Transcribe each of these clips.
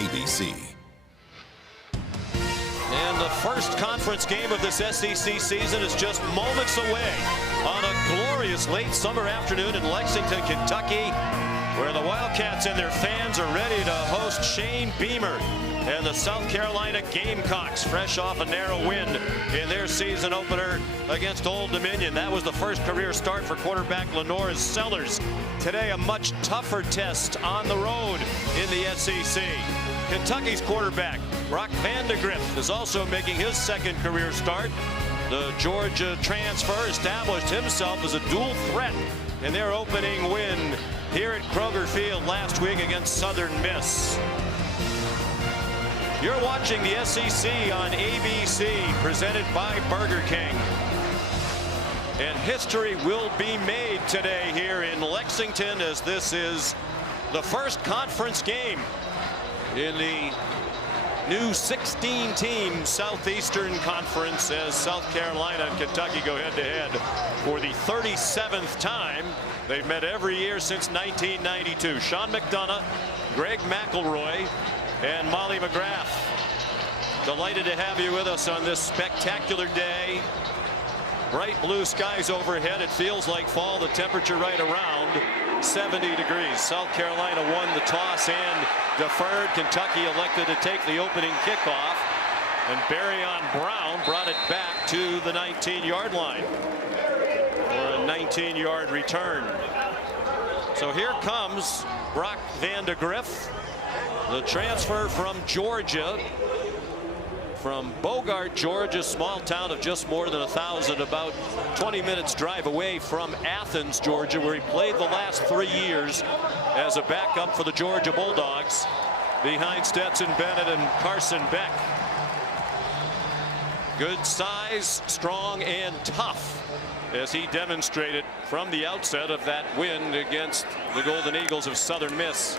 ABC. And the first conference game of this SEC season is just moments away on a glorious late summer afternoon in Lexington, Kentucky, where the Wildcats and their fans are ready to host Shane Beamer and the South Carolina Gamecocks, fresh off a narrow win in their season opener against Old Dominion. That was the first career start for quarterback Lenore Sellers. Today, a much tougher test on the road in the SEC. Kentucky's quarterback, Brock Vandagriff, is also making his second career start. The Georgia transfer established himself as a dual threat in their opening win here at Kroger Field last week against Southern Miss. You're watching the SEC on ABC, presented by Burger King. And history will be made today here in Lexington, as this is the first conference game in the new 16-team Southeastern Conference, as South Carolina and Kentucky go head-to-head for the 37th time. They've met every year since 1992. Sean McDonough, Greg McElroy, and Molly McGrath. Delighted to have you with us on this spectacular day. Bright blue skies overhead. It feels like fall. The temperature right around 70 degrees. South Carolina won the toss and deferred. Kentucky elected to take the opening kickoff, and Barryon Brown brought it back to the 19-yard line for a 19-yard return. So here comes Brock Vandagriff, the transfer from Georgia, from Bogart, Georgia, small town of just more than 1,000, about 20 minutes drive away from Athens, Georgia, where he played the last 3 years as a backup for the Georgia Bulldogs behind Stetson Bennett and Carson Beck. Good size, strong and tough, as he demonstrated from the outset of that win against the Golden Eagles of Southern Miss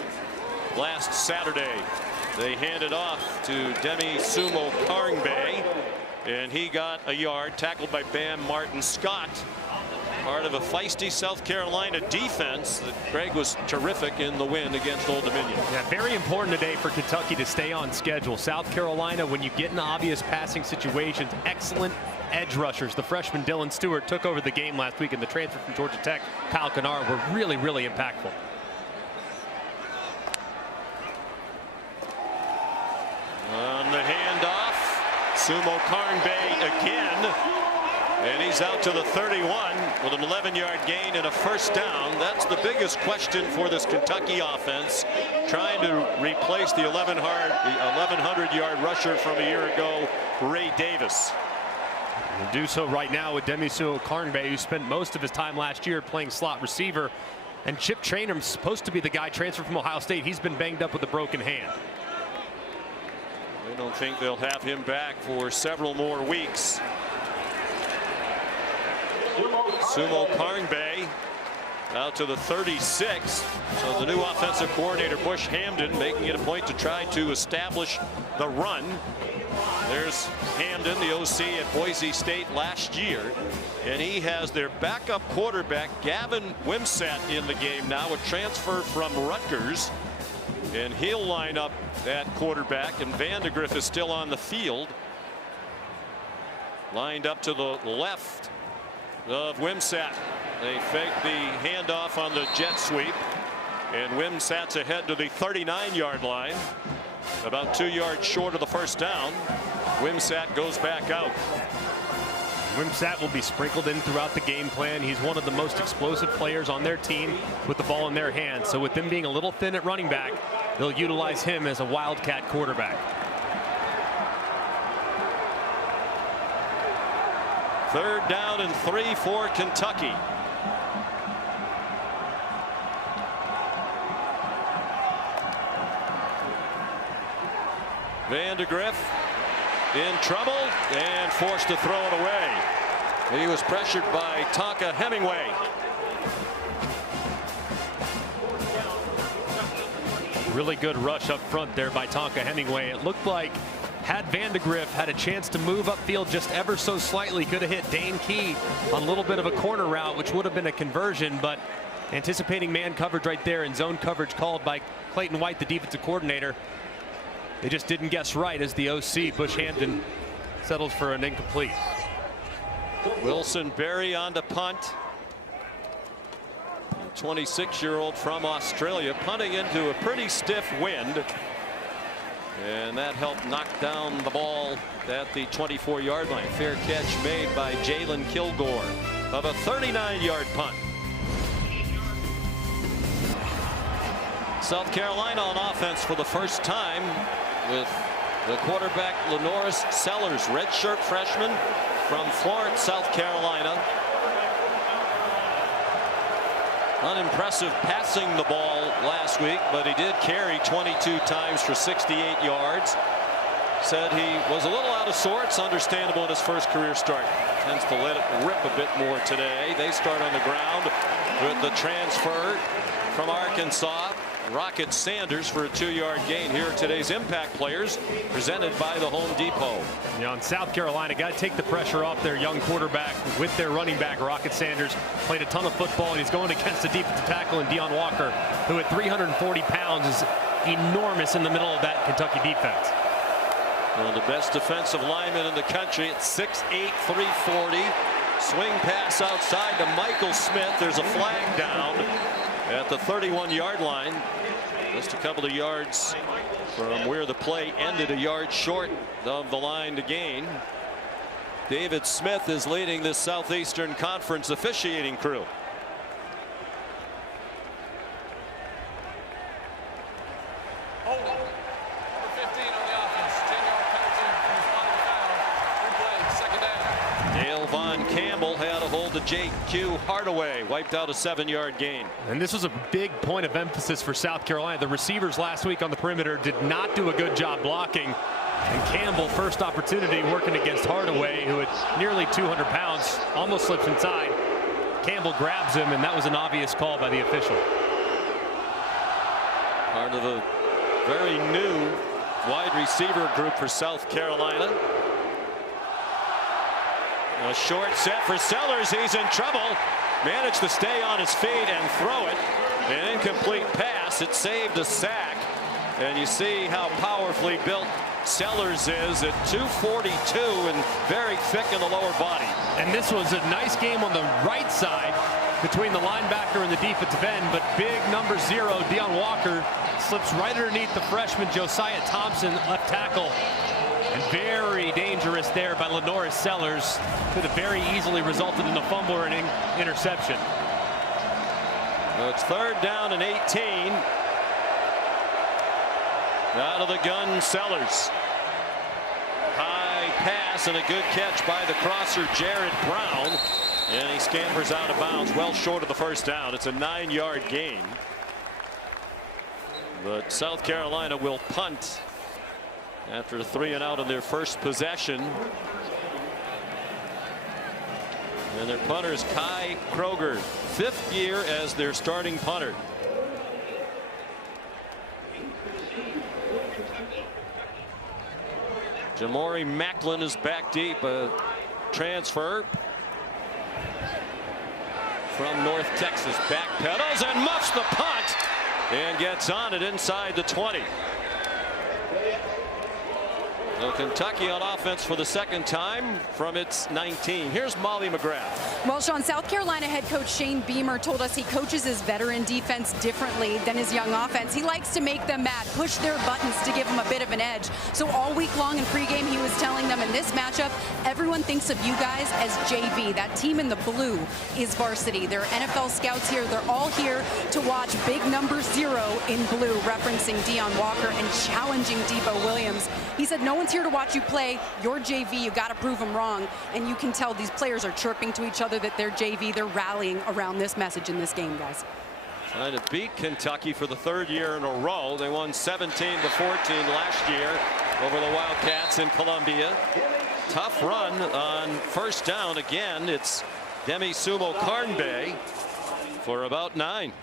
last Saturday. They handed off to Demie Sumo-Karngbaye, and he got a yard, tackled by Bam Martin Scott. Part of a feisty South Carolina defense that Greg was terrific in the win against Old Dominion. Yeah, very important today for Kentucky to stay on schedule. South Carolina, when you get in obvious passing situations, excellent edge rushers. The freshman Dylan Stewart took over the game last week, and the transfer from Georgia Tech, Kyle Kennard, were really, really impactful. On the handoff, Sumo-Karngbaye again, and he's out to the 31 with an 11-yard gain and a first down. That's the biggest question for this Kentucky offense, trying to replace the 1,100-yard rusher from a year ago, Ray Davis. We'll do so right now with Demie Sumo-Karngbaye, who spent most of his time last year playing slot receiver. And Chip Trainum's supposed to be the guy transferred from Ohio State. He's been banged up with a broken hand. I don't think they'll have him back for several more weeks. Sumo-Karngbaye out to the 36. So the new offensive coordinator, Bush Hamdan, making it a point to try to establish the run. There's Hamdan, the OC at Boise State last year, and he has their backup quarterback, Gavin Wimsatt, in the game now, a transfer from Rutgers. And he'll line up at quarterback, and Vandagriff is still on the field, lined up to the left of Wimsatt. They fake the handoff on the jet sweep, and Wimsatt's ahead to the 39-yard line, about 2 yards short of the first down. Wimsatt goes back out. Wimsatt will be sprinkled in throughout the game plan. He's one of the most explosive players on their team with the ball in their hands. So with them being a little thin at running back, they'll utilize him as a wildcat quarterback. Third down and 3 for Kentucky. Vandagriff in trouble and forced to throw it away. He was pressured by Tonka Hemingway. Really good rush up front there by Tonka Hemingway. It looked like had Vandagriff had a chance to move upfield just ever so slightly, could have hit Dane Key on a little bit of a corner route, which would have been a conversion, but anticipating man coverage right there and zone coverage called by Clayton White, the defensive coordinator. They just didn't guess right as the OC, Bush Hampton, settles for an incomplete. Wilson Berry on to punt. 26-year-old from Australia punting into a pretty stiff wind. And that helped knock down the ball at the 24-yard line. Fair catch made by Jalen Kilgore of a 39-yard punt. South Carolina on offense for the first time with the quarterback Lenoris Sellers, redshirt freshman from Florence, South Carolina. Unimpressive passing the ball last week, but he did carry 22 times for 68 yards. Said he was a little out of sorts, understandable in his first career start. Tends to let it rip a bit more today. They start on the ground with the transfer from Arkansas, Rocket Sanders, for a 2-yard gain. Here are today's impact players, presented by the Home Depot. Yeah, on South Carolina, got to take the pressure off their young quarterback with their running back, Rocket Sanders. Played a ton of football, and he's going against the defensive tackle in Deon Walker, who at 340 pounds is enormous in the middle of that Kentucky defense. One of the best defensive linemen in the country at 6'8", 340. Swing pass outside to Michael Smith. There's a flag down at the 31-yard line. Just a couple of yards from where the play ended, a yard short of the line to gain. David Smith is leading this Southeastern Conference officiating crew. J.Q. Hardaway wiped out a 7-yard gain. And this was a big point of emphasis for South Carolina. The receivers last week on the perimeter did not do a good job blocking. And Campbell, first opportunity, working against Hardaway, who at nearly 200 pounds, almost slips inside. Campbell grabs him, and that was an obvious call by the official. Part of the very new wide receiver group for South Carolina. A short set for Sellers. He's in trouble. Managed to stay on his feet and throw it. An incomplete pass. It saved a sack. And you see how powerfully built Sellers is at 242 and very thick in the lower body. And this was a nice game on the right side between the linebacker and the defensive end, but big number 0, Deon Walker, slips right underneath the freshman Josiah Thompson, left tackle. And very dangerous there by Lenoris Sellers. Could have very easily resulted in a fumble or an interception. Well, it's 3rd down and 18. Out of the gun, Sellers. High pass and a good catch by the crosser, Jared Brown. And he scampers out of bounds, well short of the first down. It's a 9-yard gain. But South Carolina will punt after a 3-and-out on their first possession. And their punter is Kai Kroger, 5th year as their starting punter. Jamori Macklin is back deep, a transfer from North Texas. Backpedals and muffs the punt and gets on it inside the 20. So Kentucky on offense for the 2nd time from its 19. Here's Molly McGrath. Well, Sean, South Carolina head coach Shane Beamer told us he coaches his veteran defense differently than his young offense. He likes to make them mad, push their buttons to give them a bit of an edge. So all week long in pregame, he was telling them in this matchup, everyone thinks of you guys as JV. That team in the blue is varsity. There are NFL scouts here. They're all here to watch big number 0 in blue, referencing Deon Walker and challenging Debo Williams. He said, no one's here to watch you play. You're JV. You got to prove them wrong. And you can tell these players are chirping to each other that they're JV. They're rallying around this message in this game, guys. Trying to beat Kentucky for the 3rd year in a row. They won 17-14 last year over the Wildcats in Columbia. Tough run on first down. Again, it's Demie Sumo-Karngbaye for about 9.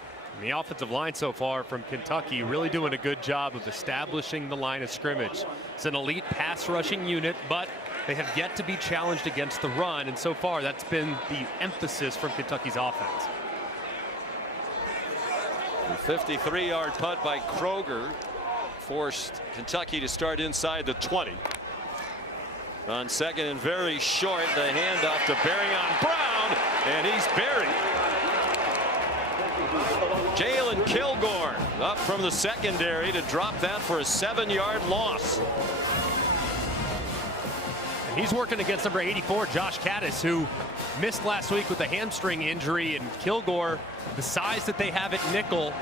The offensive line so far from Kentucky really doing a good job of establishing the line of scrimmage. It's an elite pass rushing unit, but they have yet to be challenged against the run, and so far that's been the emphasis from Kentucky's offense. A 53-yard punt by Kroger forced Kentucky to start inside the 20. On second and very short, the handoff to Berry on Brown, and he's buried. Jalen Kilgore up from the secondary to drop that for a 7-yard loss. And he's working against number 84, Josh Caddis, who missed last week with a hamstring injury, and Kilgore, the size that they have at nickel,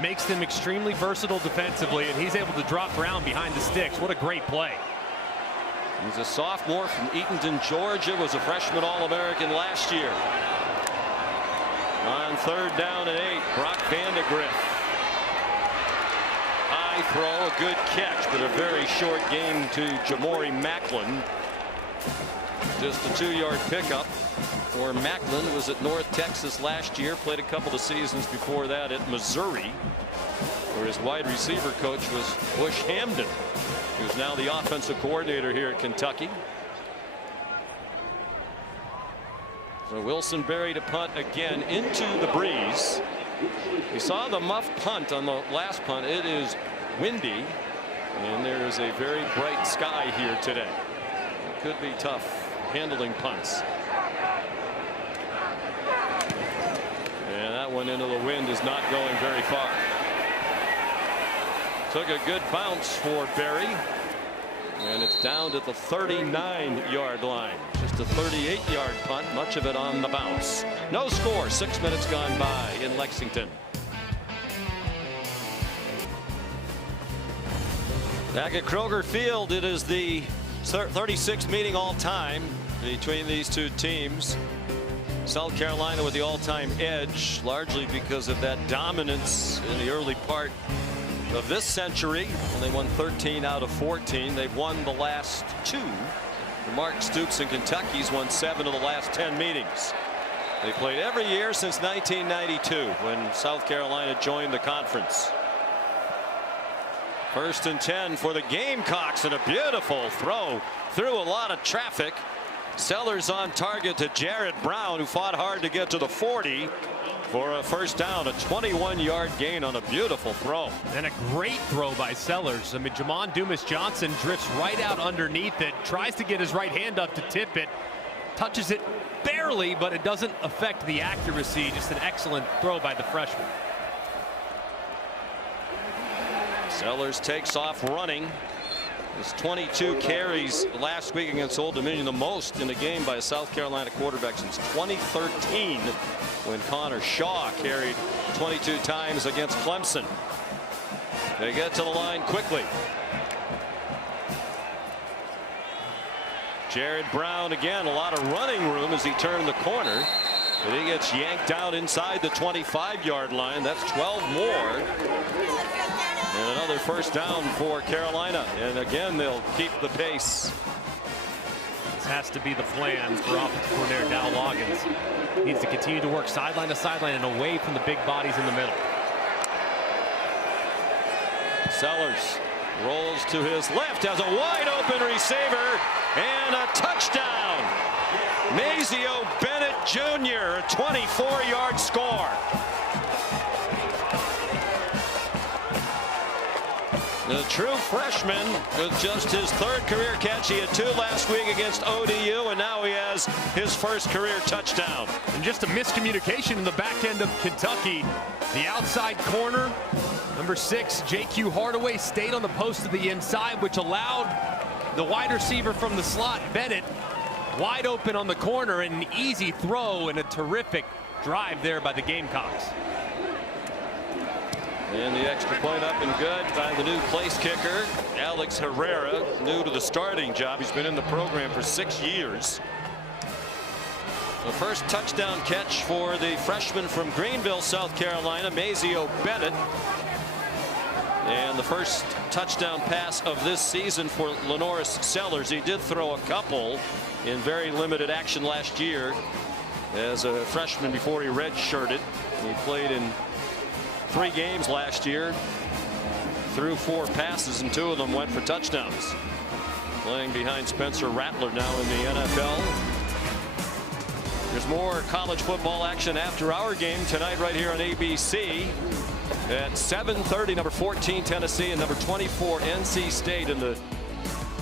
makes them extremely versatile defensively, and he's able to drop Brown behind the sticks. What a great play. He's a sophomore from Eatonton, Georgia, was a freshman All-American last year. On third down and 8, Brock Vandagriff. High throw, a good catch, but a very short gain to Jamori Macklin. Just a 2-yard pickup for Macklin. Was at North Texas last year, played a couple of seasons before that at Missouri, where his wide receiver coach was Bush Hamden, who's now the offensive coordinator here at Kentucky. So Wilson Berry to punt again into the breeze. We saw the muff punt on the last punt. It is windy, and there is a very bright sky here today. It could be tough handling punts. And that one into the wind is not going very far. Took a good bounce for Berry, and it's down to the 39-yard line. Just a 38-yard punt, much of it on the bounce. No score, 6 minutes gone by in Lexington. Back at Kroger Field, it is the 36th meeting all-time between these two teams. South Carolina with the all-time edge, largely because of that dominance in the early part of this century, and they won 13 out of 14. They've won the last 2. Mark Stoops and Kentucky's won 7 of the last 10 meetings. They played every year since 1992 when South Carolina joined the conference. First and 10 for the Gamecocks, and a beautiful throw through a lot of traffic. Sellers on target to Jared Brown, who fought hard to get to the 40 for a first down. A 21-yard gain on a beautiful throw. And a great throw by Sellers. I mean, Jamon Dumas-Johnson drifts right out underneath it, tries to get his right hand up to tip it, touches it barely, but it doesn't affect the accuracy. Just an excellent throw by the freshman. Sellers takes off running. His 22 carries last week against Old Dominion, the most in a game by a South Carolina quarterback since 2013, when Connor Shaw carried 22 times against Clemson. They get to the line quickly. Jared Brown again, a lot of running room as he turned the corner, but he gets yanked out inside the 25-yard line. That's 12 more. And another first down for Carolina. And again, they'll keep the pace. This has to be the plan for offensive coordinator Dow Loggins. Needs to continue to work sideline to sideline and away from the big bodies in the middle. Sellers rolls to his left, has a wide open receiver, and a touchdown. Mazio Bennett Jr., a 24-yard score. The true freshman with just his 3rd career catch. He had 2 last week against ODU, and now he has his first career touchdown. And just a miscommunication in the back end of Kentucky. The outside corner, number 6, J.Q. Hardaway, stayed on the post to the inside, which allowed the wide receiver from the slot, Bennett, wide open on the corner, and an easy throw and a terrific drive there by the Gamecocks. And the extra point up and good by the new place kicker, Alex Herrera, new to the starting job. He's been in the program for 6 years. The first touchdown catch for the freshman from Greenville, South Carolina, Mazio Bennett. And the first touchdown pass of this season for Lenoris Sellers. He did throw a couple in very limited action last year as a freshman before he redshirted. He played in 3 games last year, threw 4 passes, and 2 of them went for touchdowns. Playing behind Spencer Rattler now in the NFL. There's more college football action after our game tonight right here on ABC. At 7:30, number 14 Tennessee and number 24 NC State in the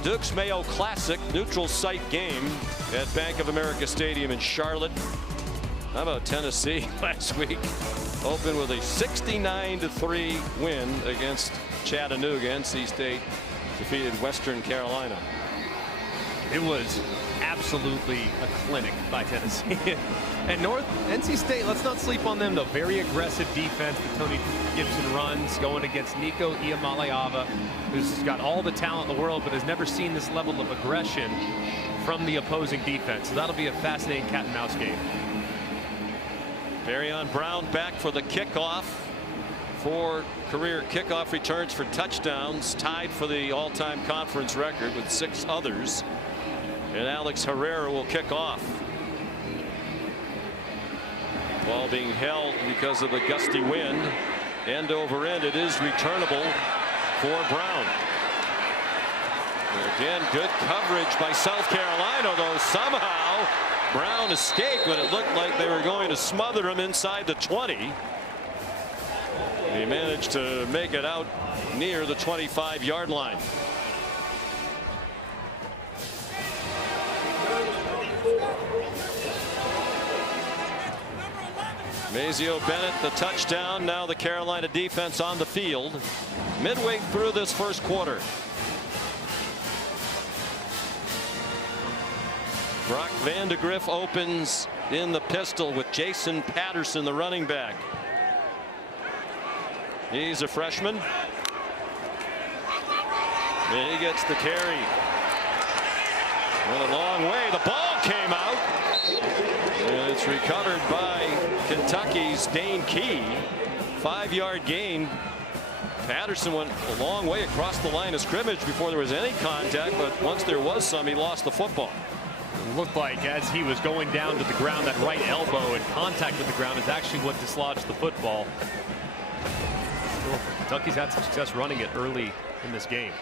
Dukes Mayo Classic neutral site game at Bank of America Stadium in Charlotte. How about Tennessee last week? Opened with a 69-3 win against Chattanooga. NC State defeated Western Carolina. It was absolutely a clinic by Tennessee. And NC State, let's not sleep on them, though. Very aggressive defense that Tony Gibson runs, going against Nico Iamaleava, who's got all the talent in the world, but has never seen this level of aggression from the opposing defense. So that'll be a fascinating cat and mouse game. Barrion Brown back for the kickoff. 4 career kickoff returns for touchdowns, tied for the all-time conference record with 6 others. And Alex Herrera will kick off. Ball being held because of the gusty wind. End over end, it is returnable for Brown. And again, good coverage by South Carolina, though somehow Brown escaped when it looked like they were going to smother him inside the 20. He managed to make it out near the 25-yard line. Mazio Bennett the touchdown. Now the Carolina defense on the field midway through this first quarter. Brock Vandagriff opens in the pistol with Jason Patterson, the running back. He's a freshman. And he gets the carry. Went a long way. The ball came out. And it's recovered by Kentucky's Dane Key. 5-yard gain. Patterson went a long way across the line of scrimmage before there was any contact, but once there was some, he lost the football. It looked like as he was going down to the ground, that right elbow in contact with the ground is actually what dislodged the football. Kentucky's had some success running it early in this game.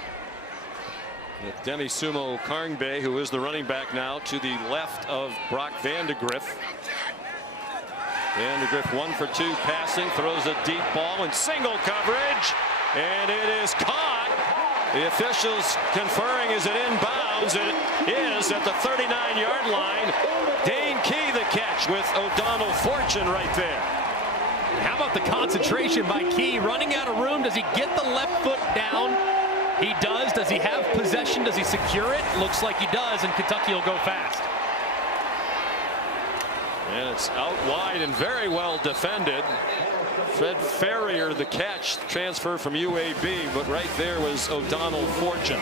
With Demie Sumo-Karngbaye, who is the running back now, to the left of Brock Vandagriff. Vandagriff 1 for 2 passing, throws a deep ball in single coverage, and it is caught. The officials conferring, is it inbounds? It is at the 39-yard line. Dane Key the catch with O'Donnell Fortune right there. How about the concentration by Key? Running out of room. Does he get the left foot down? He does. Does he have possession? Does he secure it? Looks like he does, and Kentucky will go fast. And it's out wide and very well defended. Fred Ferrier the catch, transfer from UAB, but right there was O'Donnell Fortune.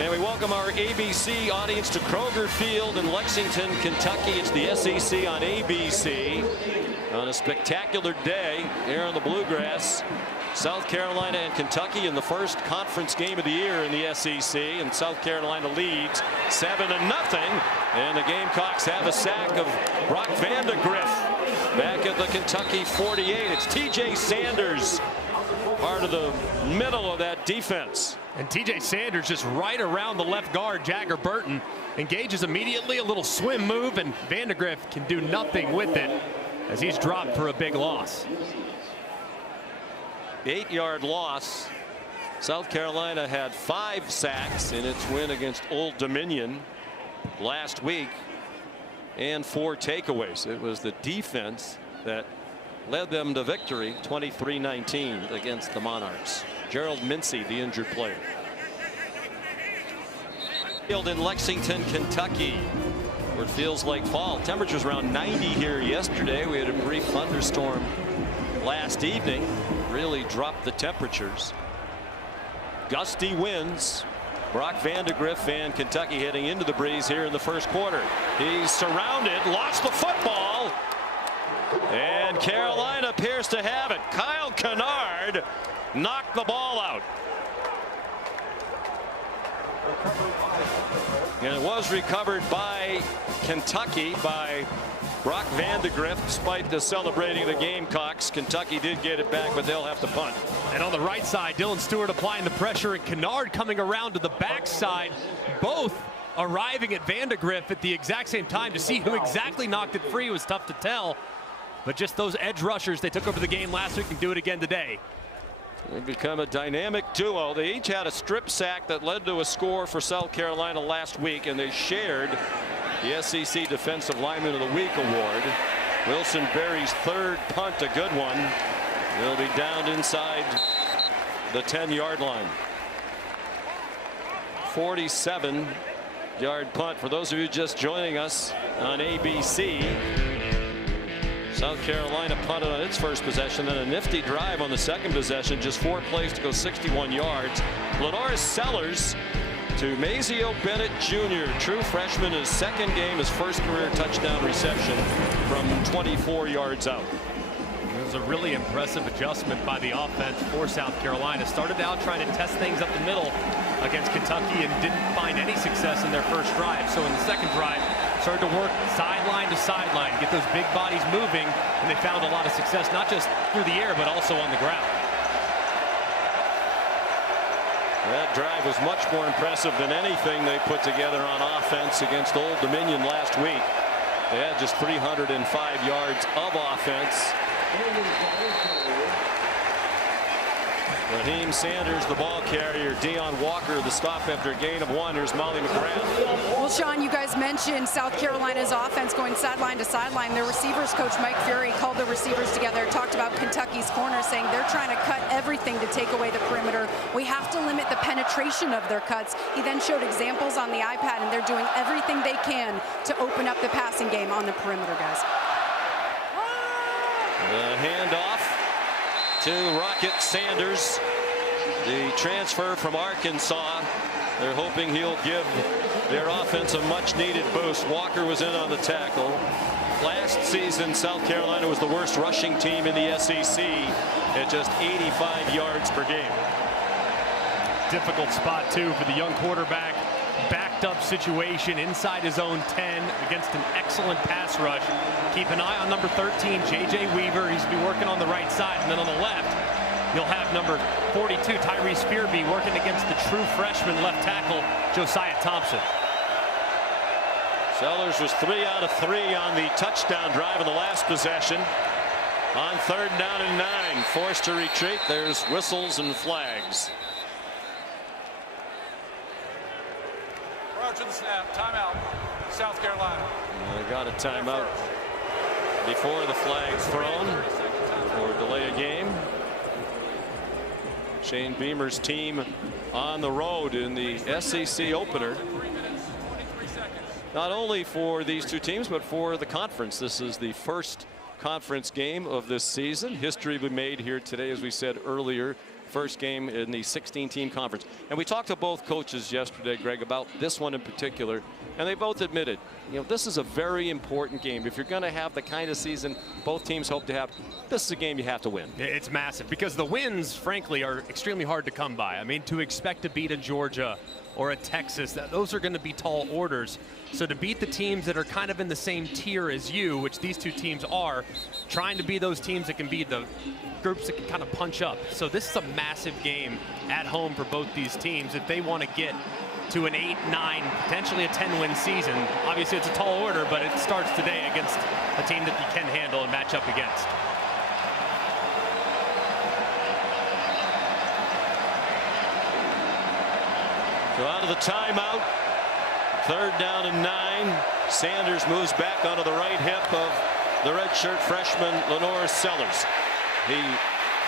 And we welcome our ABC audience to Kroger Field in Lexington, Kentucky. It's the SEC on ABC on a spectacular day here on the Bluegrass. South Carolina and Kentucky in the first conference game of the year in the SEC, and South Carolina leads 7-0, and the Gamecocks have a sack of Brock Vandagriff back at the Kentucky 48. It's TJ Sanders, part of the middle of that defense. And TJ Sanders just right around the left guard. Jagger Burton engages immediately, a little swim move, and Vandagriff can do nothing with it as he's dropped for a big loss. 8-yard loss. South Carolina had 5 sacks in its win against Old Dominion last week and 4 takeaways. It was the defense that led them to victory 23-19 against the Monarchs. Gerald Mincy, the injured player. Field in Lexington, Kentucky, where it feels like fall. Temperatures around 90 here yesterday. We had a brief thunderstorm last evening, really dropped the temperatures. Gusty winds. Brock Vandagriff and Kentucky heading into the breeze here in the first quarter. He's surrounded, lost the football, and Carolina appears to have it. Kyle Kennard knocked the ball out. And it was recovered by Kentucky by Brock Vandagriff, despite the celebrating the Gamecocks. Kentucky did get it back, but they'll have to punt. And on the right side, Dylan Stewart applying the pressure, and Kennard coming around to the backside. Both arriving at Vandagriff at the exact same time. To see who exactly knocked it free was tough to tell. But just those edge rushers, they took over the game last week and do it again today. They become a dynamic duo. They each had a strip sack that led to a score for South Carolina last week, and they shared the SEC Defensive Lineman of the Week award. Wilson Berry's third punt, a good one. They'll be down inside the 10-yard line. 47-yard punt. For those of you just joining us on ABC, South Carolina punted on its first possession, then a nifty drive on the second possession. Just 4 plays to go 61 yards. Lenore Sellers to Mazeo Bennett Jr., true freshman, his second game, his first career touchdown reception from 24 yards out. It was a really impressive adjustment by the offense for South Carolina. Started out trying to test things up the middle against Kentucky and didn't find any success in their first drive. So in the second drive, started to work sideline to sideline, get those big bodies moving, and they found a lot of success, not just through the air, but also on the ground. That drive was much more impressive than anything they put together on offense against Old Dominion last week. They had just 305 yards of offense. Raheem Sanders, the ball carrier. Deion Walker, the stop after a gain of 1. Here's Molly McGrath. Well, Sean, you guys mentioned South Carolina's offense going sideline to sideline. Their receivers coach Mike Fury called the receivers together, talked about Kentucky's corner, saying they're trying to cut everything to take away the perimeter. We have to limit the penetration of their cuts. He then showed examples on the iPad, and they're doing everything they can to open up the passing game on the perimeter, guys. The handoff to Rocket Sanders, the transfer from Arkansas. They're hoping he'll give their offense a much-needed boost. Walker was in on the tackle. Last season, South Carolina was the worst rushing team in the SEC at just 85 yards per game. Difficult spot, too, for the young quarterback. Backed up situation inside his own 10 against an excellent pass rush. Keep an eye on number 13, J.J. Weaver. He's been working on the right side, and then on the left, you'll have number 42, Tyrese Spearby, working against the true freshman left tackle, Josiah Thompson. Sellers was 3 out of 3 on the touchdown drive in the last possession. On 3rd down and 9, forced to retreat. There's whistles and flags. Prior to the snap, timeout, South Carolina. They got a timeout before the flag's thrown for delay of game. Shane Beamer's team on the road in the SEC opener. Not only for these two teams, but for the conference. This is the first conference game of this season. History will be made here today, as we said earlier. First game in the 16-team conference. And we talked to both coaches yesterday, Greg, about this one in particular, and they both admitted, you know, this is a very important game. If you're going to have the kind of season both teams hope to have, this is a game you have to win. It's massive because the wins, frankly, are extremely hard to come by. I mean, to expect to beat a Georgia or a Texas, those are going to be tall orders. So to beat the teams that are kind of in the same tier as you, which these two teams are, trying to be those teams that can be the groups that can kind of punch up. So this is a massive game at home for both these teams if they want to get to an 8-9, potentially a 10-win season. Obviously, it's a tall order, but it starts today against a team that you can handle and match up against. So out of the timeout, 3rd down and 9. Sanders moves back onto the right hip of the redshirt freshman Lenore Sellers. He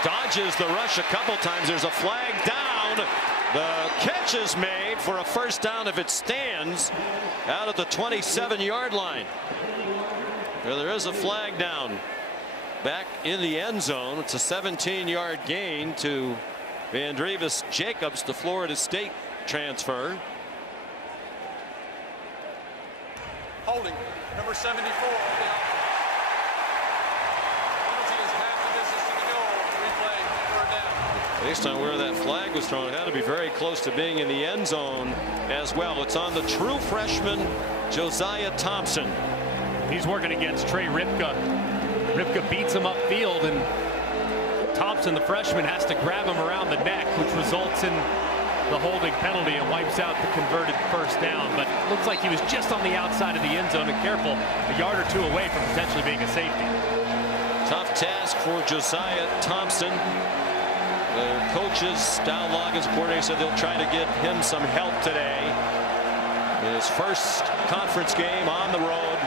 dodges the rush a couple times. There's a flag down. The catch is made for a first down if it stands out at the 27-yard line. Well, there is a flag down back in the end zone. It's a 17-yard gain to Vandagriff Jacobs, the Florida State transfer. Holding, number 74. Based on where that flag was thrown, it had to be very close to being in the end zone as well. It's on the true freshman Josiah Thompson. He's working against Trey Ripka. Ripka beats him upfield, and Thompson, the freshman, has to grab him around the neck, which results in the holding penalty and wipes out the converted first down. But looks like he was just on the outside of the end zone, and careful, a yard or two away from potentially being a safety. Tough task for Josiah Thompson. The coaches, Dow Loggins, coordinator, said they'll try to get him some help today in his first conference game on the road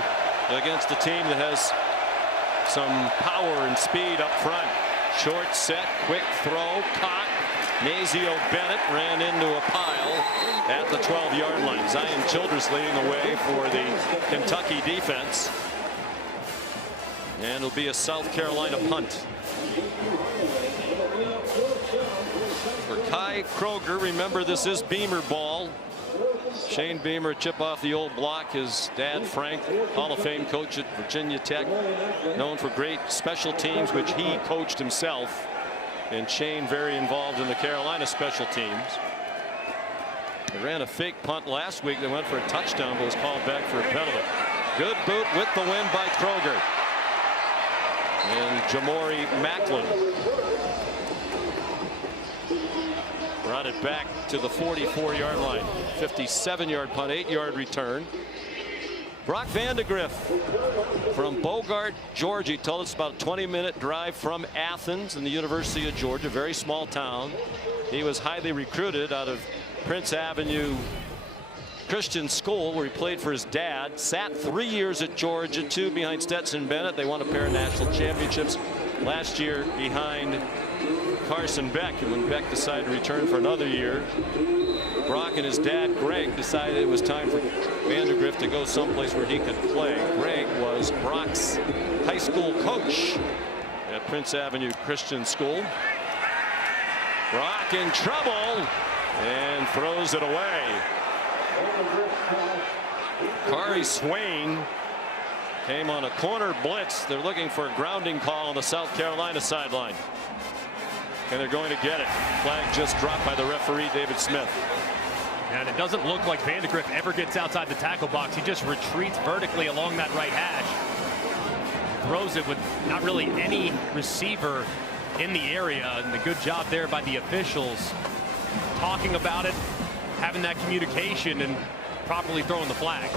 against a team that has some power and speed up front. Short set, quick throw, caught. Nazio Bennett ran into a pile at the 12-yard line. Zion Childress leading the way for the Kentucky defense. And it'll be a South Carolina punt. For Kai Kroger, remember this is Beamer ball. Shane Beamer, chip off the old block. His dad, Frank, Hall of Fame coach at Virginia Tech, known for great special teams, which he coached himself. And Shane very involved in the Carolina special teams. They ran a fake punt last week. They went for a touchdown, but was called back for a penalty. Good boot with the win by Kroger. And Jamori Macklin brought it back to the 44-yard line. 57-yard punt, 8-yard return. Brock Vandagriff from Bogart, Georgia. He told us about a 20-minute drive from Athens and the University of Georgia, very small town. He was highly recruited out of Prince Avenue Christian School, where he played for his dad. Sat 3 years at Georgia, 2 behind Stetson Bennett. They won a pair of national championships last year behind Carson Beck. And when Beck decided to return for another year, Brock and his dad Greg decided it was time for Vandagriff to go someplace where he could play. Greg was Brock's high school coach at Prince Avenue Christian School. Brock in trouble and throws it away. Kari Swain came on a corner blitz. They're looking for a grounding call on the South Carolina sideline. And they're going to get it. Flag just dropped by the referee, David Smith. And it doesn't look like Vandagriff ever gets outside the tackle box. He just retreats vertically along that right hash. Throws it with not really any receiver in the area. And the good job there by the officials talking about it, having that communication, and properly throwing the flag.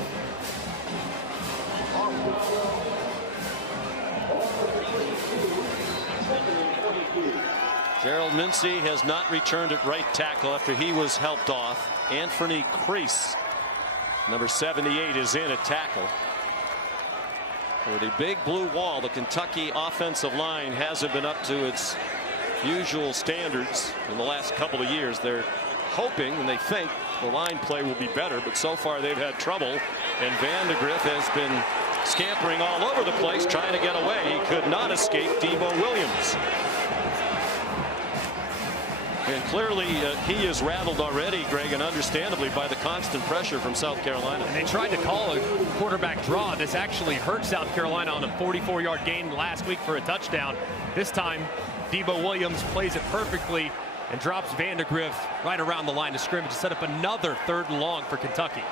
Gerald Mincy has not returned at right tackle after he was helped off. Anthony Crease, number 78, is in at tackle. For the big blue wall, the Kentucky offensive line hasn't been up to its usual standards in the last couple of years. They're hoping and they think the line play will be better, but so far they've had trouble. And Vandagriff has been scampering all over the place trying to get away. He could not escape Debo Williams. And clearly he is rattled already, Greg, and understandably by the constant pressure from South Carolina. And they tried to call a quarterback draw. This actually hurt South Carolina on a 44-yard gain last week for a touchdown. This time, Debo Williams plays it perfectly and drops Vandagriff right around the line of scrimmage to set up another 3rd and long for Kentucky.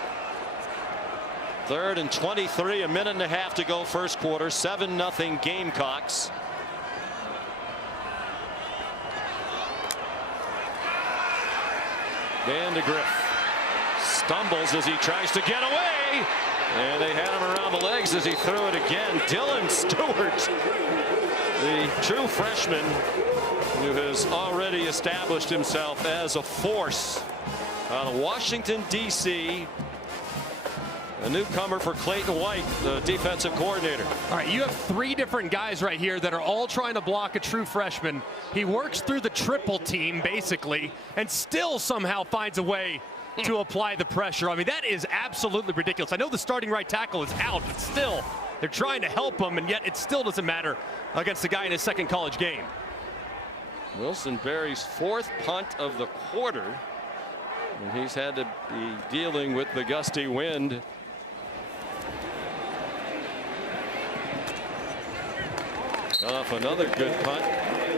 3rd and 23, a minute and a half to go first quarter. 7-0 Gamecocks. Vandagriff stumbles as he tries to get away, and they had him around the legs as he threw it again. Dylan Stewart, the true freshman who has already established himself as a force out of Washington, D.C., a newcomer for Clayton White, the defensive coordinator. All right, you have 3 different guys right here that are all trying to block a true freshman. He works through the triple team, basically, and still somehow finds a way to apply the pressure. I mean, that is absolutely ridiculous. I know the starting right tackle is out, but still, they're trying to help him, and yet it still doesn't matter against the guy in his 2nd college game. Wilson Berry's 4th punt of the quarter, and he's had to be dealing with the gusty wind. Off another good punt.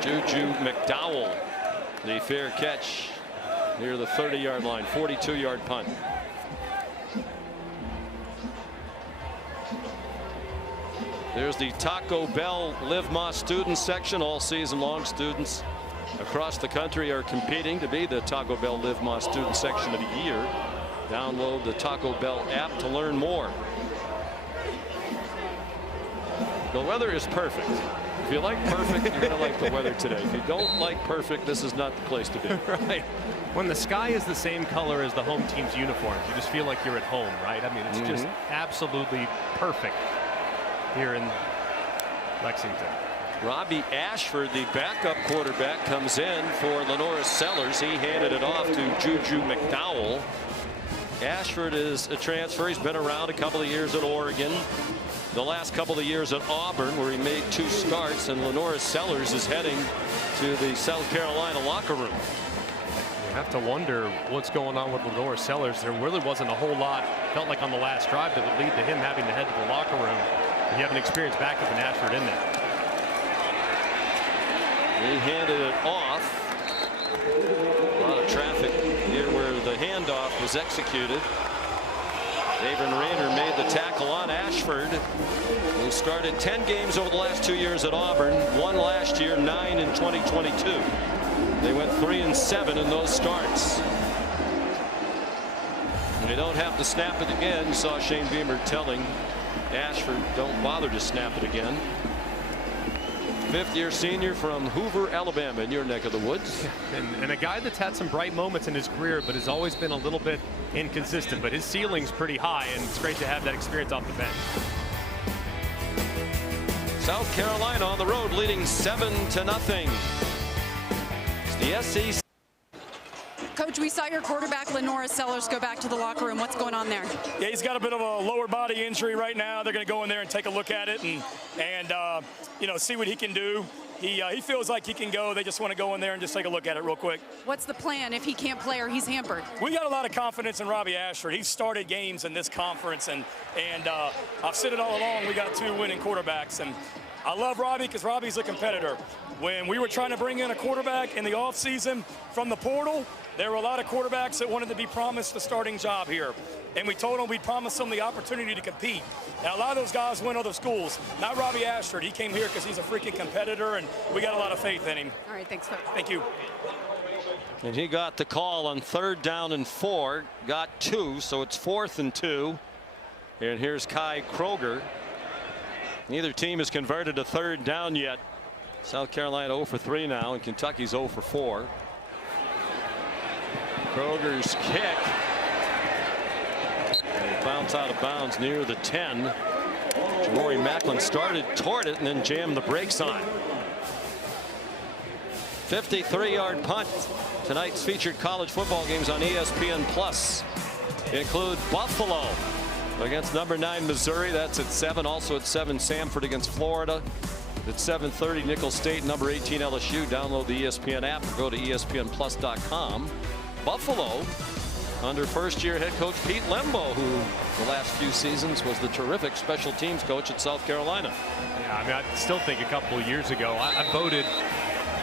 Juju McDowell, the fair catch near the 30-yard line. 42-yard punt. There's the Taco Bell Live Más student section. All season long, students across the country are competing to be the Taco Bell Live Más student section of the year. Download the Taco Bell app to learn more. The weather is perfect. If you like perfect, you're going to like the weather today. If you don't like perfect, this is not the place to be. Right. When the sky is the same color as the home team's uniforms, you just feel like you're at home, right? I mean, it's just absolutely perfect here in Lexington. Robbie Ashford, the backup quarterback, comes in for Lenora Sellers. He handed it off to Juju McDowell. Ashford is a transfer. He's been around a couple of years at Oregon. The last couple of years at Auburn, where he made 2 starts, and Lenora Sellers is heading to the South Carolina locker room. You have to wonder what's going on with Lenora Sellers. There really wasn't a whole lot, felt like, on the last drive that would lead to him having to head to the locker room. You have an experienced backup in Ashford in there. He handed it off. A lot of traffic here where the handoff was executed. David Rayner made the tackle on Ashford, who started 10 games over the last 2 years at Auburn, 1 last year, 9 in 2022. They went 3-7 in those starts. They don't have to snap it again. You saw Shane Beamer telling Ashford, don't bother to snap it again. 5th-year senior from Hoover, Alabama, in your neck of the woods. And a guy that's had some bright moments in his career, but has always been a little bit inconsistent. But his ceiling's pretty high, and it's great to have that experience off the bench. South Carolina on the road, leading 7-0. It's the SEC. Coach, we saw your quarterback Lenora Sellers go back to the locker room. What's going on there? Yeah, he's got a bit of a lower body injury right now. They're going to go in there and take a look at it and you know, see what he can do. He feels like he can go. They just want to go in there and just take a look at it real quick. What's the plan if he can't play or he's hampered? We got a lot of confidence in Robbie Ashford. He's started games in this conference, and I've said it all along. We got 2 winning quarterbacks, and I love Robbie because Robbie's a competitor. When we were trying to bring in a quarterback in the offseason from the portal, there were a lot of quarterbacks that wanted to be promised a starting job here. And we told them we'd promise them the opportunity to compete. And a lot of those guys went other schools. Not Robbie Ashford. He came here because he's a freaking competitor, and we got a lot of faith in him. All right, thanks, Coach. Thank you. And he got the call on 3rd down and 4. Got 2, so it's 4th and 2. And here's Kai Kroger. Neither team has converted a 3rd down yet. South Carolina 0 for 3 now, and Kentucky's 0 for 4. Kroger's kick. And bounce out of bounds near the 10. Jamori Macklin started toward it and then jammed the brakes on. 53-yard punt. Tonight's featured college football games on ESPN Plus include Buffalo against number 9 Missouri. That's at 7. Also at 7, Samford against Florida. At 7:30, Nicholls State, number 18 LSU. Download the ESPN app or go to ESPNplus.com. Buffalo under first-year head coach Pete Lembo, who the last few seasons was the terrific special teams coach at South Carolina. Yeah, I mean, I still think a couple of years ago, I voted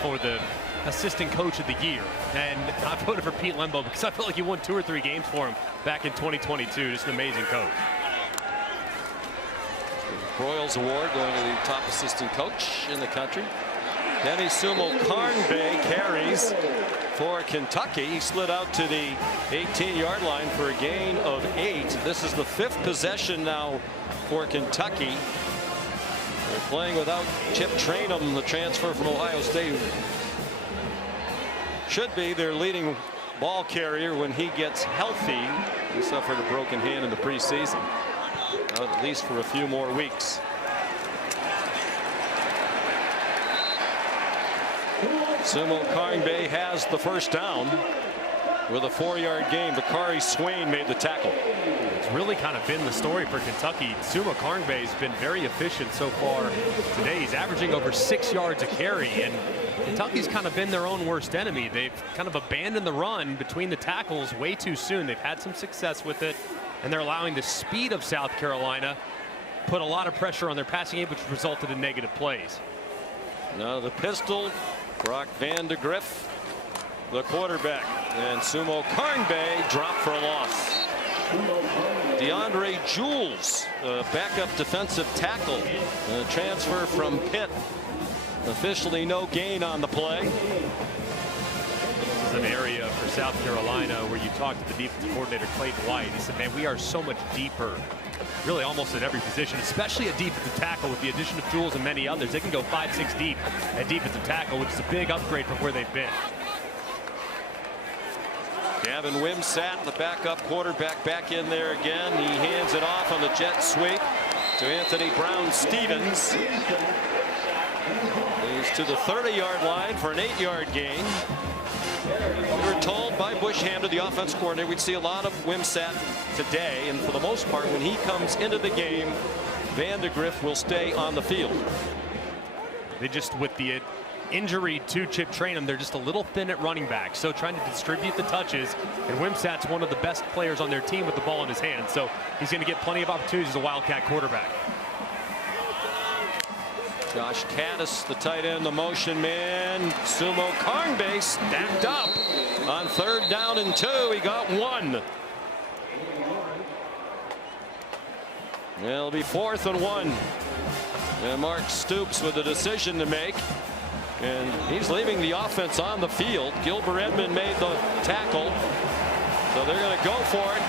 for the assistant coach of the year, and I voted for Pete Lembo because I felt like he won 2 or 3 games for him back in 2022. Just an amazing coach. Broyles Award going to the top assistant coach in the country. Demie Sumo-Karngbaye carries for Kentucky. He slid out to the 18-yard line for a gain of 8. This is the 5th possession now for Kentucky. They're playing without Chip Trainum, the transfer from Ohio State. Should be their leading ball carrier when he gets healthy. He suffered a broken hand in the preseason. Out at least for a few more weeks. Sumo-Karngbaye has the 1st down with a 4-yard gain. Bakari Swain made the tackle. It's really kind of been the story for Kentucky. Sumo-Karngbaye's been very efficient so far today. He's averaging over 6 yards a carry, and Kentucky's kind of been their own worst enemy. They've kind of abandoned the run between the tackles way too soon. They've had some success with it, and they're allowing the speed of South Carolina put a lot of pressure on their passing game, which resulted in negative plays. Now the pistol, Brock Vandagriff, the quarterback, and Sumo-Karngbaye dropped for a loss. DeAndre Jules, backup defensive tackle, transfer from Pitt. Officially no gain on the play. This is an area for South Carolina where you talk to the defensive coordinator, Clayton White. He said, man, we are so much deeper, really almost at every position, especially at defensive tackle with the addition of Jules and many others. They can go 5-6 deep at defensive tackle, which is a big upgrade from where they've been. Gavin Wimsatt, the backup quarterback, back in there again. He hands it off on the jet sweep to Anthony Brown-Stevens. He's to the 30-yard line for an 8-yard gain. We were told by Bushhammer, the offense coordinator, we'd see a lot of Wimsatt today, and for the most part, when he comes into the game, Vandagriff will stay on the field. They just, with the injury to Chip Trainum, they're just a little thin at running back, so trying to distribute the touches, and Wimsatt's one of the best players on their team with the ball in his hand, so he's going to get plenty of opportunities as a Wildcat quarterback. Josh Caddis, the tight end, the motion man. Sumo-Karngbaye stacked up on 3rd down and 2. He got 1. It'll be 4th and 1. And Mark Stoops with a decision to make. And he's leaving the offense on the field. Gilbert Edmond made the tackle. So they're going to go for it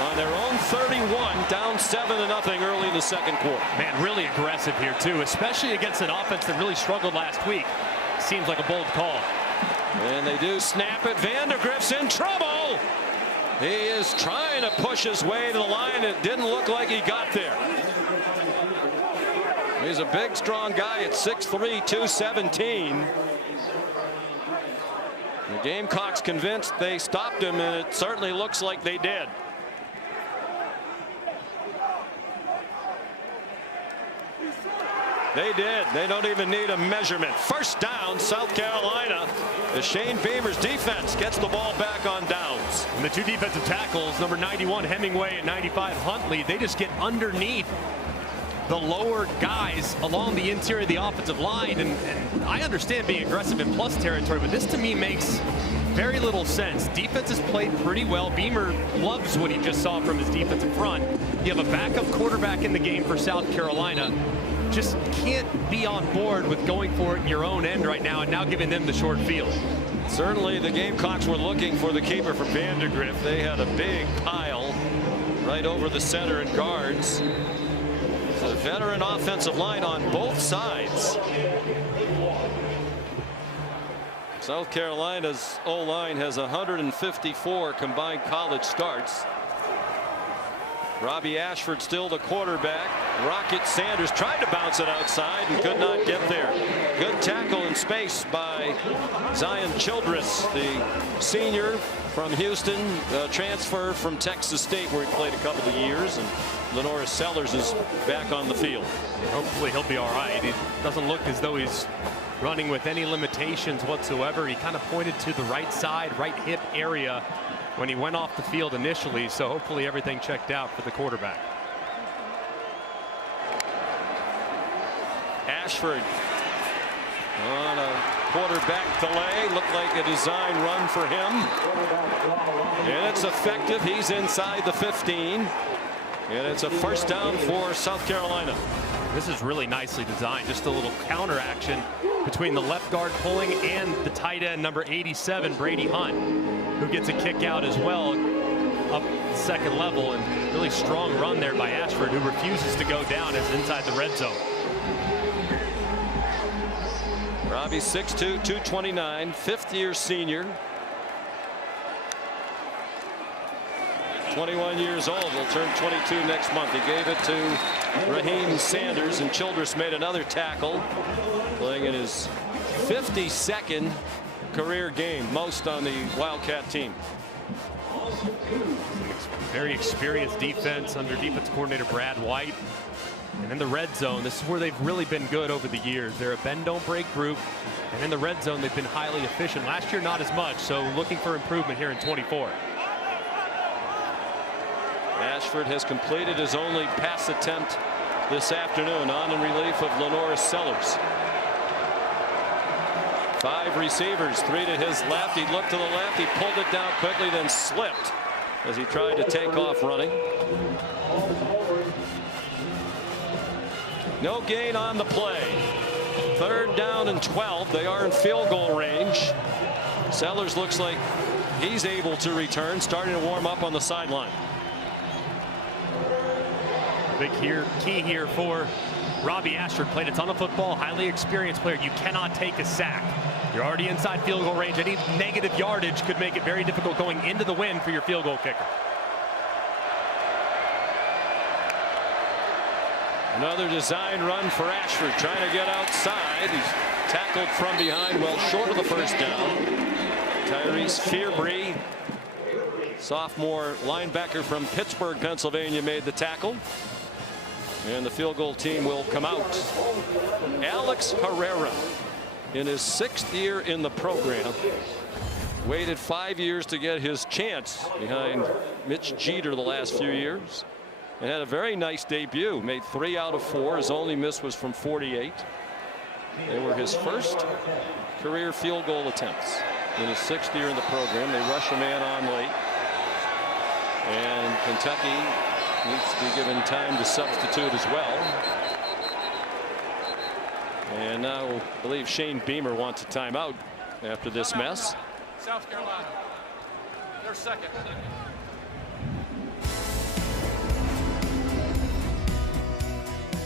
on their own 31, down 7-0 early in the 2nd quarter. Man, really aggressive here too, especially against an offense that really struggled last week. Seems like a bold call. And they do snap it. Vandagriff's in trouble. He is trying to push his way to the line. It didn't look like he got there. He's a big, strong guy at 6'3", 217. The Gamecocks convinced they stopped him, and it certainly looks like they did. They did. They don't even need a measurement. 1st down, South Carolina. The Shane Beamer's defense gets the ball back on downs. And the 2 defensive tackles, number 91 Hemingway and 95 Huntley, they just get underneath the lower guys along the interior of the offensive line. And I understand being aggressive in plus territory, but this to me makes very little sense. Defense has played pretty well. Beamer loves what he just saw from his defensive front. You have a backup quarterback in the game for South Carolina. Just can't be on board with going for it in your own end right now and now giving them the short field. Certainly the Gamecocks were looking for the keeper for Vandagriff. They had a big pile right over the center and guards. The veteran offensive line on both sides. South Carolina's O-line has 154 combined college starts. Robbie Ashford still the quarterback. Rocket Sanders tried to bounce it outside and could not get there. Good tackle in space by Zion Childress, the senior from Houston, transfer from Texas State where he played a couple of years, and Lenora Sellers is back on the field. Hopefully he'll be all right. It doesn't look as though he's running with any limitations whatsoever. He kind of pointed to the right side, right hip area when he went off the field initially, so hopefully everything checked out for the quarterback. Ashford on a quarterback delay. Looked like a design run for him. And it's effective. He's inside the 15. And it's a 1st down for South Carolina. This is really nicely designed. Just a little counter action between the left guard pulling and the tight end, number 87, Brady Hunt, who gets a kick out as well up the 2nd level. And really strong run there by Ashford, who refuses to go down as inside the red zone. Robbie 6'2", 229, 5th-year senior. 21 years old. He'll turn 22 next month. He gave it to Raheem Sanders, and Childress made another tackle, playing in his 52nd career game, most on the Wildcat team. Very experienced defense under defense coordinator Brad White. And in the red zone, this is where they've really been good over the years. They're a bend-don't-break group, and in the red zone, they've been highly efficient. Last year, not as much, so looking for improvement here in 24. Ashford has completed his only pass attempt this afternoon, on in relief of Lenora Sellers. 5 receivers, 3 to his left. He looked to the left, he pulled it down quickly, then slipped. as he tried to take off running. No gain on the play. 3rd down and 12. They are in field goal range. Sellers looks like he's able to return, starting to warm up on the sideline. Big key here for Robbie Ashford. Played a ton of football, highly experienced player. You cannot take a sack. You're already inside field goal range. Any negative yardage could make it very difficult going into the win for your field goal kicker. Another design run for Ashford, trying to get outside. He's tackled from behind, well short of the first down. Tyrese Fearbry, sophomore linebacker from Pittsburgh, Pennsylvania, made the tackle. And the field goal team will come out. Alex Herrera, in his 6th year in the program, waited 5 years to get his chance behind Mitch Jeter the last few years, and had a very nice debut. Made 3 out of 4. His only miss was from 48. They were his first career field goal attempts in his 6th year in the program. They rush a man on late, and Kentucky needs to be given time to substitute as well. And now I believe Shane Beamer wants a timeout after this mess. South Carolina, they're second.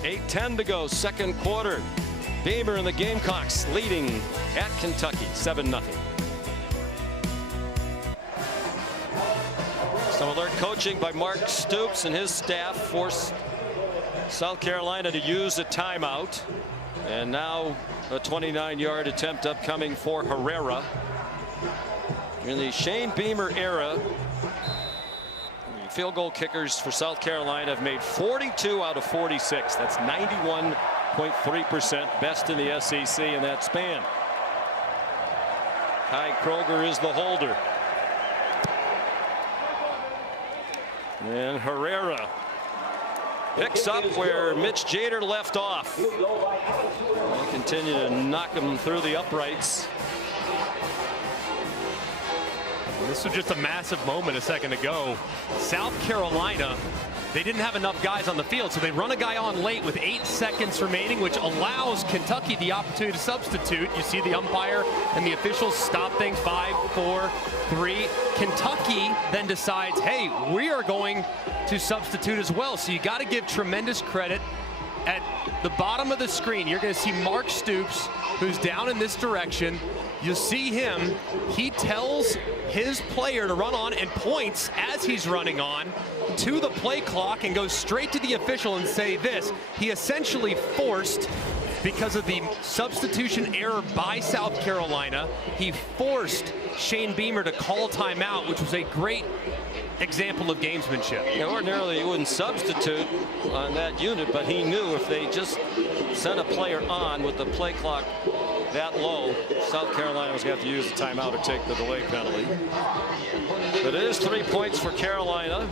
8:10 to go, 2nd quarter. Beamer and the Gamecocks leading at Kentucky 7-0. Some alert coaching by Mark Stoops and his staff forced South Carolina to use a timeout. And now a 29-yard attempt upcoming for Herrera. In the Shane Beamer era, the field goal kickers for South Carolina have made 42 out of 46. That's 91.3%, best in the SEC in that span. Kai Kroger is the holder. And Herrera picks up where Mitch Jeter left off. They continue to knock him through the uprights. This was just a massive moment a second ago. South Carolina, they didn't have enough guys on the field, so they run a guy on late with 8 seconds remaining, which allows Kentucky the opportunity to substitute. You see the umpire and the officials stop things. 5, 4, 3. Kentucky then decides, hey, we are going to substitute as well. So you got to give tremendous credit. At the bottom of the screen, you're going to see Mark Stoops, who's down in this direction. You'll see him. He tells his player to run on and points as he's running on to the play clock and goes straight to the official and say this. He essentially forced, because of the substitution error by South Carolina, he forced Shane Beamer to call timeout, which was a great example of gamesmanship. Yeah, ordinarily he wouldn't substitute on that unit, but he knew if they just sent a player on with the play clock that low, South Carolina was going to have to use the timeout or take the delay penalty. But it is 3 points for Carolina,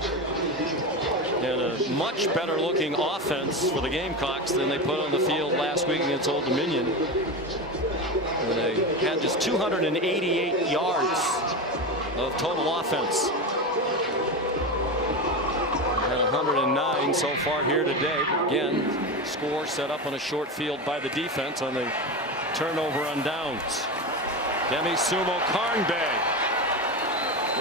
and a much better looking offense for the Gamecocks than they put on the field last week against Old Dominion, where they had just 288 yards of total offense. And 109 so far here today. But again, score set up on a short field by the defense on the turnover on downs. Demie Sumo-Karngbaye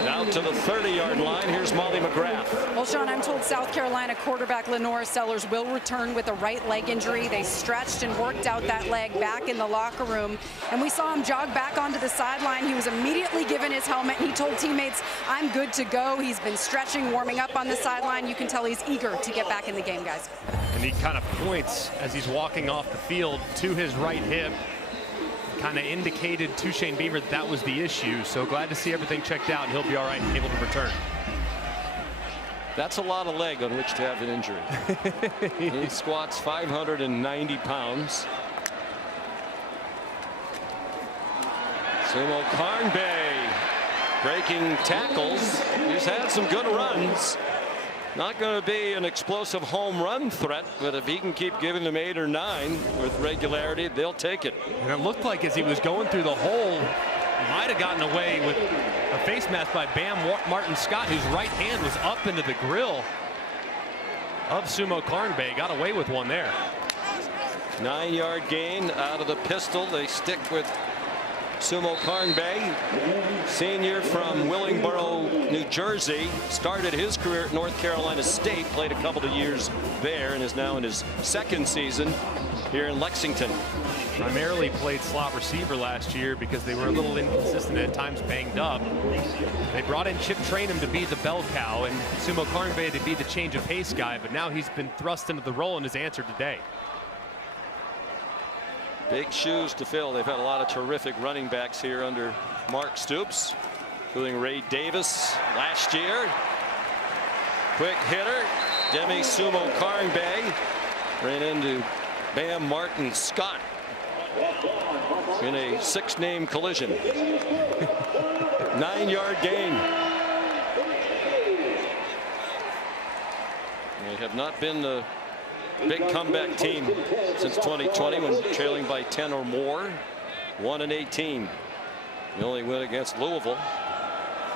out to the 30-yard line. Here's Molly McGrath. Well, Sean, I'm told South Carolina quarterback Lenora Sellers will return with a right leg injury. They stretched and worked out that leg back in the locker room, and we saw him jog back onto the sideline. He was immediately given his helmet, and he told teammates, I'm good to go. He's been stretching, warming up on the sideline. You can tell he's eager to get back in the game, guys. And he kind of points as he's walking off the field to his right hip. Kind of indicated to Shane Beamer that was the issue. So glad to see everything checked out, and he'll be all right and able to return. That's a lot of leg on which to have an injury. He squats 590 pounds. Sumo-Karngbaye breaking tackles. He's had some good runs. Not going to be an explosive home run threat, but if he can keep giving them 8 or 9 with regularity, they'll take it. And it looked like as he was going through the hole might have gotten away with a face mask by Bam Martin Scott, whose right hand was up into the grill of Sumo-Karngbaye. Got away with one there. 9-yard gain out of the pistol. They stick with Sumo-Karngbaye, senior from Willingboro, New Jersey. Started his career at North Carolina State, played a couple of years there, and is now in his second season here in Lexington. Primarily played slot receiver last year because they were a little inconsistent, at times banged up. They brought in Chip Trainum to be the bell cow and Sumo-Karngbaye to be the change of pace guy, but now he's been thrust into the role and has answered today. Big shoes to fill. They've had a lot of terrific running backs here under Mark Stoops, including Ray Davis last year. Quick hitter, Demie Sumo-Karngbaye ran into Bam Martin Scott in a 6-name collision. 9-yard gain. They have not been the big comeback team since 2020 when trailing by 10 or more. 1-18. The only win against Louisville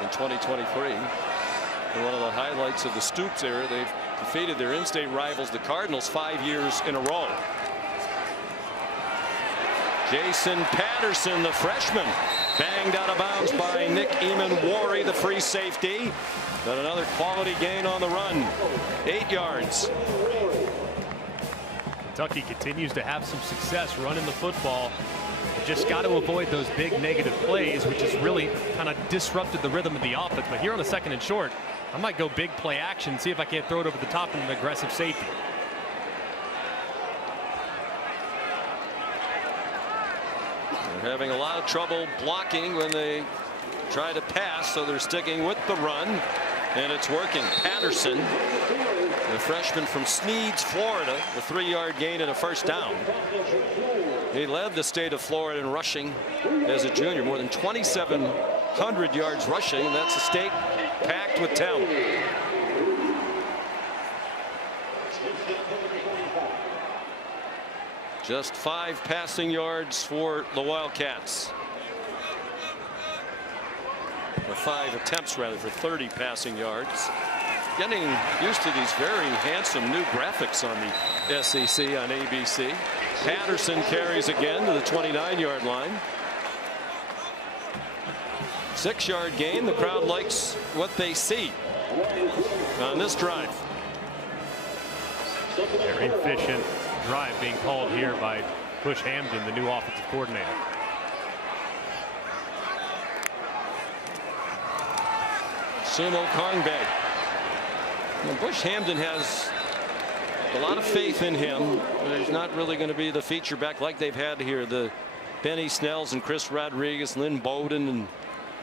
in 2023. And one of the highlights of the Stoops era, they've defeated their in-state rivals, the Cardinals, 5 years in a row. Jason Patterson, the freshman, banged out of bounds by Nick Eamon-Wari, the free safety. But another quality gain on the run. 8 yards. Kentucky continues to have some success running the football. Just got to avoid those big negative plays, which has really kind of disrupted the rhythm of the offense. But here on the 2nd and short, I might go big play action, see if I can't throw it over the top in an aggressive safety. They're having a lot of trouble blocking when they try to pass, so they're sticking with the run, and it's working. Patterson, the freshman from Sneads, Florida, a 3-yard gain and a first down. He led the state of Florida in rushing as a junior, more than 2,700 yards rushing, and that's a state packed with talent. Just 5 passing yards for the Wildcats. Or 5 attempts rather, for 30 passing yards. Getting used to these very handsome new graphics on the SEC on ABC. Patterson carries again to the 29-yard line. 6-yard gain. The crowd likes what they see on this drive. Very efficient drive being called here by Bush Hamden, the new offensive coordinator. Sumo-Karngbaye. Bush Hamden has a lot of faith in him, but he's not really going to be the feature back like they've had here. The Benny Snells and Chris Rodriguez, Lynn Bowden and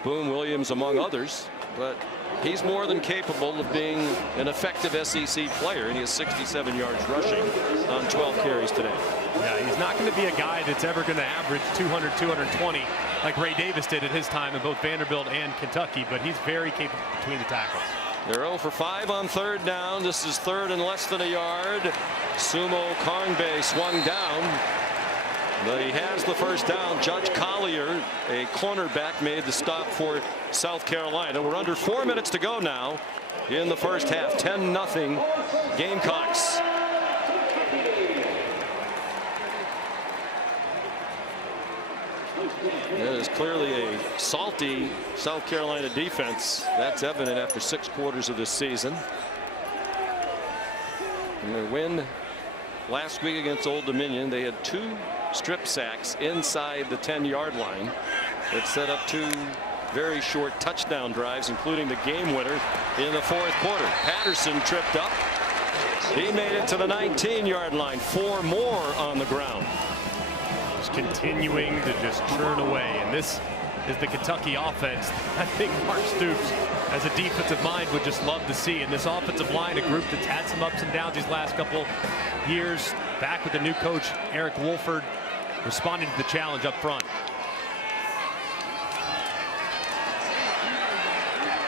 Boone Williams, among others. But he's more than capable of being an effective SEC player, and he has 67 yards rushing on 12 carries today. Yeah, he's not going to be a guy that's ever going to average 200, 220 like Ray Davis did at his time in both Vanderbilt and Kentucky, but he's very capable between the tackles. They're 0 for 5 on 3rd down. This is 3rd and less than a yard. Sumo-Karngbaye swung down, but he has the first down. Judge Collier, a cornerback, made the stop for South Carolina. We're under 4 minutes to go now in the first half. 10-0 Gamecocks. It is clearly a salty South Carolina defense. That's evident after 6 quarters of this season. In their win last week against Old Dominion, they had 2 strip sacks inside the 10-yard line. It set up 2 very short touchdown drives, including the game winner in the 4th quarter. Patterson tripped up. He made it to the 19-yard line. 4 more on the ground. Continuing to just churn away, and this is the Kentucky offense I think Mark Stoops, as a defensive mind, would just love to see. And this offensive line, a group that's had some ups and downs these last couple years, back with the new coach Eric Wolford, responding to the challenge up front.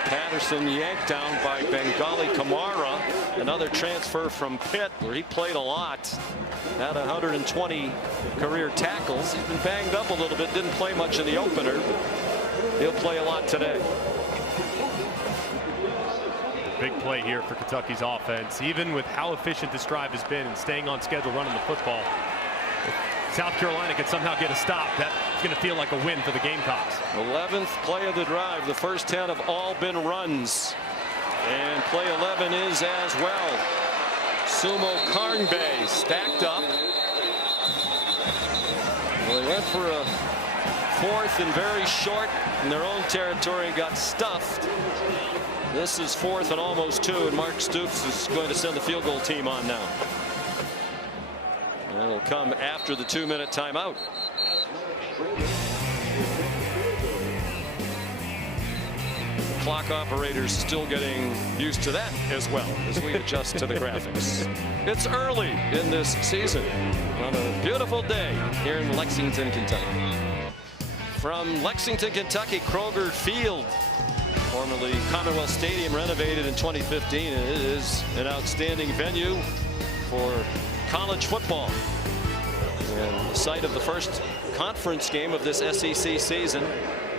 Patterson yanked down by Bengali Kamara, another transfer from Pitt, where he played a lot. Had 120 career tackles. He's been banged up a little bit, didn't play much in the opener. he'll play a lot today. Big play here for Kentucky's offense, even with how efficient this drive has been and staying on schedule running the football. If South Carolina could somehow get a stop, that's going to feel like a win for the Gamecocks. 11th play of the drive. The first 10 have all been runs. And play 11 is as well. Sumo-Karngbaye stacked up. Well, they went for a fourth and very short in their own territory, got stuffed. This is 4th and almost 2, and Mark Stoops is going to send the field goal team on now. And it'll come after the 2-minute timeout. Clock operators still getting used to that as well as we adjust to the graphics. It's early in this season on a beautiful day here in Lexington, Kentucky. From Lexington, Kentucky, Kroger Field, formerly Commonwealth Stadium, renovated in 2015. And it is an outstanding venue for college football. And the site of the first conference game of this SEC season.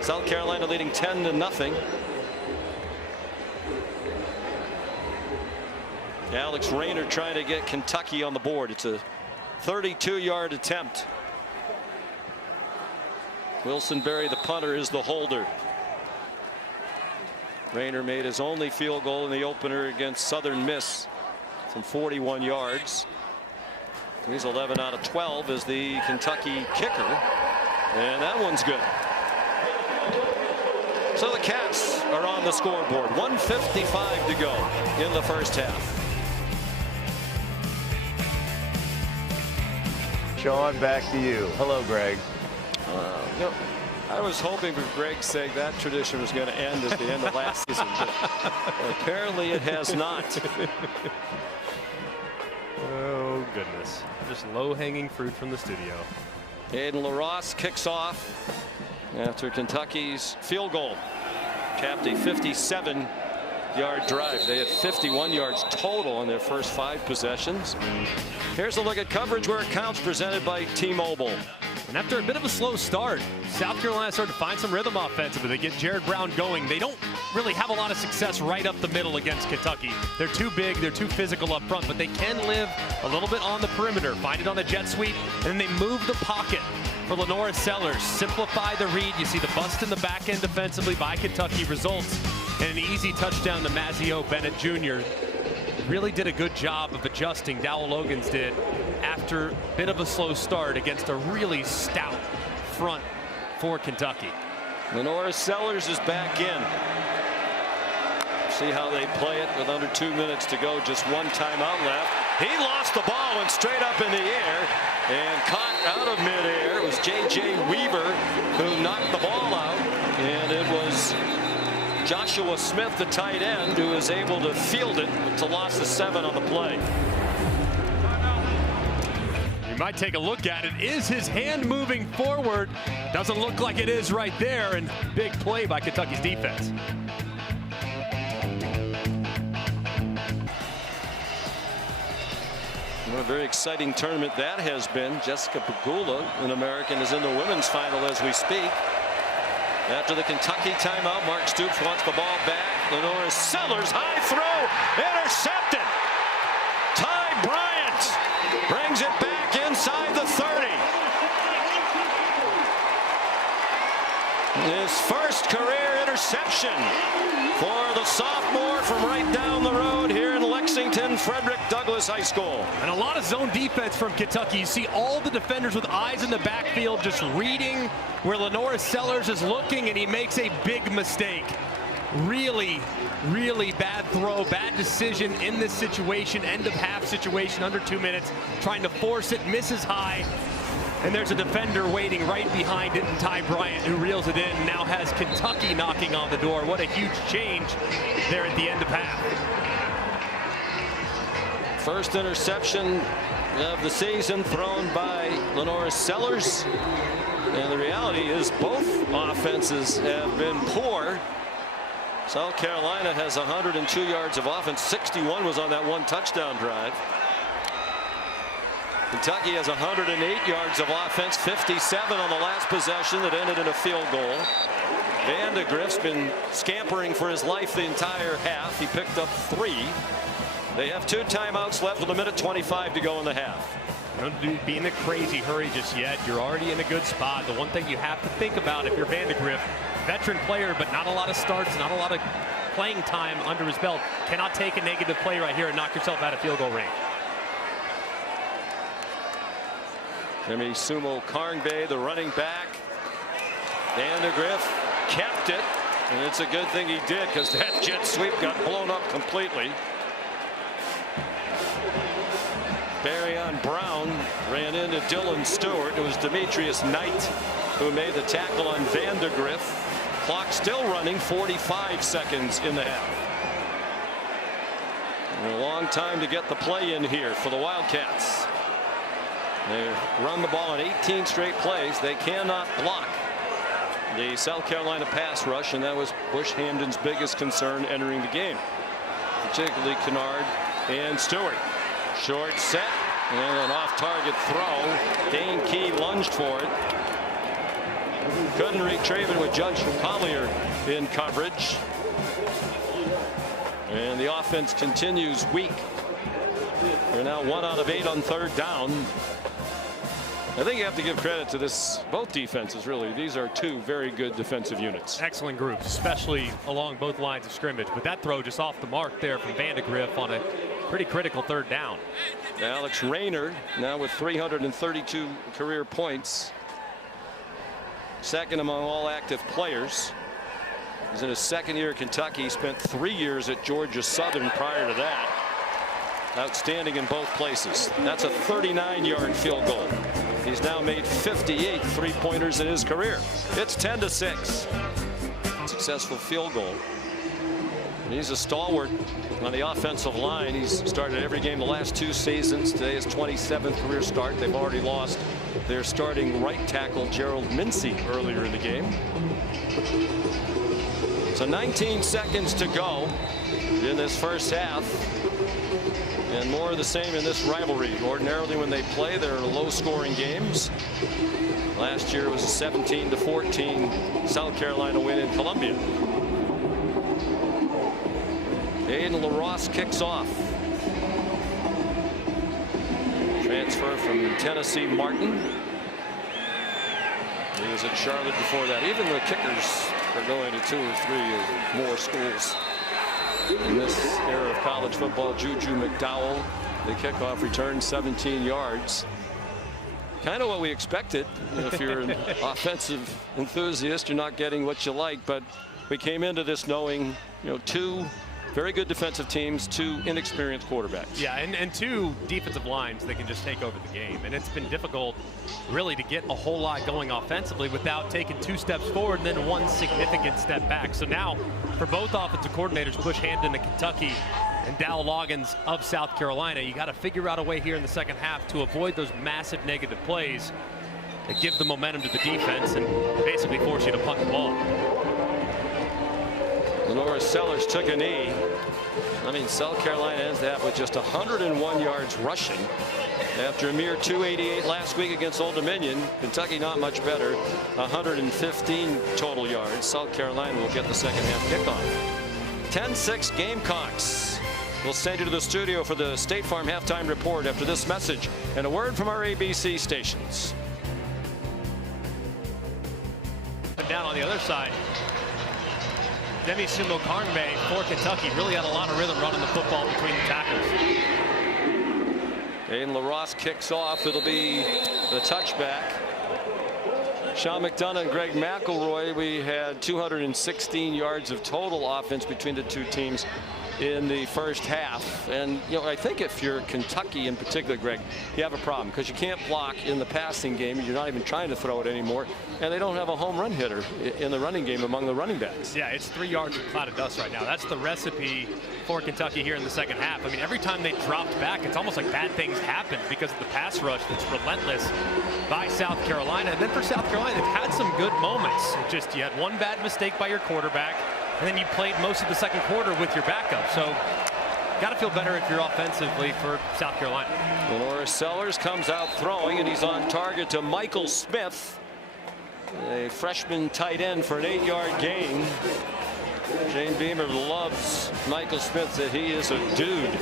South Carolina leading 10-0. Alex Rayner trying to get Kentucky on the board. It's a 32-yard attempt. Wilson Berry, the punter, is the holder. Rayner made his only field goal in the opener against Southern Miss from 41 yards. He's 11 out of 12 as the Kentucky kicker, and that one's good. So the Cats are on the scoreboard. 1:55 to go in the first half. Sean, back to you. Hello, Greg. I was hoping for Greg's sake that tradition was going to end at the end of last season, but apparently it has not. Oh, goodness. Just low-hanging fruit from the studio. Aiden LaRosse kicks off after Kentucky's field goal. Capped a 57-yard drive. They had 51 yards total on their first 5 possessions. Here's a look at coverage where it counts, presented by T-Mobile. And after a bit of a slow start, South Carolina started to find some rhythm offensively. They get Jared Brown going. They don't really have a lot of success right up the middle against Kentucky. They're too big, they're too physical up front, but they can live a little bit on the perimeter, find it on the jet sweep, and then they move the pocket for Lenora Sellers. Simplify the read. You see the bust in the back end defensively by Kentucky results in an easy touchdown to Mazio Bennett Jr. Really did a good job of adjusting, Dowell Logans did, after a bit of a slow start against a really stout front for Kentucky. Lenora Sellers is back in. See how they play it with under 2 minutes to go. Just one timeout left. He lost the ball, went straight up in the air and caught out of midair. It was J.J. Weaver who knocked the ball out, and it was Joshua Smith, the tight end, who was able to field it to loss of 7 on the play. You might take a look at it. Is his hand moving forward? Doesn't look like it is right there, and big play by Kentucky's defense. What a very exciting tournament that has been. Jessica Pegula, an American, is in the women's final as we speak. After the Kentucky timeout, Mark Stoops wants the ball back. Lenora Sellers, high throw, intercepted. Ty Bryant brings it back inside the 30. His first career interception for the sophomore from right down the road here in Lexington, Frederick Douglass High School. And a lot of zone defense from Kentucky. You see all the defenders with eyes in the backfield just reading where Lenora Sellers is looking, and he makes a big mistake. Really, really bad throw, bad decision in this situation, end of half situation, under 2 minutes, trying to force it, misses high. And there's a defender waiting right behind it, and Ty Bryant, who reels it in, now has Kentucky knocking on the door. What a huge change there at the end of half. First interception of the season thrown by Lenora Sellers. And the reality is both offenses have been poor. South Carolina has 102 yards of offense. 61 was on that one touchdown drive. Kentucky has 108 yards of offense, 57 on the last possession that ended in a field goal. Vandagriff's been scampering for his life the entire half. He picked up 3. They have 2 timeouts left with 1:25 to go in the half. Don't be in a crazy hurry just yet. You're already in a good spot. The one thing you have to think about if you're Vandagriff, veteran player, but not a lot of starts, not a lot of playing time under his belt, cannot take a negative play right here and knock yourself out of field goal range. Demie Sumo-Karngbaye, the running back. Vandagriff kept it, and it's a good thing he did because that jet sweep got blown up completely. Barion Brown ran into Dylan Stewart. It was Demetrius Knight who made the tackle on Vandagriff. Clock still running, 45 seconds in the half. And a long time to get the play in here for the Wildcats. They've run the ball in 18 straight plays. They cannot block the South Carolina pass rush, and that was Bush Hamden's biggest concern entering the game, particularly Kennard and Stewart. Short set and an off-target throw. Dane Key lunged for it. Couldn't retrieve it with Judge Collier in coverage. And the offense continues weak. They're now 1 out of 8 on 3rd down. I think you have to give credit to both defenses, really. These are 2 very good defensive units. Excellent groups, especially along both lines of scrimmage. But that throw just off the mark there from Vandagriff on a pretty critical 3rd down. Alex Rayner now with 332 career points. 2nd among all active players. He's in his 2nd year at Kentucky. He spent 3 years at Georgia Southern prior to that. Outstanding in both places. That's a 39-yard field goal. He's now made 58 3-pointers in his career. It's 10-6. Successful field goal. And he's a stalwart on the offensive line. He's started every game the last 2 seasons. Today is 27th career start. They've already lost their starting right tackle Gerald Mincy earlier in the game. So 19 seconds to go in this first half. And more of the same in this rivalry. Ordinarily when they play, they're low-scoring games. Last year it was a 17-14 South Carolina win in Columbia. Aiden LaRosse kicks off. Transfer from Tennessee Martin. He was at Charlotte before that. Even the kickers are going to 2 or 3 or more schools. In this era of college football, Juju McDowell, the kickoff return 17 yards. Kind of what we expected. If you're an offensive enthusiast, you're not getting what you like. But we came into this knowing, 2 very good defensive teams, 2 inexperienced quarterbacks. Yeah, and 2 defensive lines that can just take over the game. And it's been difficult, really, to get a whole lot going offensively without taking 2 steps forward and then 1 significant step back. So now, for both offensive coordinators, Bush Hamden of Kentucky and Dow Loggins of South Carolina, you got to figure out a way here in the second half to avoid those massive negative plays that give the momentum to the defense and basically force you to punt the ball. Lenora Sellers took a knee. I mean, South Carolina ends that with just 101 yards rushing after a mere 288 last week against Old Dominion. Kentucky not much better, 115 total yards. South Carolina will get the second half kickoff. 10-6 Gamecocks. We'll send you to the studio for the State Farm halftime report after this message and a word from our ABC stations. And down on the other side, Demie Sumo-Karngbaye for Kentucky really had a lot of rhythm running the football between the tackles. Aiden LaRosse kicks off. It'll be the touchback. Sean McDonough and Greg McElroy, we had 216 yards of total offense between the 2 teams in the first half. And I think if you're Kentucky in particular, Greg, you have a problem because you can't block in the passing game. You're not even trying to throw it anymore, and they don't have a home run hitter in the running game among the running backs. Yeah, it's 3 yards of cloud of dust right now. That's the recipe for Kentucky here in the second half. I mean, every time they dropped back, it's almost like bad things happen because of the pass rush that's relentless by South Carolina. And then for South Carolina, they've had some good moments. It just, you had 1 bad mistake by your quarterback, and then you played most of the second quarter with your backup. So got to feel better if you're offensively for South Carolina. Lenora Sellers comes out throwing, and he's on target to Michael Smith. A freshman tight end for an 8-yard gain. Shane Beamer loves Michael Smith, that he is a dude.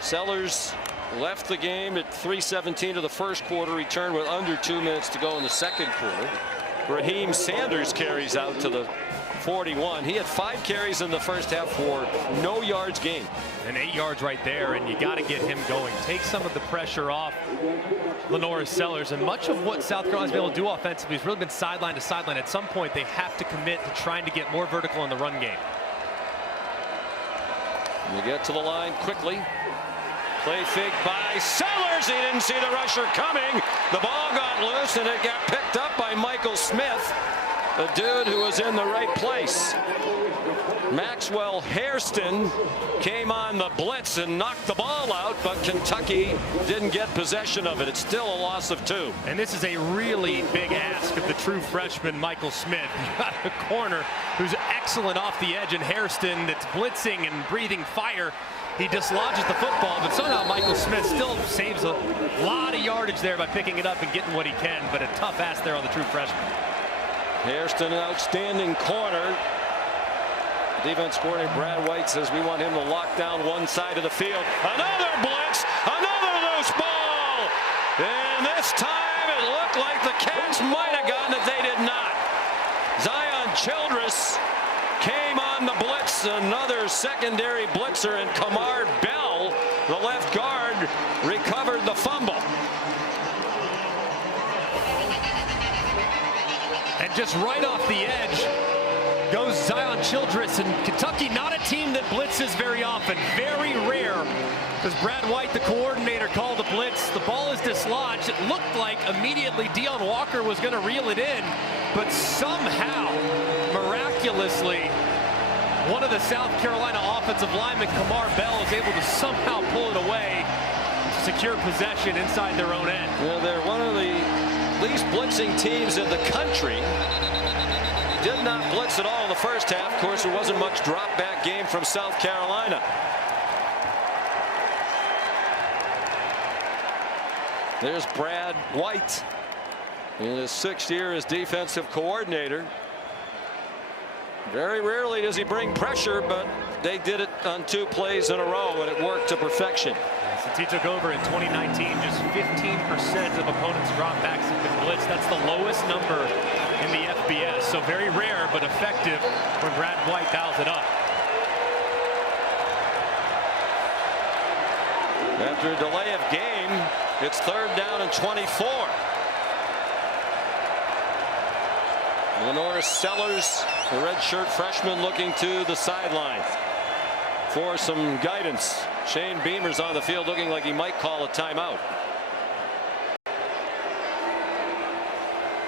Sellers left the game at 3:17 of the first quarter, returned with under 2 minutes to go in the second quarter. Raheem Sanders carries out to the 41. He had 5 carries in the first half for no yards gained. And 8 yards right there, and you got to get him going. Take some of the pressure off Lenoris Sellers, and much of what South Carolina's been able to do offensively has really been sideline to sideline. At some point, they have to commit to trying to get more vertical in the run game. And they get to the line quickly. Play fake by Sellers. He didn't see the rusher coming. The ball got loose, and it got picked up by Michael Smith, the dude who was in the right place. Maxwell Hairston came on the blitz and knocked the ball out, but Kentucky didn't get possession of it. It's still a loss of 2. And this is a really big ask of the true freshman Michael Smith. You got a corner who's excellent off the edge, and Hairston that's blitzing and breathing fire. He dislodges the football, but somehow Michael Smith still saves a lot of yardage there by picking it up and getting what he can. But a tough ask there on the true freshman. Hairston, an outstanding corner. Defense coordinator Brad White says we want him to lock down one side of the field. Another blitz, another loose ball. And this time it looked like the Cats might have gotten it. They did not. Zion Childress came on the blitz. Another secondary blitzer, and Kamar Bell, the left guard, recovered the fumble. And just right off the edge goes Zion Childress, and Kentucky not a team that blitzes very often. Very rare. As Brad White, the coordinator, called the blitz, the ball is dislodged. It looked like immediately Deion Walker was going to reel it in, but somehow, miraculously, one of the South Carolina offensive linemen, Kamar Bell, is able to somehow pull it away to secure possession inside their own end. Well, they're one of the least blitzing teams in the country. Did not blitz at all in the first half. Of course, there wasn't much drop back game from South Carolina. There's Brad White in his 6th year as defensive coordinator. Very rarely does he bring pressure, but they did it on 2 plays in a row, and it worked to perfection. Since he took over in 2019, just 15% of opponents' dropbacks have been blitzed. That's the lowest number in the FBS. So very rare, but effective when Brad White dials it up. After a delay of game, it's 3rd down and 24. Lenoris Sellers, the redshirt freshman, looking to the sideline for some guidance. Shane Beamer's on the field looking like he might call a timeout.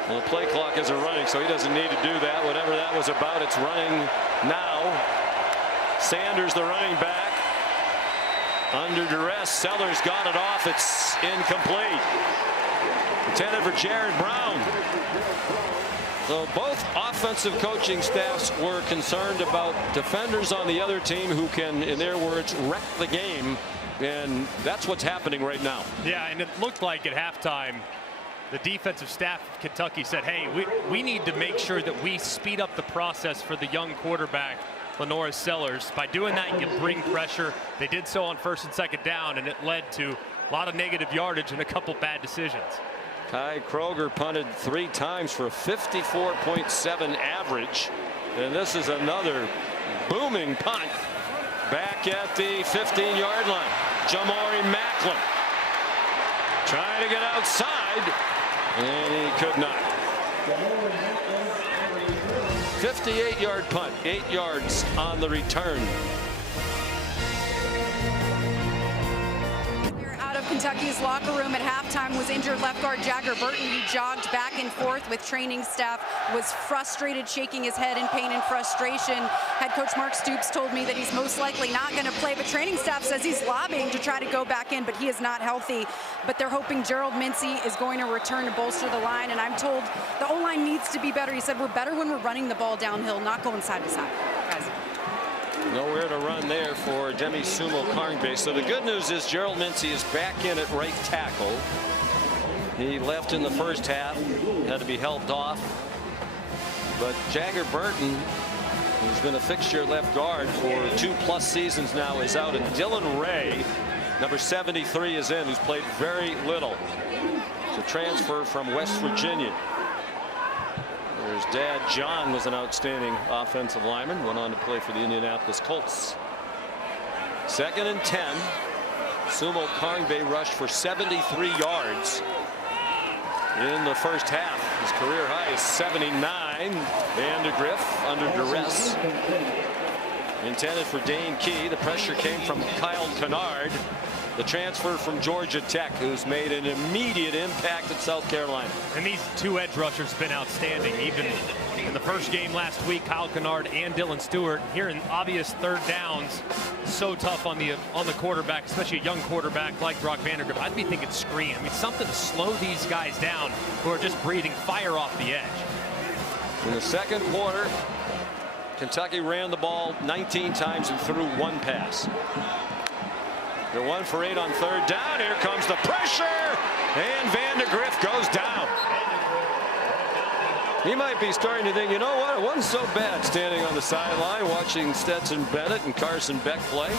Well, the play clock isn't running, so he doesn't need to do that. Whatever that was about, it's running now. Sanders, the running back, under duress. Sellers got it off. It's incomplete. Intended for Jared Brown. So both offensive coaching staffs were concerned about defenders on the other team who can, in their words, wreck the game. And that's what's happening right now. Yeah, and it looked like at halftime, the defensive staff of Kentucky said, hey, we need to make sure that we speed up the process for the young quarterback, Lenoris Sellers. By doing that, you can bring pressure. They did so on 1st and 2nd down, and it led to a lot of negative yardage and a couple bad decisions. Kai Kroger punted 3 times for a 54.7 average. And this is another booming punt back at the 15-yard line. Jamori Macklin trying to get outside, and he could not. 58-yard punt, 8 yards on the return. Kentucky's locker room at halftime was injured left guard Jagger Burton. He jogged back and forth with training staff, was frustrated, shaking his head in pain and frustration. Head coach Mark Stoops told me that he's most likely not going to play, but training staff says he's lobbying to try to go back in, but he is not healthy. But they're hoping Gerald Mincey is going to return to bolster the line, and I'm told the O-line needs to be better. He said we're better when we're running the ball downhill, not going side to side. Guys. Nowhere to run there for Demie Sumo-Karngbaye. So the good news is Gerald Mincey is back in at right tackle. He left in the first half, had to be helped off. But Jagger Burton, who's been a fixture at left guard for 2+ seasons now, is out. And Dylan Ray, number 73, is in, who's played very little. It's a transfer from West Virginia. His dad, John, was an outstanding offensive lineman, went on to play for the Indianapolis Colts. 2nd and 10. Sumo-Karngbaye rushed for 73 yards in the first half. His career high is 79. Vandagriff under duress. Intended for Dane Key. The pressure came from Kyle Kennard, the transfer from Georgia Tech, who's made an immediate impact at South Carolina. And these two edge rushers have been outstanding. Even in the first game last week, Kyle Kennard and Dylan Stewart here in obvious third downs. So tough on the quarterback, especially a young quarterback like Brock Vandagriff. I'd be thinking screen. I mean, something to slow these guys down who are just breathing fire off the edge. In the second quarter, Kentucky ran the ball 19 times and threw 1 pass. They're 1 for 8 on third down. Here comes the pressure, and Vandagriff goes down. He might be starting to think, you know what, it wasn't so bad standing on the sideline watching Stetson Bennett and Carson Beck play.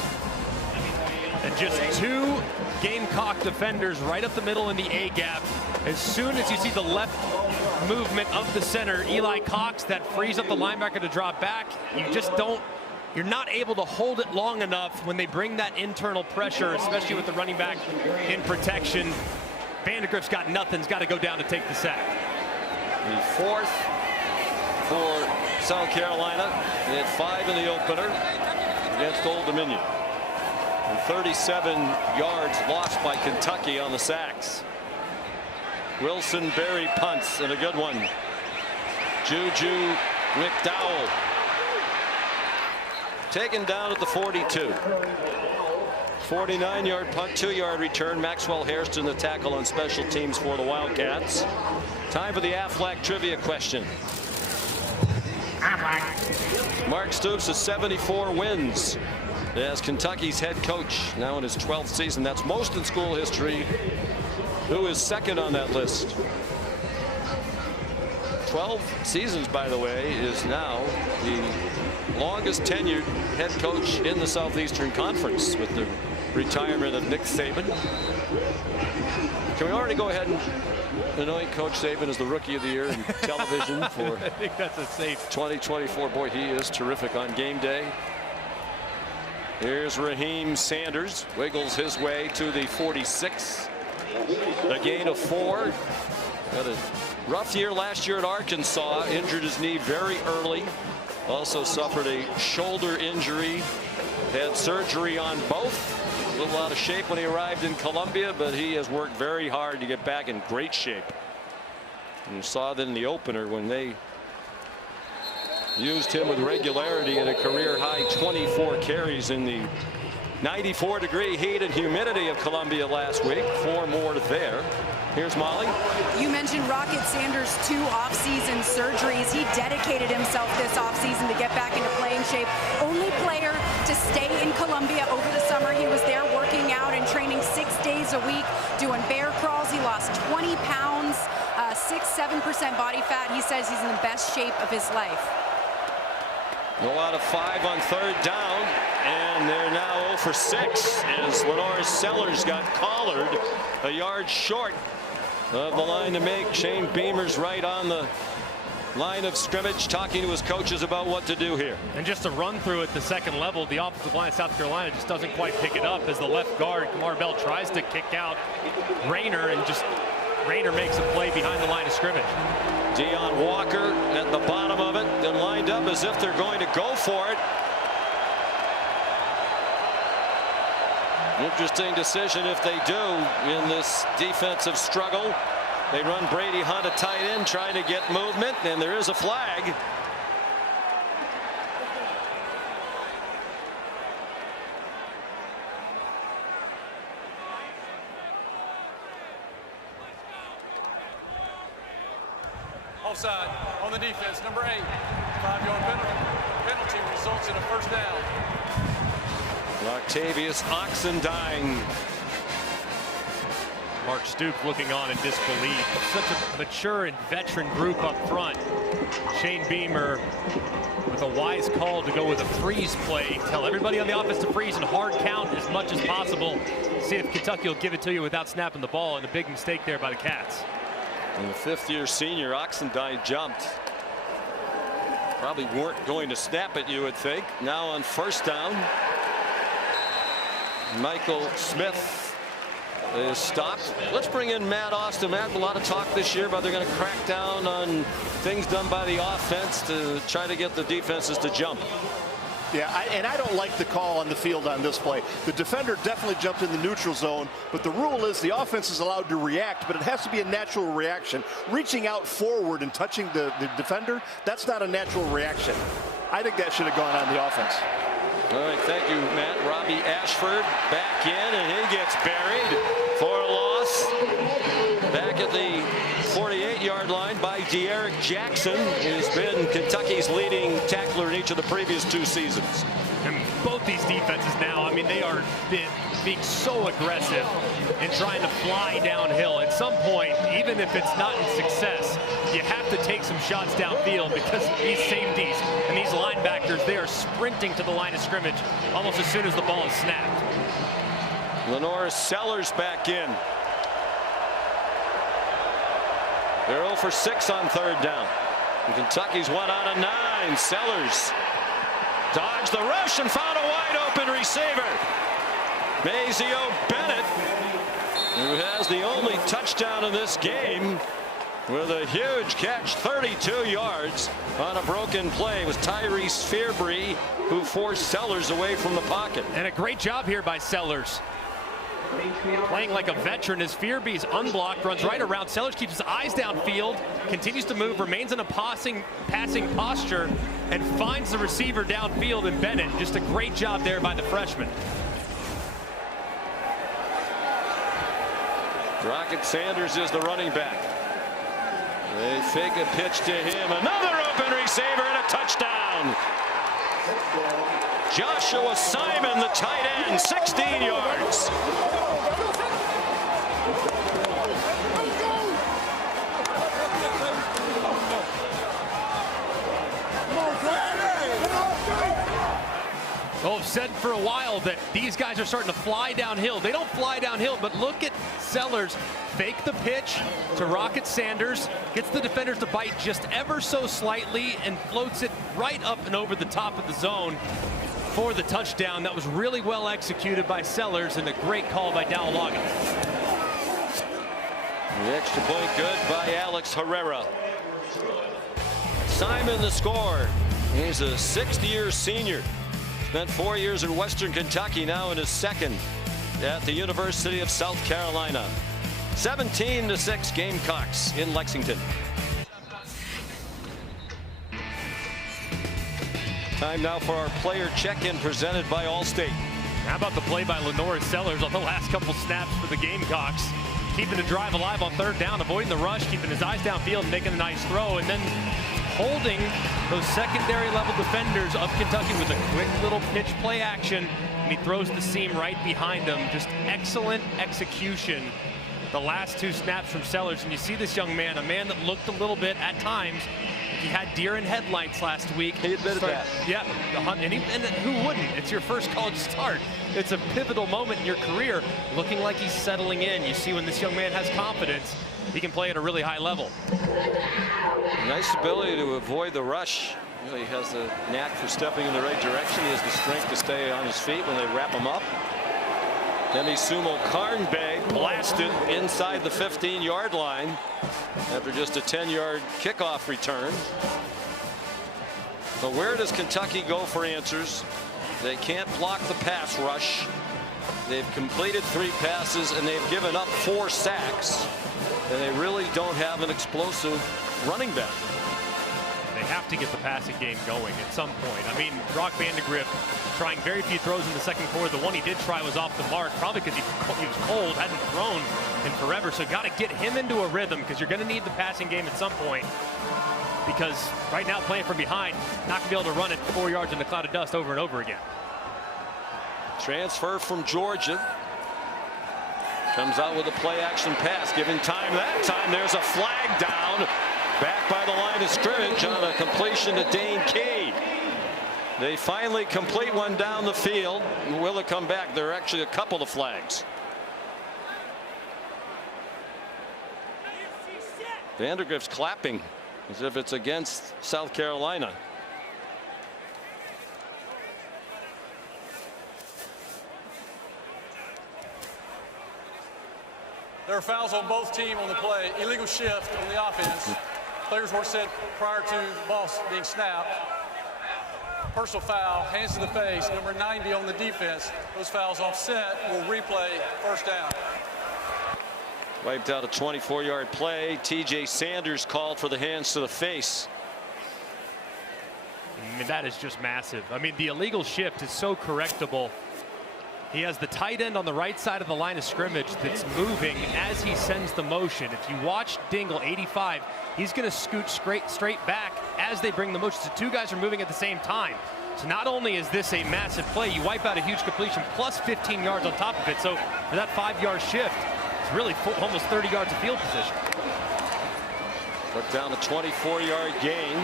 And just 2 Gamecock defenders right up the middle in the A gap. As soon as you see the left movement of the center, Eli Cox, that frees up the linebacker to drop back. You just don't. You're not able to hold it long enough when they bring that internal pressure, especially with the running back in protection. Vandagriff's got nothing. He's got to go down to take the sack. The 4th for South Carolina. They had 5 in the opener against Old Dominion. And 37 yards lost by Kentucky on the sacks. Wilson Berry punts, and a good one. Juju McDowell taken down at the 42. 49-yard punt, 2-yard return. Maxwell Hairston, the tackle on special teams for the Wildcats. Time for the Aflac trivia question. Mark Stoops has 74 wins as Kentucky's head coach, now in his 12th season. That's most in school history. Who is second on that list? 12 seasons, by the way, is now the longest tenured head coach in the Southeastern Conference, with the retirement of Nick Saban. Can we already go ahead and anoint Coach Saban as the Rookie of the Year in television for I think that's a safe 2024? Boy, he is terrific on game day. Here's Raheem Sanders, wiggles his way to the 46. A gain of 4. Had a rough year last year at Arkansas. Injured his knee very early. Also suffered a shoulder injury. Had surgery on both. A little out of shape when he arrived in Columbia, but he has worked very hard to get back in great shape. And you saw that in the opener when they used him with regularity in a career high 24 carries in the 94-degree heat and humidity of Columbia last week. 4 more there. Here's Molly. You mentioned Rocket Sanders' 2 off-season surgeries. He dedicated himself this offseason to get back into playing shape. Only player to stay in Columbia over the summer. He was there working out and training 6 days a week, doing bear crawls. He lost 20 pounds, 6-7% body fat. He says he's in the best shape of his life. Go out of 5 on third down, and they're now 0 for 6 as Lenore Sellers got collared a yard short of the line to make. Shane Beamer's right on the line of scrimmage, talking to his coaches about what to do here. And just a run through at the second level, the offensive line of South Carolina just doesn't quite pick it up as the left guard, Kamar Bell, tries to kick out Rayner, and just Rayner makes a play behind the line of scrimmage. Deion Walker at the bottom of it, then lined up as if they're going to go for it. Interesting decision if they do in this defensive struggle. They run Brady Hunt a tight end, trying to get movement, and there is a flag. Offside on the defense, number 8. 5-yard penalty results in a first down. Octavius Oxendine Mark Stoops looking on in disbelief. Such a mature and veteran group up front. Shane Beamer with a wise call to go with a freeze play. Tell everybody on the offense to freeze and hard count as much as possible. See if Kentucky will give it to you without snapping the ball, and a big mistake there by the Cats. And the fifth-year senior Oxendine jumped. Probably weren't going to snap it, you would think. Now on first down, Michael Smith is stopped. Let's bring in Matt Austin. Matt, a lot of talk this year about they're going to crack down on things done by the offense to try to get the defenses to jump. Yeah, and I don't like the call on the field on this play. The defender definitely jumped in the neutral zone, but the rule is the offense is allowed to react, but it has to be a natural reaction. Reaching out forward and touching the defender, that's not a natural reaction. I think that should have gone on the offense. All right, thank you, Matt. Robbie Ashford back in, and he gets buried for a loss. Back at the 48-yard line by De'Aaron Jackson, who's been Kentucky's leading tackler in each of the previous 2 seasons. And both these defenses now, I mean, they are being so aggressive and trying to fly downhill. At some point, even if it's not in success, you have to take some shots downfield because these safeties and these linebackers, they are sprinting to the line of scrimmage almost as soon as the ball is snapped. Lenore Sellers back in. They're 0 for 6 on third down. And Kentucky's 1 out of 9. Sellers dodged the rush and found a wide open receiver. Mazeo Bennett, who has the only touchdown in this game, with a huge catch, 32 yards on a broken play. It was Tyrese Fearbry who forced Sellers away from the pocket. And a great job here by Sellers. Playing like a veteran as Fearby's unblocked, runs right around. Sellers keeps his eyes downfield, continues to move, remains in a passing posture, and finds the receiver downfield in Bennett. Just a great job there by the freshman. Rocket Sanders is the running back. They fake a pitch to him. Another open receiver and a touchdown. Joshua Simon, the tight end, 16 yards. Well, I've said for a while that these guys are starting to fly downhill. They don't fly downhill, but look at Sellers fake the pitch to Rocket Sanders, gets the defenders to bite just ever so slightly and floats it right up and over the top of the zone for the touchdown. That was really well executed by Sellers and a great call by Dowell Logan. The extra point good by Alex Herrera. Simon the score. He's a 6th-year senior. Spent 4 years at Western Kentucky, now in his 2nd at the University of South Carolina. 17-6 Gamecocks in Lexington. Time now for our player check-in presented by Allstate. How about the play by Lenore Sellers on the last couple snaps for the Gamecocks? Keeping the drive alive on third down, avoiding the rush, keeping his eyes downfield, making a nice throw, and then holding those secondary level defenders of Kentucky with a quick little pitch play action, and he throws the seam right behind him. Just excellent execution. The last 2 snaps from Sellers, and you see this young man, a man that looked a little bit at times. He had deer in headlights last week. He admitted that. Yeah, and who wouldn't? It's your first college start. It's a pivotal moment in your career. Looking like he's settling in. You see when this young man has confidence, he can play at a really high level. Nice ability to avoid the rush. He has the knack for stepping in the right direction. He has the strength to stay on his feet when they wrap him up. Demie Sumo-Karngbaye blasted inside the 15-yard line after just a 10-yard kickoff return. But where does Kentucky go for answers? They can't block the pass rush. They've completed 3 passes and they've given up 4 sacks. And they really don't have an explosive running back. They have to get the passing game going at some point. I mean, Brock Vandagriff trying very few throws in the second quarter. The one he did try was off the mark, probably because he was cold, hadn't thrown in forever. So got to get him into a rhythm because you're going to need the passing game at some point. Because right now playing from behind, not going to be able to run it 4 yards in a cloud of dust over and over again. Transfer from Georgia. Comes out with a play action pass, giving time. That time there's a flag down. Back by the line of scrimmage on a completion to Dane Key. They finally complete one down the field. Will it come back? There are actually a couple of flags. Vandagriff's clapping as if it's against South Carolina. There are fouls on both teams on the play. Illegal shift on the offense. Players were set prior to the ball being snapped. Personal foul, hands to the face, number 90 on the defense. Those fouls offset will replay first down. Wiped out a 24-yard play. TJ Sanders called for the hands to the face. I mean, that is just massive. I mean, the illegal shift is so correctable. He has the tight end on the right side of the line of scrimmage that's moving as he sends the motion. If you watch Dingle, 85, he's going to scoot straight back as they bring the motion. So two guys are moving at the same time. So not only is this a massive play, you wipe out a huge completion plus 15 yards on top of it. So for that 5-yard shift, it's really almost 30 yards of field position. Took down a 24-yard gain.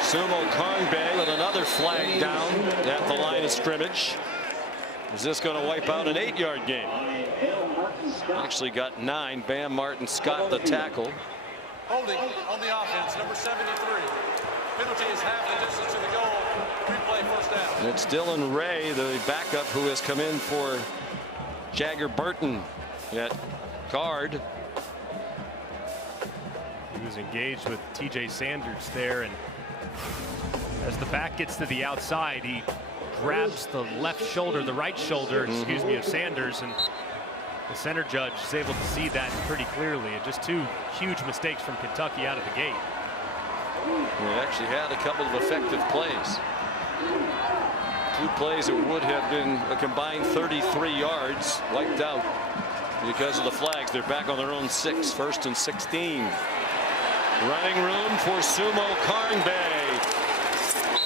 Sumo-Karngbaye with another flag down at the line of scrimmage. Is this going to wipe out an 8-yard gain? Actually got 9. Bam Martin Scott the tackle. Holding on the offense, number 73. Penalty is half the distance to the goal. Replay first down. It's Dylan Ray, the backup, who has come in for Jagger Burton at guard. He was engaged with TJ Sanders there, and as the back gets to the outside, he grabs the left shoulder, the right shoulder, excuse me, of Sanders, and the center judge is able to see that pretty clearly. And just two huge mistakes from Kentucky out of the gate. They actually had a couple of effective plays. 2 plays that would have been a combined 33 yards wiped out because of the flags. They're back on their own 6, 1st and 16. Running room for Sumo-Karngbaye.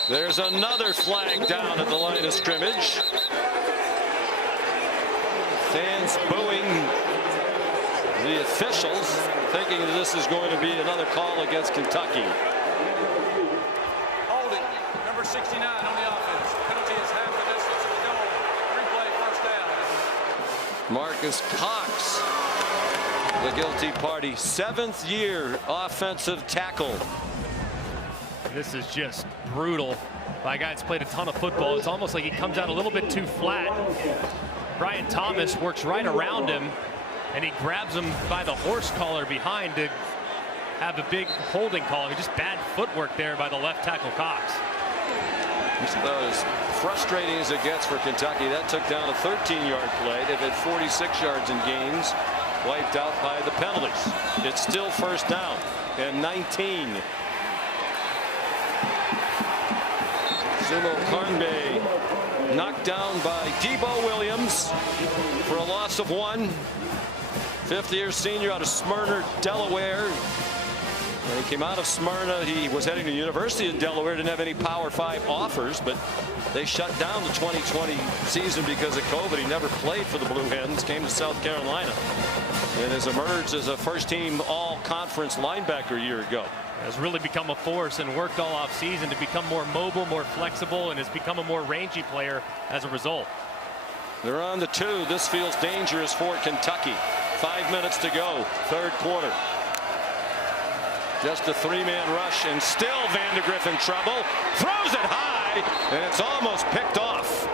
There's another flag down at the line of scrimmage. Fans booing the officials, thinking that this is going to be another call against Kentucky. Holding, number 69 on the offense. Penalty is half the distance to the goal. Replay first down. Marcus Cox, the guilty party, 7th year offensive tackle. This is just brutal by a guy that's played a ton of football. It's almost like he comes out a little bit too flat. Bryant Thomas works right around him, and he grabs him by the horse collar behind to have a big holding call. Just bad footwork there by the left tackle Cox. It's about as frustrating as it gets for Kentucky. That took down a 13-yard play. They've had 46 yards in games wiped out by the penalties. It's still first down and 19. Sumo-Karngbaye knocked down by Debo Williams for a loss of 1. 5th-year senior out of Smyrna, Delaware. When he came out of Smyrna, he was heading to the University of Delaware. Didn't have any Power 5 offers, but they shut down the 2020 season because of COVID. He never played for the Blue Hens. Came to South Carolina and has emerged as a first-team all-conference linebacker a year ago. Has really become a force and worked all off season to become more mobile, more flexible, and has become a more rangy player as a result. They're on the 2. This feels dangerous for Kentucky. 5 minutes to go, 3rd quarter. Just a 3-man rush, and still Vandagriff in trouble. Throws it high, and it's almost picked off.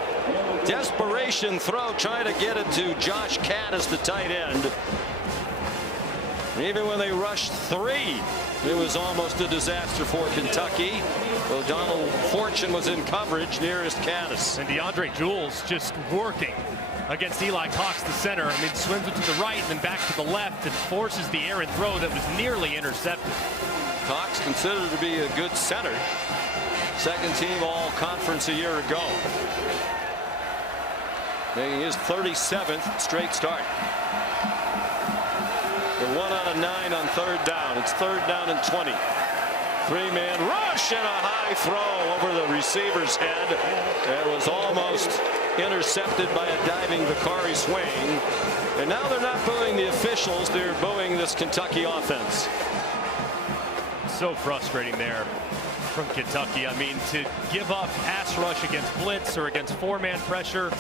Desperation throw, trying to get it to Josh Caddis, the tight end. Even when they rushed 3, it was almost a disaster for Kentucky. O'Donnell Fortune was in coverage nearest Caddis. And DeAndre Jules just working against Eli Cox, the center. I mean, swims it to the right and then back to the left and forces the errant throw that was nearly intercepted. Cox considered to be a good center. 2nd team all-conference a year ago. Making his 37th straight start. They're 1 out of 9 on 3rd down. It's 3rd down and 20. Three-man rush and a high throw over the receiver's head. It was almost intercepted by a diving Vicari Swain. And now they're not booing the officials. They're booing this Kentucky offense. So frustrating there from Kentucky. I mean, to give up pass rush against blitz or against four-man pressure,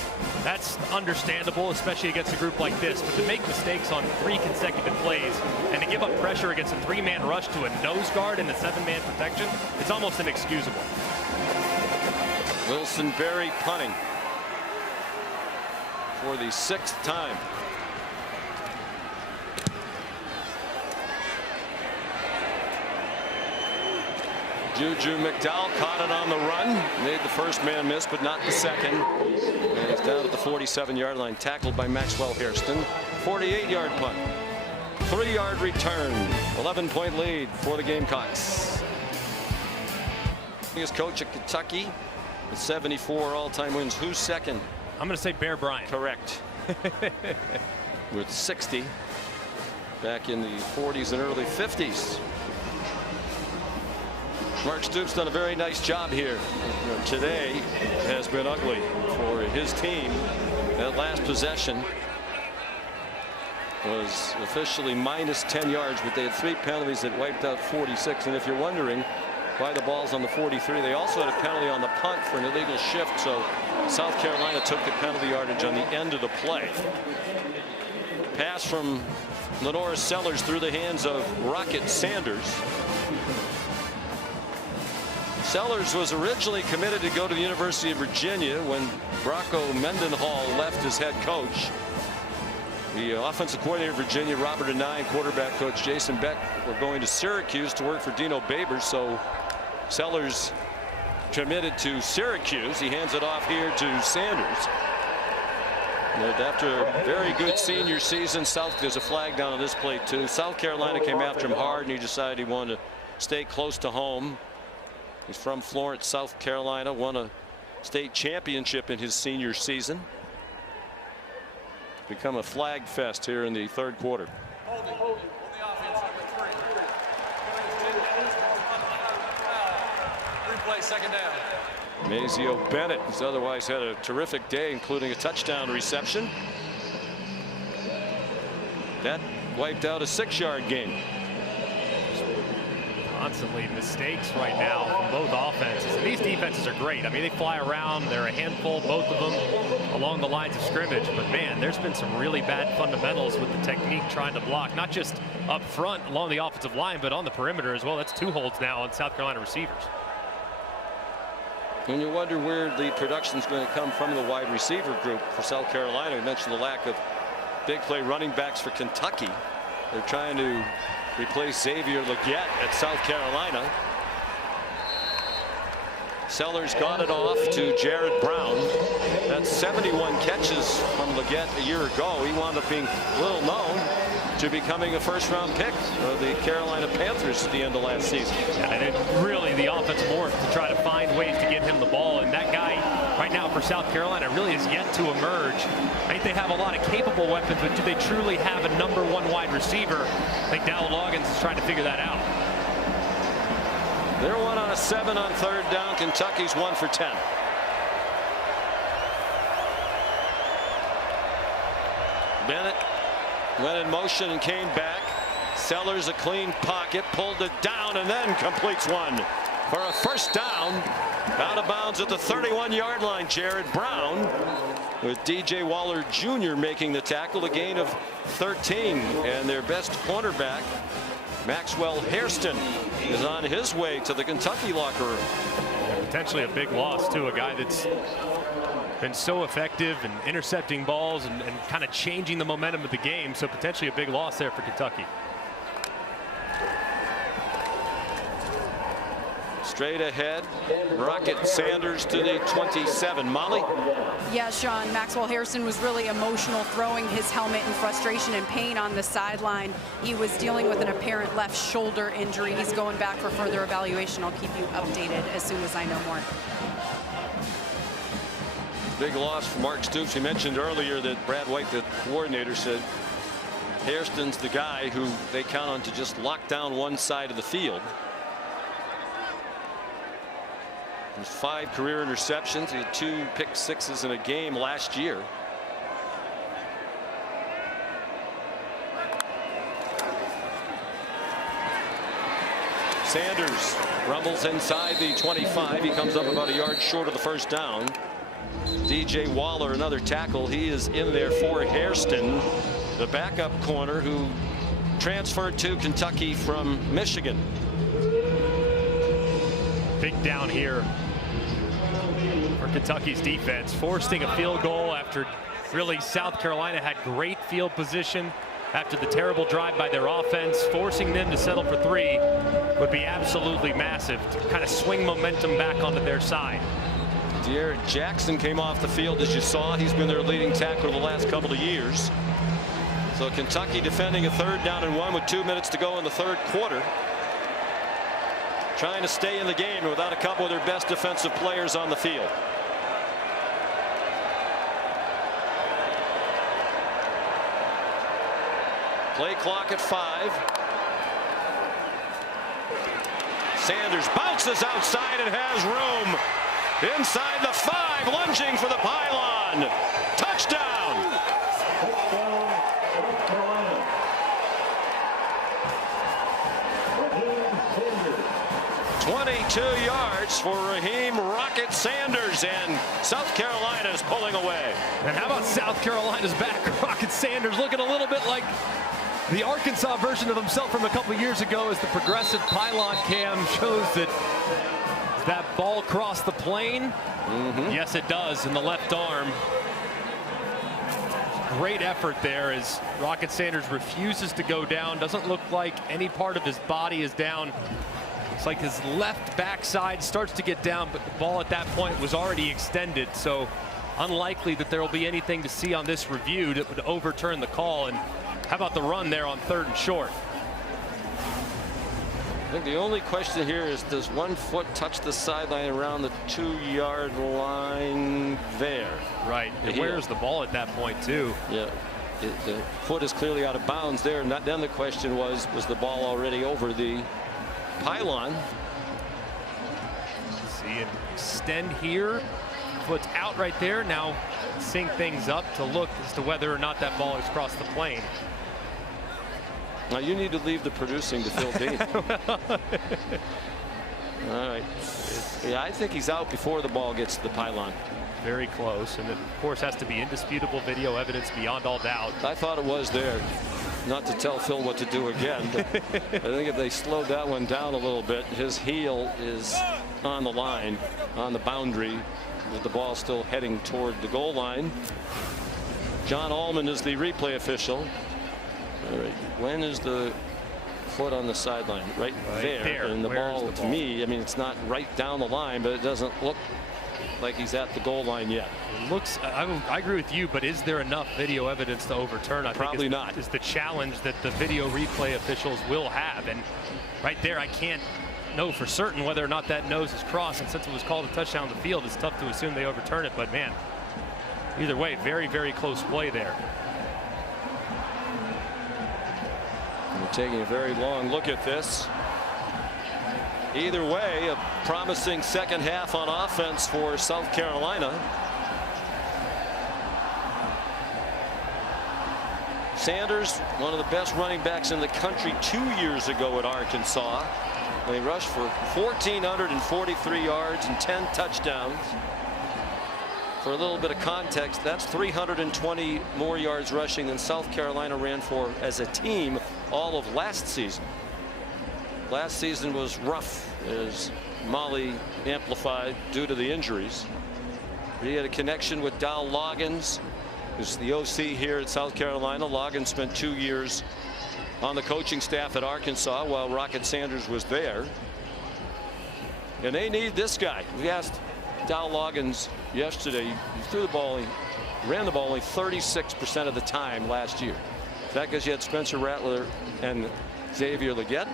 that's understandable, especially against a group like this. But to make mistakes on 3 consecutive plays and to give up pressure against a 3-man rush to a nose guard in the 7-man protection, it's almost inexcusable. Wilson Berry punting for the 6th time. Juju McDowell caught it on the run. Made the first man miss, but not the second. And he's down at the 47-yard line, tackled by Maxwell Hairston. 48-yard punt. 3-yard return. 11-point lead for the Gamecocks. He is coach at Kentucky with 74 all-time wins. Who's second? I'm going to say Bear Bryant. Correct. With 60 back in the 40s and early 50s. Mark Stoops done a very nice job here. Today has been ugly for his team. That last possession was officially minus 10 yards, but they had 3 penalties that wiped out 46. And if you're wondering why the ball's on the 43, they also had a penalty on the punt for an illegal shift. So South Carolina took the penalty yardage on the end of the play. Pass from Lenora Sellers through the hands of Rocket Sanders. Sellers was originally committed to go to the University of Virginia when Brocco Mendenhall left as head coach. The offensive coordinator of Virginia, Robert Anai, quarterback coach Jason Beck were going to Syracuse to work for Dino Babers. So Sellers committed to Syracuse. He hands it off here to Sanders. And after a very good senior season, there's a flag down on this play too. South Carolina came after him hard, and he decided he wanted to stay close to home. He's from Florence, South Carolina, won a state championship in his senior season. Become a flag fest here in the 3rd quarter. Holding on the offense, number 3. Replay, 2nd down. Mazio Bennett has otherwise had a terrific day, including a touchdown reception. That wiped out a 6-yard gain. Constantly mistakes right now from both offenses. And these defenses are great. I mean, they fly around. They're a handful, both of them, along the lines of scrimmage. But, man, there's been some really bad fundamentals with the technique trying to block, not just up front along the offensive line, but on the perimeter as well. That's 2 holds now on South Carolina receivers. When you wonder where the production is going to come from the wide receiver group for South Carolina, we mentioned the lack of big play running backs for Kentucky. They're trying to replace Xavier Legette at South Carolina. Sellers got it off to Jared Brown. That's 71 catches from Legette a year ago. He wound up being little known to becoming a 1st-round pick of the Carolina Panthers at the end of last season. And it really, the offense morphed to try to find ways to get him the ball. And that guy right now for South Carolina really is yet to emerge. I think they have a lot of capable weapons, but do they truly have a #1 wide receiver? I think Dowell Loggins is trying to figure that out. They're 1 on a 7 on 3rd down. Kentucky's 1 for 10. Bennett went in motion and came back. Sellers a clean pocket, pulled it down, and then completes one for a 1st down. Out of bounds at the 31-yard line. Jared Brown with DJ Waller Jr. making the tackle. A gain of 13, and their best cornerback, Maxwell Hairston, is on his way to the Kentucky locker room. Potentially a big loss to a guy that's been so effective in intercepting balls and kind of changing the momentum of the game. So potentially a big loss there for Kentucky. Straight ahead, Rocket Sanders to the 27. Molly? Yeah, Sean, Maxwell Hairston was really emotional, throwing his helmet in frustration and pain on the sideline. He was dealing with an apparent left shoulder injury. He's going back for further evaluation. I'll keep you updated as soon as I know more. Big loss for Mark Stoops. He mentioned earlier that Brad White, the coordinator, said Hairston's the guy who they count on to just lock down one side of the field. 5 career interceptions. He had 2 pick sixes in a game last year. Sanders rumbles inside the 25. He comes up about a yard short of the first down. DJ Waller, another tackle. He is in there for Hairston, the backup corner who transferred to Kentucky from Michigan. Big down here for Kentucky's defense, forcing a field goal after really South Carolina had great field position after the terrible drive by their offense. Forcing them to settle for 3 would be absolutely massive to kind of swing momentum back onto their side. De'Aaron Jackson came off the field, as you saw. He's been their leading tackler the last couple of years. So Kentucky defending a 3rd down and 1 with 2 minutes to go in the 3rd quarter. Trying to stay in the game without a couple of their best defensive players on the field. Play clock at 5. Sanders bounces outside and has room. Inside the 5, lunging for the pylon. Touchdown. 22 yards for Raheem Rocket Sanders, and South Carolina is pulling away. And how about South Carolina's back? Rocket Sanders looking a little bit like the Arkansas version of himself from a couple of years ago, as the progressive pylon cam shows that ball crossed the plane. Yes, it does, in the left arm. Great effort there as Rocket Sanders refuses to go down. Doesn't look like any part of his body is down. It's like his left backside starts to get down, but the ball at that point was already extended. So unlikely that there will be anything to see on this review that would overturn the call. And how about the run there on 3rd and short? I think the only question here is, does 1 foot touch the sideline around the 2-yard line there? Right. And where's the ball at that point too? Yeah. The foot is clearly out of bounds there. And then the question was the ball already over the pylon? See it extend here. Foot's out right there. Now sync things up to look as to whether or not that ball has crossed the plane. Now you need to leave the producing to Phil Dean. All right. Yeah, I think he's out before the ball gets to the pylon. Very close, and it of course has to be indisputable video evidence beyond all doubt. I thought it was there. Not to tell Phil what to do again, but I think if they slowed that one down a little bit, his heel is on the line, on the boundary, with the ball still heading toward the goal line. John Allman is the replay official. All right, when is the foot on the sideline? Right there. And the ball, to me, I mean, it's not right down the line, but it doesn't look like he's at the goal line yet. It looks, I agree with you, but is there enough video evidence to overturn? Probably not. Is the challenge that the video replay officials will have. And right there, I can't know for certain whether or not that nose is crossed. And since it was called a touchdown on the field, it's tough to assume they overturn it. But man, either way, very, very close play there. We're taking a very long look at this. Either way, a promising second half on offense for South Carolina. Sanders, one of the best running backs in the country 2 years ago at Arkansas. They rushed for 1,443 yards and 10 touchdowns. For a little bit of context, that's 320 more yards rushing than South Carolina ran for as a team all of last season. Last season was rough as Molly amplified due to the injuries. He had a connection with Dow Loggins, who's the OC here at South Carolina. Loggins spent 2 years on the coaching staff at Arkansas while Rocket Sanders was there. And they need this guy. We asked Dow Loggins yesterday. He threw the ball, he ran the ball only 36% of the time last year. Is that because you had Spencer Rattler and Xavier Legette?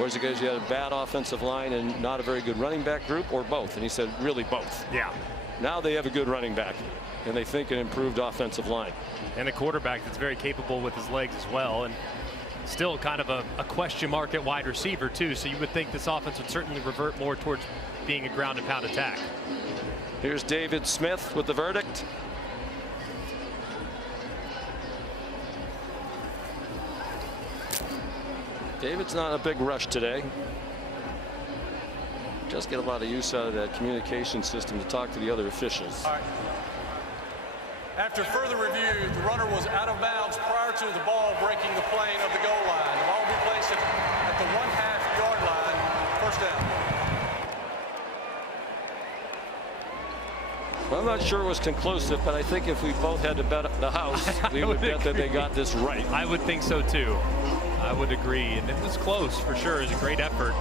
Or is it because you had a bad offensive line and not a very good running back group, or both? And he said, really both. Yeah. Now they have a good running back, and they think an improved offensive line. And a quarterback that's very capable with his legs as well. And Still kind of a question mark at wide receiver too, so you would think this offense would certainly revert more towards being a ground and pound attack. Here's David Smith with the verdict. David's not a big rush today. Just get a lot of use out of that communication system to talk to the other officials. All right. After further review, the runner was out of bounds prior to the ball breaking the plane of the goal line. The ball will be placed at the 1/2 yard line. First down. Well, I'm not sure it was conclusive, but I think if we both had to bet the house, we would bet that they got this right. I would think so too. I would agree, and it was close for sure. It was a great effort.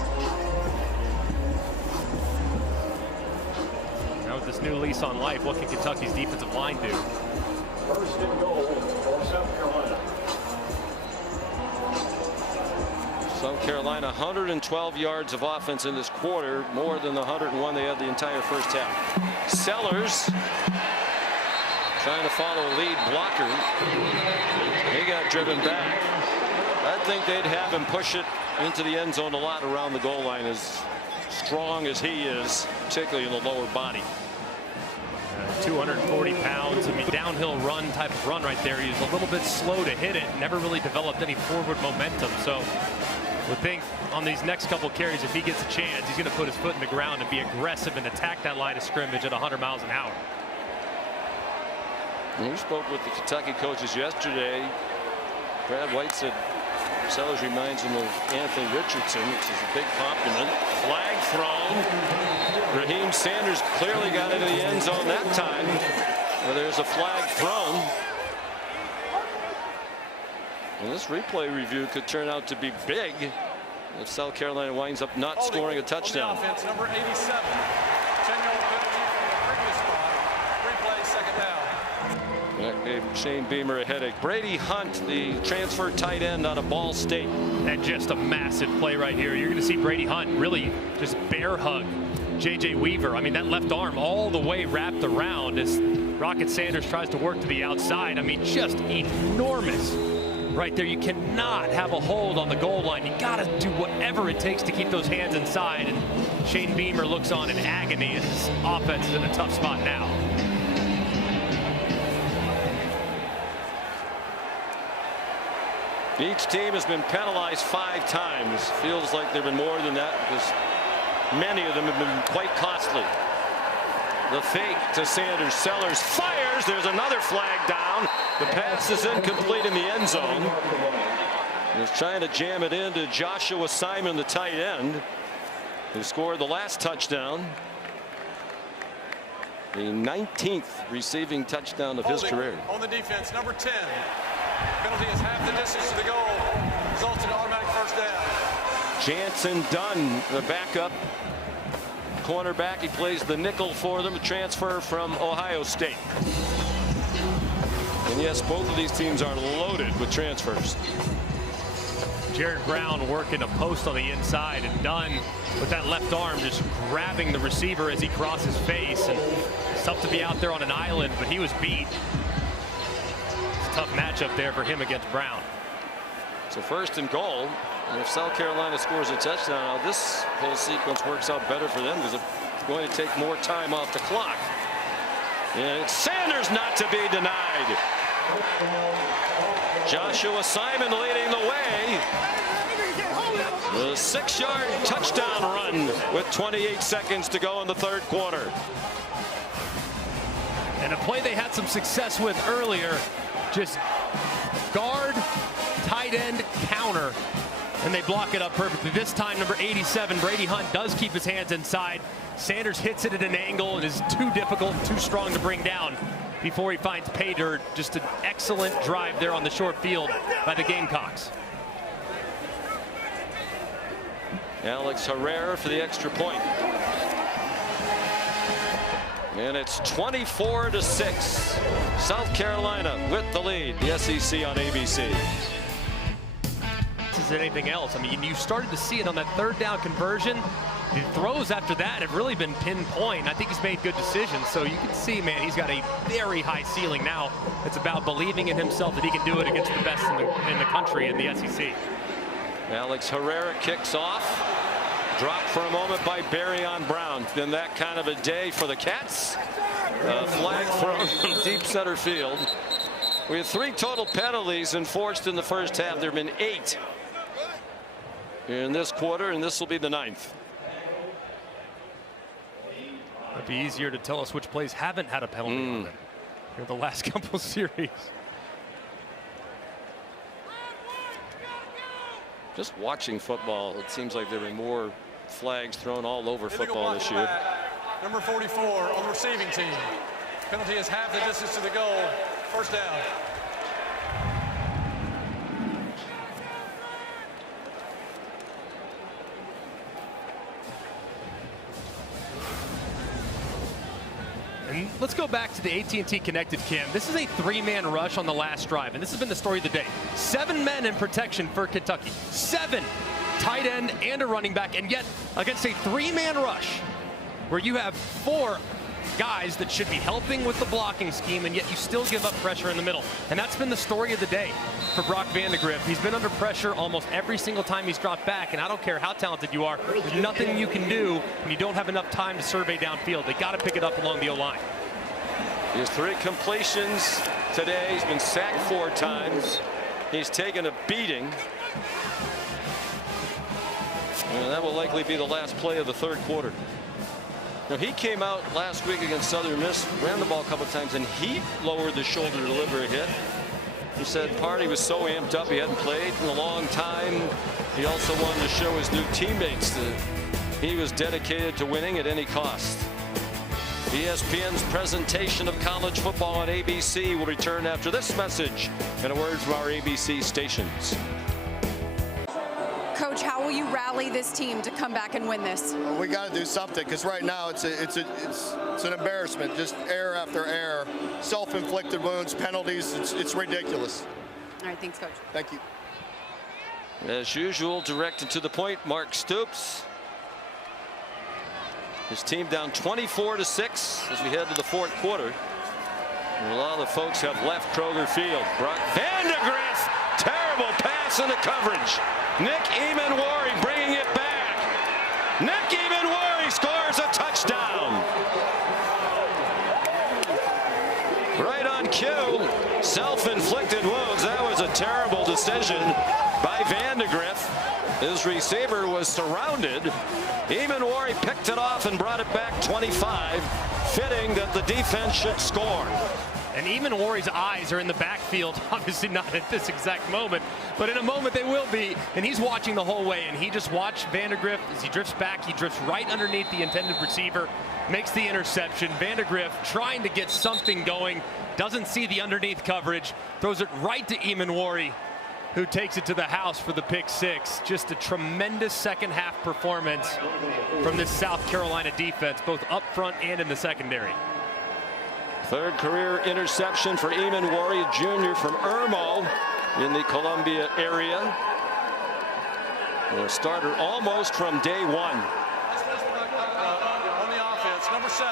Now with this new lease on life, what can Kentucky's defensive line do? First and goal for South Carolina. South Carolina 112 yards of offense in this quarter, more than the 101 they had the entire first half. Sellers trying to follow a lead blocker. He got driven back. I think they'd have him push it into the end zone a lot around the goal line, as strong as he is, particularly in the lower body. 240 pounds. I mean, downhill run type of run right there. He was a little bit slow to hit it. Never really developed any forward momentum. So would think on these next couple carries, if he gets a chance, he's going to put his foot in the ground and be aggressive and attack that line of scrimmage at 100 miles an hour. We spoke with the Kentucky coaches yesterday. Brad White said Sellers reminds him of Anthony Richardson, which is a big compliment. Flag thrown. Raheem Sanders clearly got into the end zone that time. Well, there's a flag thrown. And this replay review could turn out to be big if South Carolina winds up not scoring a touchdown. On the offense, number 87. 10-yard penalty from the previous spot. Replay, second down. That gave Shane Beamer a headache. Brady Hunt, the transfer tight end out of Ball State. And just a massive play right here. You're going to see Brady Hunt really just bear hug J.J. Weaver. I mean, that left arm all the way wrapped around as Rocket Sanders tries to work to the outside. I mean, just enormous right there. You cannot have a hold on the goal line. You got to do whatever it takes to keep those hands inside. And Shane Beamer looks on in agony as his offense is in a tough spot now. Each team has been penalized 5 times. Feels like there have been more than that because many of them have been quite costly. The fake to Sanders. Sellers fires. There's another flag down. The pass is incomplete in the end zone. He's trying to jam it into Joshua Simon, the tight end, who scored the last touchdown. The 19th receiving touchdown of his career. On the defense, number 10. Penalty is half the distance to the goal. Results in automatic first down. Jansen Dunn, the backup cornerback. He plays the nickel for them, a transfer from Ohio State. And yes, both of these teams are loaded with transfers. Jared Brown working a post on the inside, and Dunn with that left arm just grabbing the receiver as he crosses face. And it's tough to be out there on an island, but he was beat. Tough matchup there for him against Brown. So first and goal, and if South Carolina scores a touchdown, now this whole sequence works out better for them because it's going to take more time off the clock. And it's Sanders not to be denied. Joshua Simon leading the way. The 6-yard touchdown run with 28 seconds to go in the third quarter. And a play they had some success with earlier. Just guard, tight end, counter, and they block it up perfectly. This time, number 87, Brady Hunt, does keep his hands inside. Sanders hits it at an angle and is too difficult, too strong to bring down before he finds pay dirt. Just an excellent drive there on the short field by the Gamecocks. Alex Herrera for the extra point. And it's 24-6. South Carolina with the lead. The SEC on ABC. This is anything else. I mean, you started to see it on that third down conversion. The throws after that have really been pinpoint. I think he's made good decisions. So you can see, man, he's got a very high ceiling now. It's about believing in himself that he can do it against the best in the country in the SEC. Alex Herrera kicks off. Dropped for a moment by Barry on Brown. Been that kind of a day for the Cats. Flag thrown from deep center field. We had 3 total penalties enforced in the first half. There have been 8 in this quarter, and this will be the 9th. It'd be easier to tell us which plays haven't had a penalty on them in the last couple series. Just watching football, it seems like there have been more flags thrown all over football this year. Number 44 on the receiving team. Penalty is half the distance to the goal. First down. And let's go back to the AT&T Connected Cam. This is a 3-man rush on the last drive, and this has been the story of the day. 7 men in protection for Kentucky. 7, tight end and a running back, and yet against a 3-man rush where you have 4 guys that should be helping with the blocking scheme, and yet you still give up pressure in the middle. And that's been the story of the day for Brock Vandagriff. He's been under pressure almost every single time he's dropped back, and I don't care how talented you are, there's nothing you can do when you don't have enough time to survey downfield. They got to pick it up along the O-line. He has 3 completions today. He's been sacked 4 times. He's taken a beating. And that will likely be the last play of the 3rd quarter. Now, he came out last week against Southern Miss, ran the ball a couple of times, and he lowered the shoulder to deliver a hit. He said Party was so amped up he hadn't played in a long time. He also wanted to show his new teammates that he was dedicated to winning at any cost. ESPN's presentation of college football on ABC will return after this message and a word from our ABC stations. Coach, how will you rally this team to come back and win this? Well, we got to do something, because right now it's an embarrassment. Just error after error, self-inflicted wounds, penalties. It's ridiculous. All right, thanks, Coach. Thank you. As usual, directed to the point, Mark Stoops. His team down 24-6 as we head to the 4th quarter. And a lot of the folks have left Kroger Field. Brock Vandagriff, terrible pass into coverage. Nick Emanwari bringing it back. Nick Emanwari scores a touchdown. Right on cue. Self-inflicted wounds. That was a terrible decision by Vandagriff. His receiver was surrounded. Emanwari picked it off and brought it back 25. Fitting that the defense should score. And Emanwari's eyes are in the backfield, obviously not at this exact moment, but in a moment they will be, and he's watching the whole way, and he just watched Vandagriff as he drifts back. He drifts right underneath the intended receiver, makes the interception. Vandagriff trying to get something going, doesn't see the underneath coverage, throws it right to Emanwari, who takes it to the house for the pick 6. Just a tremendous second half performance from this South Carolina defense, both up front and in the secondary. 3rd career interception for Emanwari, a junior from Irmo in the Columbia area. A starter almost from day 1. On the offense, number 7.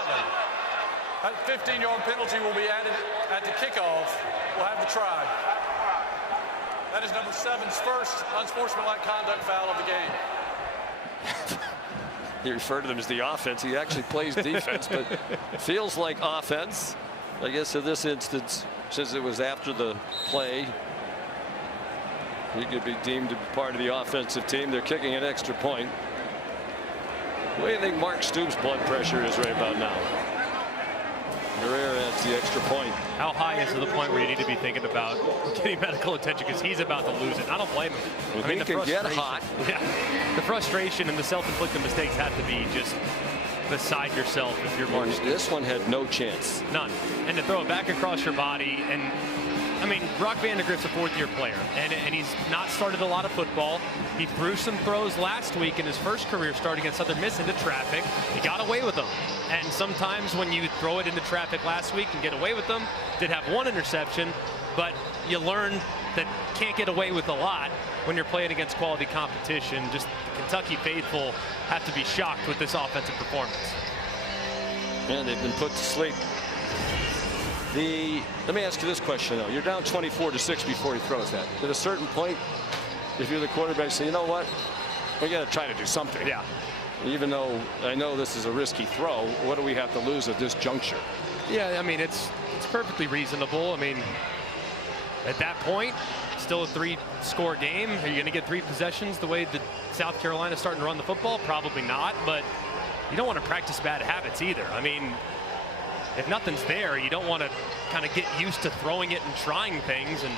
That 15-yard penalty will be added at the kickoff. We'll have the try. That is number 7's first unsportsmanlike conduct foul of the game. You refer to them as the offense. He actually plays defense, but feels like offense. I guess in this instance, since it was after the play, he could be deemed to be part of the offensive team. They're kicking an extra point. What do you think Mark Stoops' blood pressure is right about now? Herrera adds the extra point. How high is to the point where you need to be thinking about getting medical attention because he's about to lose it? I don't blame him. Well, I mean, he can get hot. Yeah, the frustration and the self-inflicted mistakes have to be just beside yourself if you're Mark Stoops. This one had no chance. None. And to throw it back across your body, and I mean, Brock Vandagriff's a 4th-year player, and he's not started a lot of football. He threw some throws last week in his first career start against Southern Miss into traffic. He got away with them. And sometimes when you throw it into traffic last week and get away with them, did have 1 interception, but you learn that can't get away with a lot when you're playing against quality competition. Just the Kentucky faithful have to be shocked with this offensive performance. And they've been put to sleep. Let me ask you this question, though. You're down 24-6 before he throws that. At a certain point, if you're the quarterback, say, you know what? We got to try to do something. Yeah. Even though I know this is a risky throw, what do we have to lose at this juncture? Yeah, I mean, it's perfectly reasonable. I mean, at that point, still a 3-score game. Are you going to get 3 possessions the way that South Carolina's starting to run the football? Probably not, but you don't want to practice bad habits either. I mean, if nothing's there, you don't want to kind of get used to throwing it and trying things, and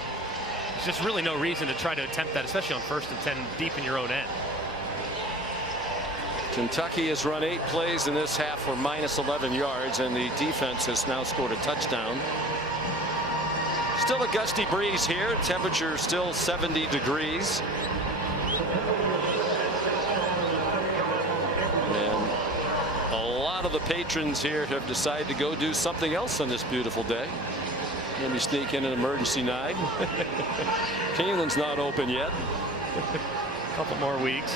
there's just really no reason to try to attempt that, especially on 1st and 10 deep in your own end. Kentucky has run 8 plays in this half for minus 11 yards, and the defense has now scored a touchdown. Still a gusty breeze here. Temperature still 70 degrees. And a lot of the patrons here have decided to go do something else on this beautiful day. Maybe sneak in an emergency 9. Keeneland's not open yet. A couple more weeks.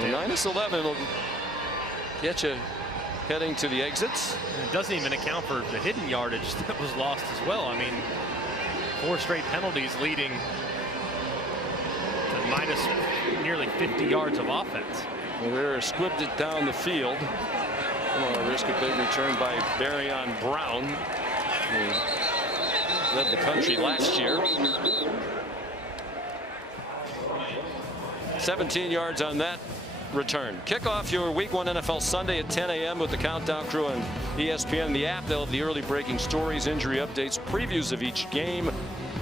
Minus 11 will get you heading to the exits. And it doesn't even account for the hidden yardage that was lost as well. I mean, 4 straight penalties leading to minus nearly 50 yards of offense. Rivera squibbed it down the field. Risk a big return by Barion Brown, who led the country last year. 17 yards on that return. Kick off your Week 1 NFL Sunday at 10 a.m. with the Countdown crew on ESPN, the app. They'll have the early breaking stories, injury updates, previews of each game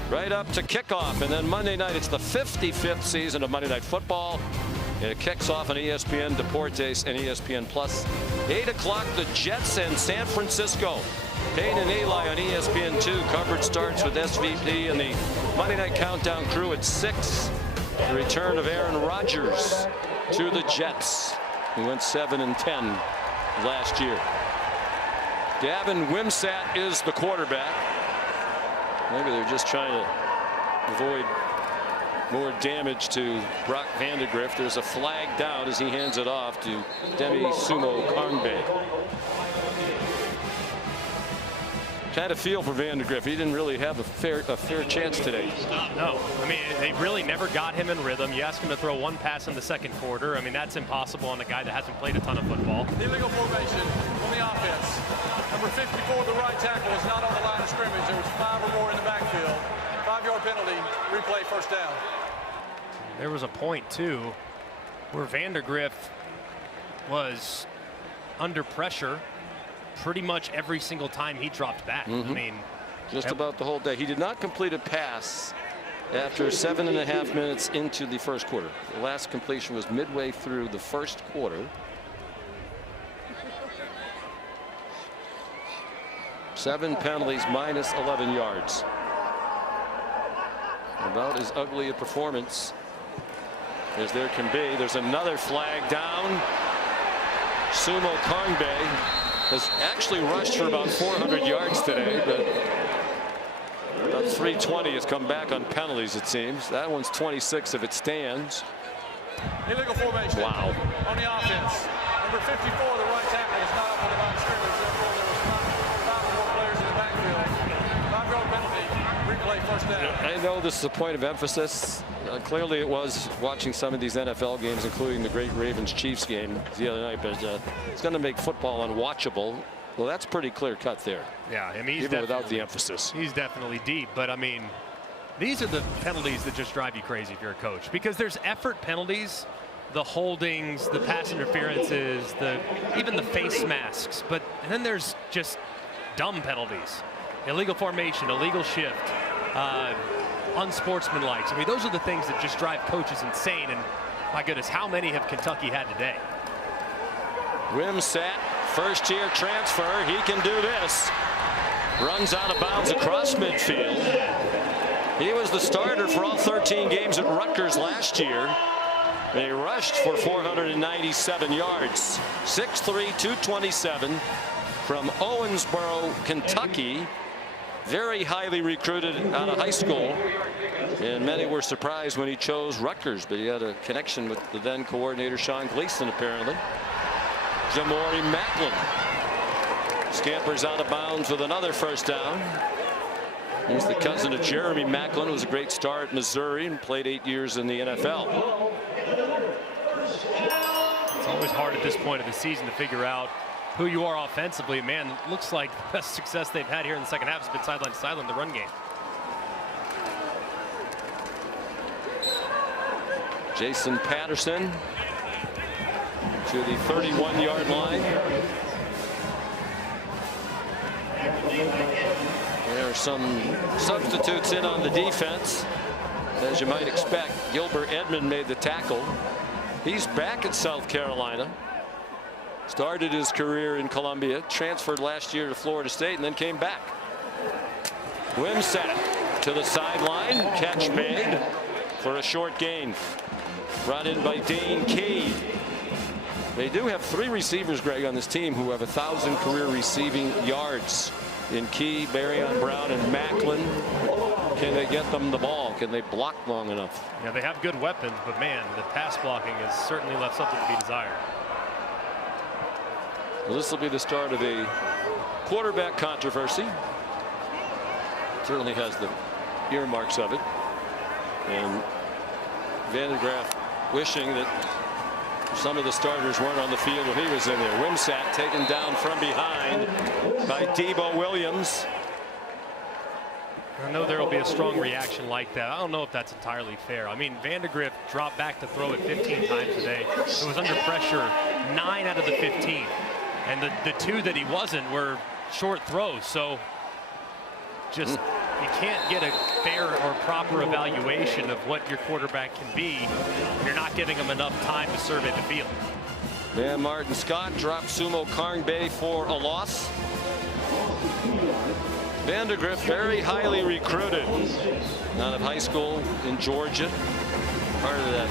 right up to kickoff. And then Monday night, it's the 55th season of Monday Night Football. And it kicks off on ESPN Deportes and ESPN Plus. 8 o'clock, the Jets and San Francisco. Payne and Eli on ESPN2. Coverage starts with SVP and the Monday Night Countdown crew at 6. The return of Aaron Rodgers to the Jets. He went 7-10 last year. Gavin Wimsatt is the quarterback. Maybe they're just trying to avoid more damage to Brock Vandagriff. There's a flag down as he hands it off to Demie Sumo-Karngbaye. Kind of feel for Vandagriff. He didn't really have a fair chance today. No, I mean, they really never got him in rhythm. You ask him to throw 1 pass in the 2nd quarter. I mean, that's impossible on a guy that hasn't played a ton of football. Illegal formation on the offense. Number 54, the right tackle, is not on the line of scrimmage. There was 5 or more in the backfield. 5-yard penalty. Replay, first down. There was a point too where Vandagriff was under pressure pretty much every single time he dropped back. I mean, just about the whole day. He did not complete a pass after 7.5 minutes into the 1st quarter. The last completion was midway through the 1st quarter. 7 penalties, minus 11 yards. About as ugly a performance as there can be. There's another flag down. Sumo-Karngbaye has actually rushed for about 400 yards today, but about 320 has come back on penalties, it seems. That one's 26 if it stands. Illegal formation. Wow. On the offense. Number 54, the right tackle, is not up on the line of scrimmage. Therefore, there was 5 or more players in the backfield. 5-yard penalty. Replay, first down. I know this is a point of emphasis. Clearly it was watching some of these NFL games, including the great Ravens-Chiefs game the other night, but it's going to make football unwatchable. Well, that's pretty clear cut there. Yeah, I mean, even without the emphasis. He's definitely deep, but I mean, these are the penalties that just drive you crazy if you're a coach, because there's effort penalties, the holdings, the pass interferences, even the face masks, but then there's just dumb penalties. Illegal formation, illegal shift, unsportsmanlike. I mean, those are the things that just drive coaches insane, and my goodness, how many have Kentucky had today? Wimsatt, first-year transfer. He can do this. Runs out of bounds across midfield. He was the starter for all 13 games at Rutgers last year. They rushed for 497 yards. 6'3", 227 from Owensboro, Kentucky. very highly recruited out of high school, and many were surprised when he chose Rutgers, but he had a connection with the then coordinator Sean Gleason apparently. Jamori Macklin scampers out of bounds with another first down. He's the cousin of Jeremy Macklin, who was a great star at Missouri and played 8 years in the NFL. It's always hard at this point of the season to figure out who you are offensively. Man, it looks like the best success they've had here in the second half has been sideline to sideline, the run game. Jason Patterson to the 31-yard line. There are some substitutes in on the defense. As you might expect, Gilbert Edmond made the tackle. He's back at South Carolina. Started his career in Columbia, transferred last year to Florida State, and then came back. Wimsatt to the sideline. Catch made for a short gain. Brought in by Dane Key. They do have 3 receivers, Greg, on this team who have 1,000 career receiving yards. In Key, Barryon Brown, and Macklin. Can they get them the ball? Can they block long enough? Yeah, they have good weapons, but man, the pass blocking has certainly left something to be desired. Well, this will be the start of a quarterback controversy. Certainly has the earmarks of it. And Vandagriff wishing that some of the starters weren't on the field when he was in there. Wimsatt taken down from behind by Debo Williams. I know there will be a strong reaction like that. I don't know if that's entirely fair. I mean, Vandagriff dropped back to throw it 15 times today. It was under pressure 9 out of the 15. And the 2 that he wasn't were short throws. So just you can't get a fair or proper evaluation of what your quarterback can be if you're not giving him enough time to survey the field. Yeah, Martin Scott dropped Sumo-Karngbaye for a loss. Vandagriff, very highly recruited out of high school in Georgia. Part of that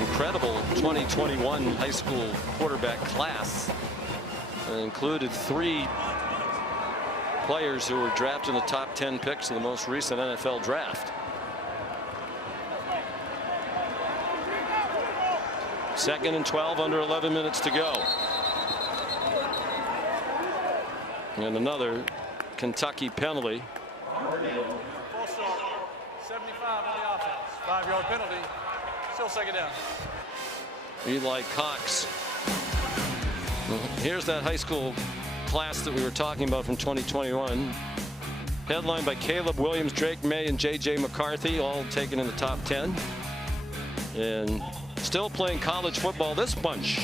incredible 2021 high school quarterback class. Included 3 players who were drafted in the top 10 picks of the most recent NFL draft. Second and 12, under 11 minutes to go. And another Kentucky penalty. 75 on the offense. 5-yard penalty. Still second down. Eli Cox. Here's that high school class that we were talking about from 2021. Headlined by Caleb Williams, Drake May, and J.J. McCarthy, all taken in the top 10. And still playing college football, this bunch.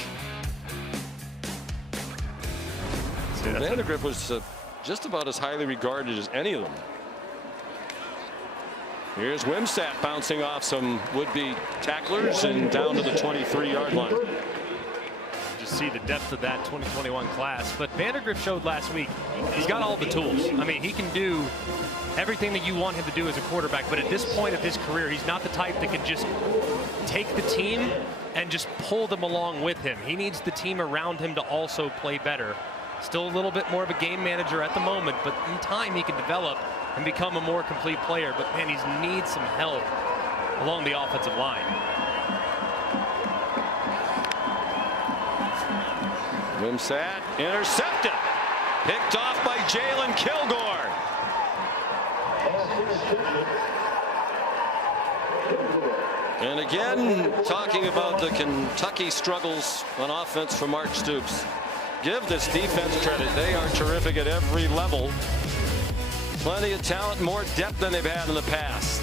Vandagriff was just about as highly regarded as any of them. Here's Wimsatt bouncing off some would-be tacklers and down to the 23-yard line. Just see the depth of that 2021 class. But Vandagriff showed last week he's got all the tools. I mean, he can do everything that you want him to do as a quarterback, but at this point of his career, he's not the type that can just take the team and just pull them along with him. He needs the team around him to also play better. Still a little bit more of a game manager at the moment, but in time he can develop and become a more complete player. But man, he needs some help along the offensive line. Wimsatt intercepted. Picked off by Jalen Kilgore. And again, talking about the Kentucky struggles on offense for Mark Stoops. Give this defense credit. They are terrific at every level. Plenty of talent, more depth than they've had in the past.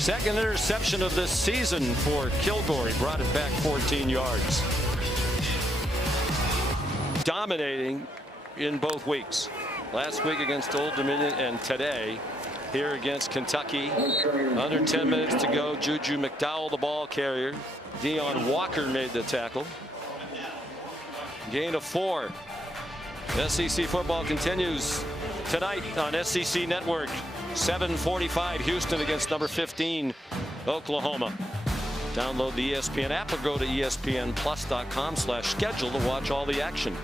Second interception of this season for Kilgore. He brought it back 14 yards. Dominating in both weeks. Last week against Old Dominion and today here against Kentucky. Under 10 minutes to go. Juju McDowell, the ball carrier. Deion Walker made the tackle. Gain of 4. SEC football continues tonight on SEC Network. 7:45 Houston against number 15 Oklahoma. Download the ESPN app or go to ESPNplus.com/schedule to watch all the action.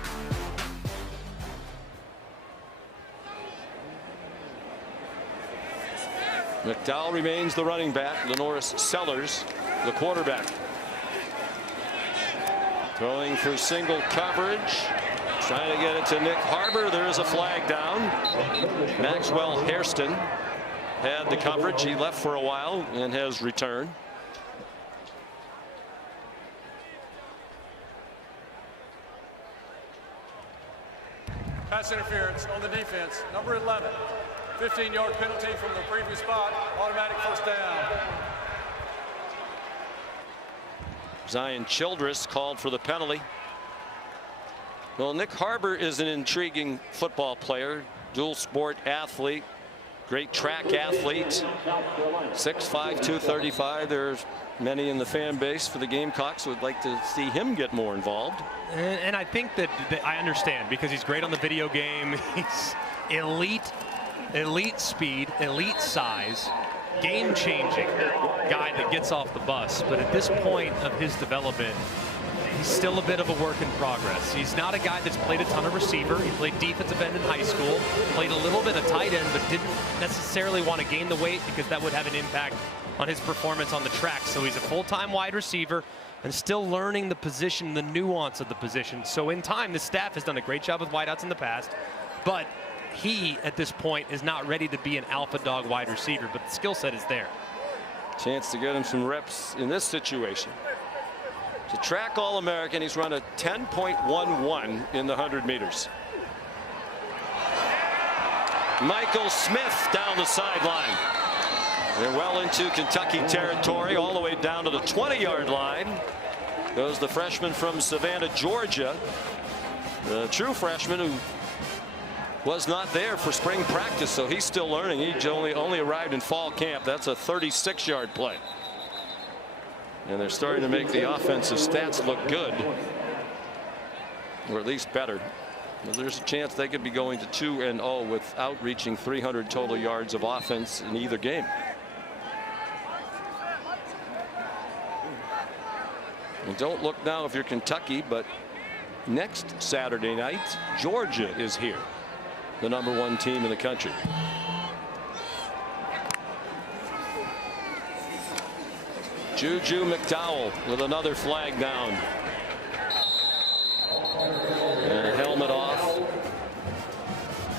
McDowell remains the running back. Lenoris Sellers, the quarterback. Throwing for single coverage. Trying to get it to Nick Harbor. There is a flag down. Maxwell Hairston had the coverage. He left for a while and has returned. Pass interference on the defense. Number 11. 15-yard penalty from the previous spot. Automatic first down. Zion Childress called for the penalty. Well, Nick Harbor is an intriguing football player, dual sport athlete, great track athlete, 6'5", 235. There's many in the fan base for the Gamecocks who would like to see him get more involved. And I think that I understand, because he's great on the video game. He's elite speed, elite size, game-changing guy that gets off the bus. But at this point of his development, he's still a bit of a work in progress. He's not a guy that's played a ton of receiver. He played defensive end in high school, played a little bit of tight end, but didn't necessarily want to gain the weight because that would have an impact on his performance on the track. So he's a full-time wide receiver and still learning the position, the nuance of the position. So in time, the staff has done a great job with wideouts in the past, but he, at this point, is not ready to be an alpha dog wide receiver, but the skill set is there. Chance to get him some reps in this situation. To track All-American, he's run a 10.11 in the 100 meters. Michael Smith down the sideline. They're well into Kentucky territory, all the way down to the 20-yard line. Goes the freshman from Savannah, Georgia. The true freshman who was not there for spring practice, so he's still learning. He only arrived in fall camp. That's a 36-yard play. And they're starting to make the offensive stats look good, or at least better. Well, there's a chance they could be going to 2-0 without reaching 300 total yards of offense in either game. And don't look now if you're Kentucky, but next Saturday night, Georgia is here, the #1 team in the country. Juju McDowell with another flag down. And a helmet off.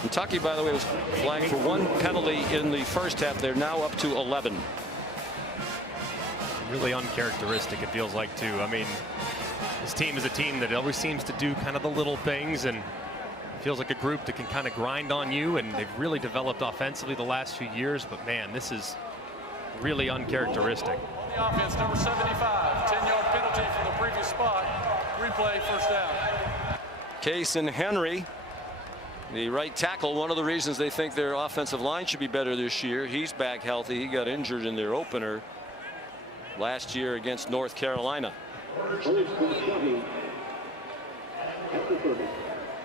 Kentucky, by the way, was flagged for 1 penalty in the first half. They're now up to 11. Really uncharacteristic, it feels like, too. I mean, this team is a team that always seems to do kind of the little things, and feels like a group that can kind of grind on you, and they've really developed offensively the last few years. But man, this is really uncharacteristic. The offense, number 75, 10-yard penalty from the previous spot. Replay, first down. Cason Henry, the right tackle, one of the reasons they think their offensive line should be better this year. He's back healthy. He got injured in their opener last year against North Carolina.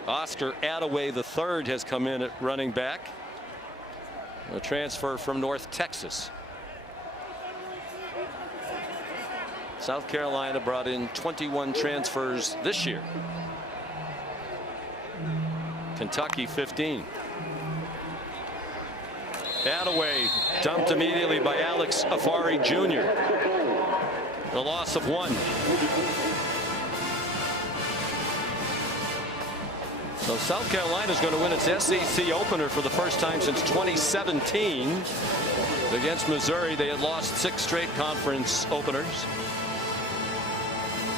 Oscar Attaway III has come in at running back, a transfer from North Texas. South Carolina brought in 21 transfers this year. Kentucky 15. Attaway dumped immediately by Alex Afari Jr. The loss of 1. So South Carolina is going to win its SEC opener for the first time since 2017 against Missouri. They had lost 6 straight conference openers,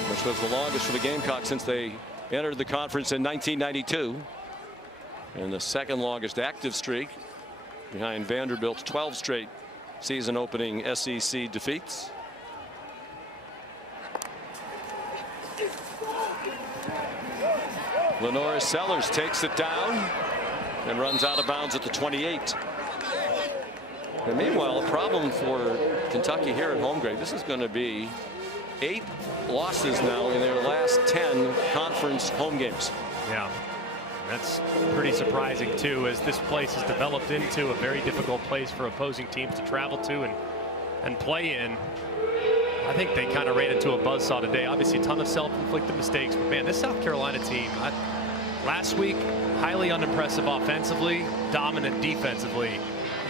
which was the longest for the Gamecocks since they entered the conference in 1992, and the second longest active streak behind Vanderbilt's 12 straight season opening SEC defeats. Lenoris Sellers takes it down and runs out of bounds at the 28. And meanwhile, a problem for Kentucky here at home, Greg. This is going to be 8 losses now in their last 10 conference home games. Yeah, that's pretty surprising, too, as this place has developed into a very difficult place for opposing teams to travel to and play in. I think they kind of ran into a buzzsaw today. Obviously, a ton of self-inflicted mistakes. But, man, this South Carolina team, last week, highly unimpressive offensively, dominant defensively.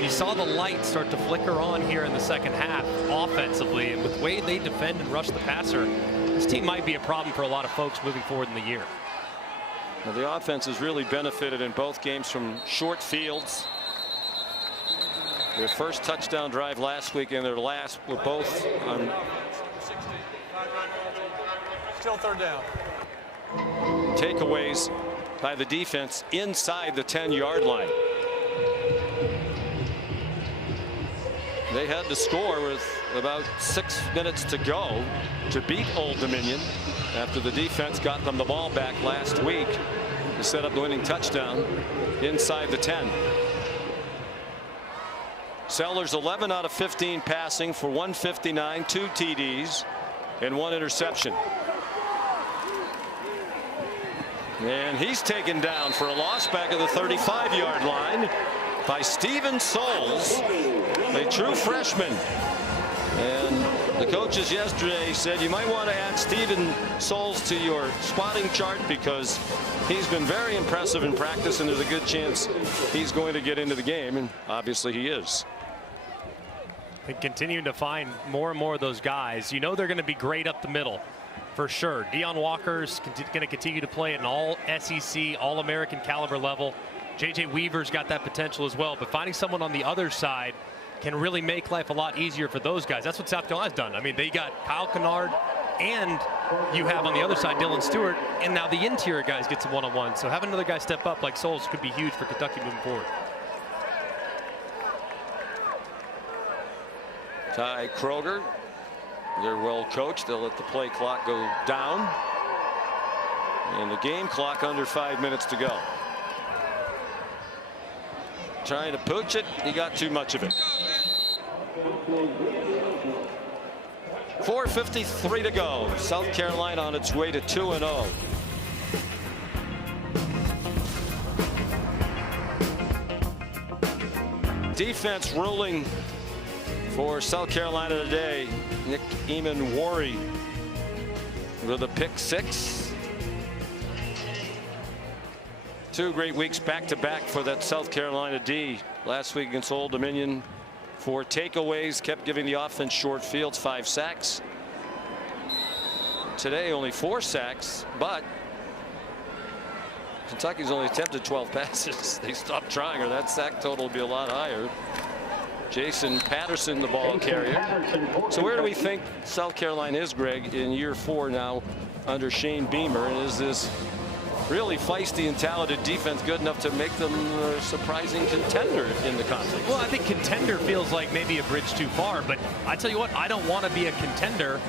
you saw the light start to flicker on here in the second half offensively, and with the way they defend and rush the passer, this team might be a problem for a lot of folks moving forward in the year. Well, the offense has really benefited in both games from short fields. Their first touchdown drive last week and their last were both on. Still third down. Takeaways by the defense inside the 10-yard line. They had to score with about 6 minutes to go to beat Old Dominion after the defense got them the ball back last week to set up the winning touchdown inside the 10. Sellers 11 out of 15 passing for 159, 2 TDs and 1 interception. And he's taken down for a loss back at the 35-yard line by Steven Souls, a true freshman. And the coaches yesterday said you might want to add Steven Souls to your spotting chart because he's been very impressive in practice, and there's a good chance he's going to get into the game, and obviously he is. And continuing to find more and more of those guys, you know they're going to be great up the middle. For sure. Deion Walker's going to continue to play at an all SEC, all-American caliber level. J.J. Weaver's got that potential as well. But finding someone on the other side can really make life a lot easier for those guys. That's what South Carolina's done. I mean, they got Kyle Kennard, and you have on the other side Dylan Stewart, and now the interior guys get some one-on-one. So having another guy step up like Souls could be huge for Kentucky moving forward. Ty Kroger. They're well coached. They'll let the play clock go down. And the game clock under 5 minutes to go. Trying to pooch it. He got too much of it. 4:53 to go. South Carolina on its way to 2-0. Defense ruling for South Carolina today. Nick Eamon-Wari with a pick 6. 2 great weeks back-to-back for that South Carolina D. Last week against Old Dominion, 4 takeaways, kept giving the offense short fields, 5 sacks. Today only 4 sacks, but Kentucky's only attempted 12 passes. They stopped trying, or that sack total will be a lot higher. Jason Patterson, the ball carrier. So where do we think South Carolina is, Greg, in year 4 now under Shane Beamer? And is this really feisty and talented defense good enough to make them a surprising contender in the conference? Well, I think contender feels like maybe a bridge too far, but I tell you what, I don't want to be a contender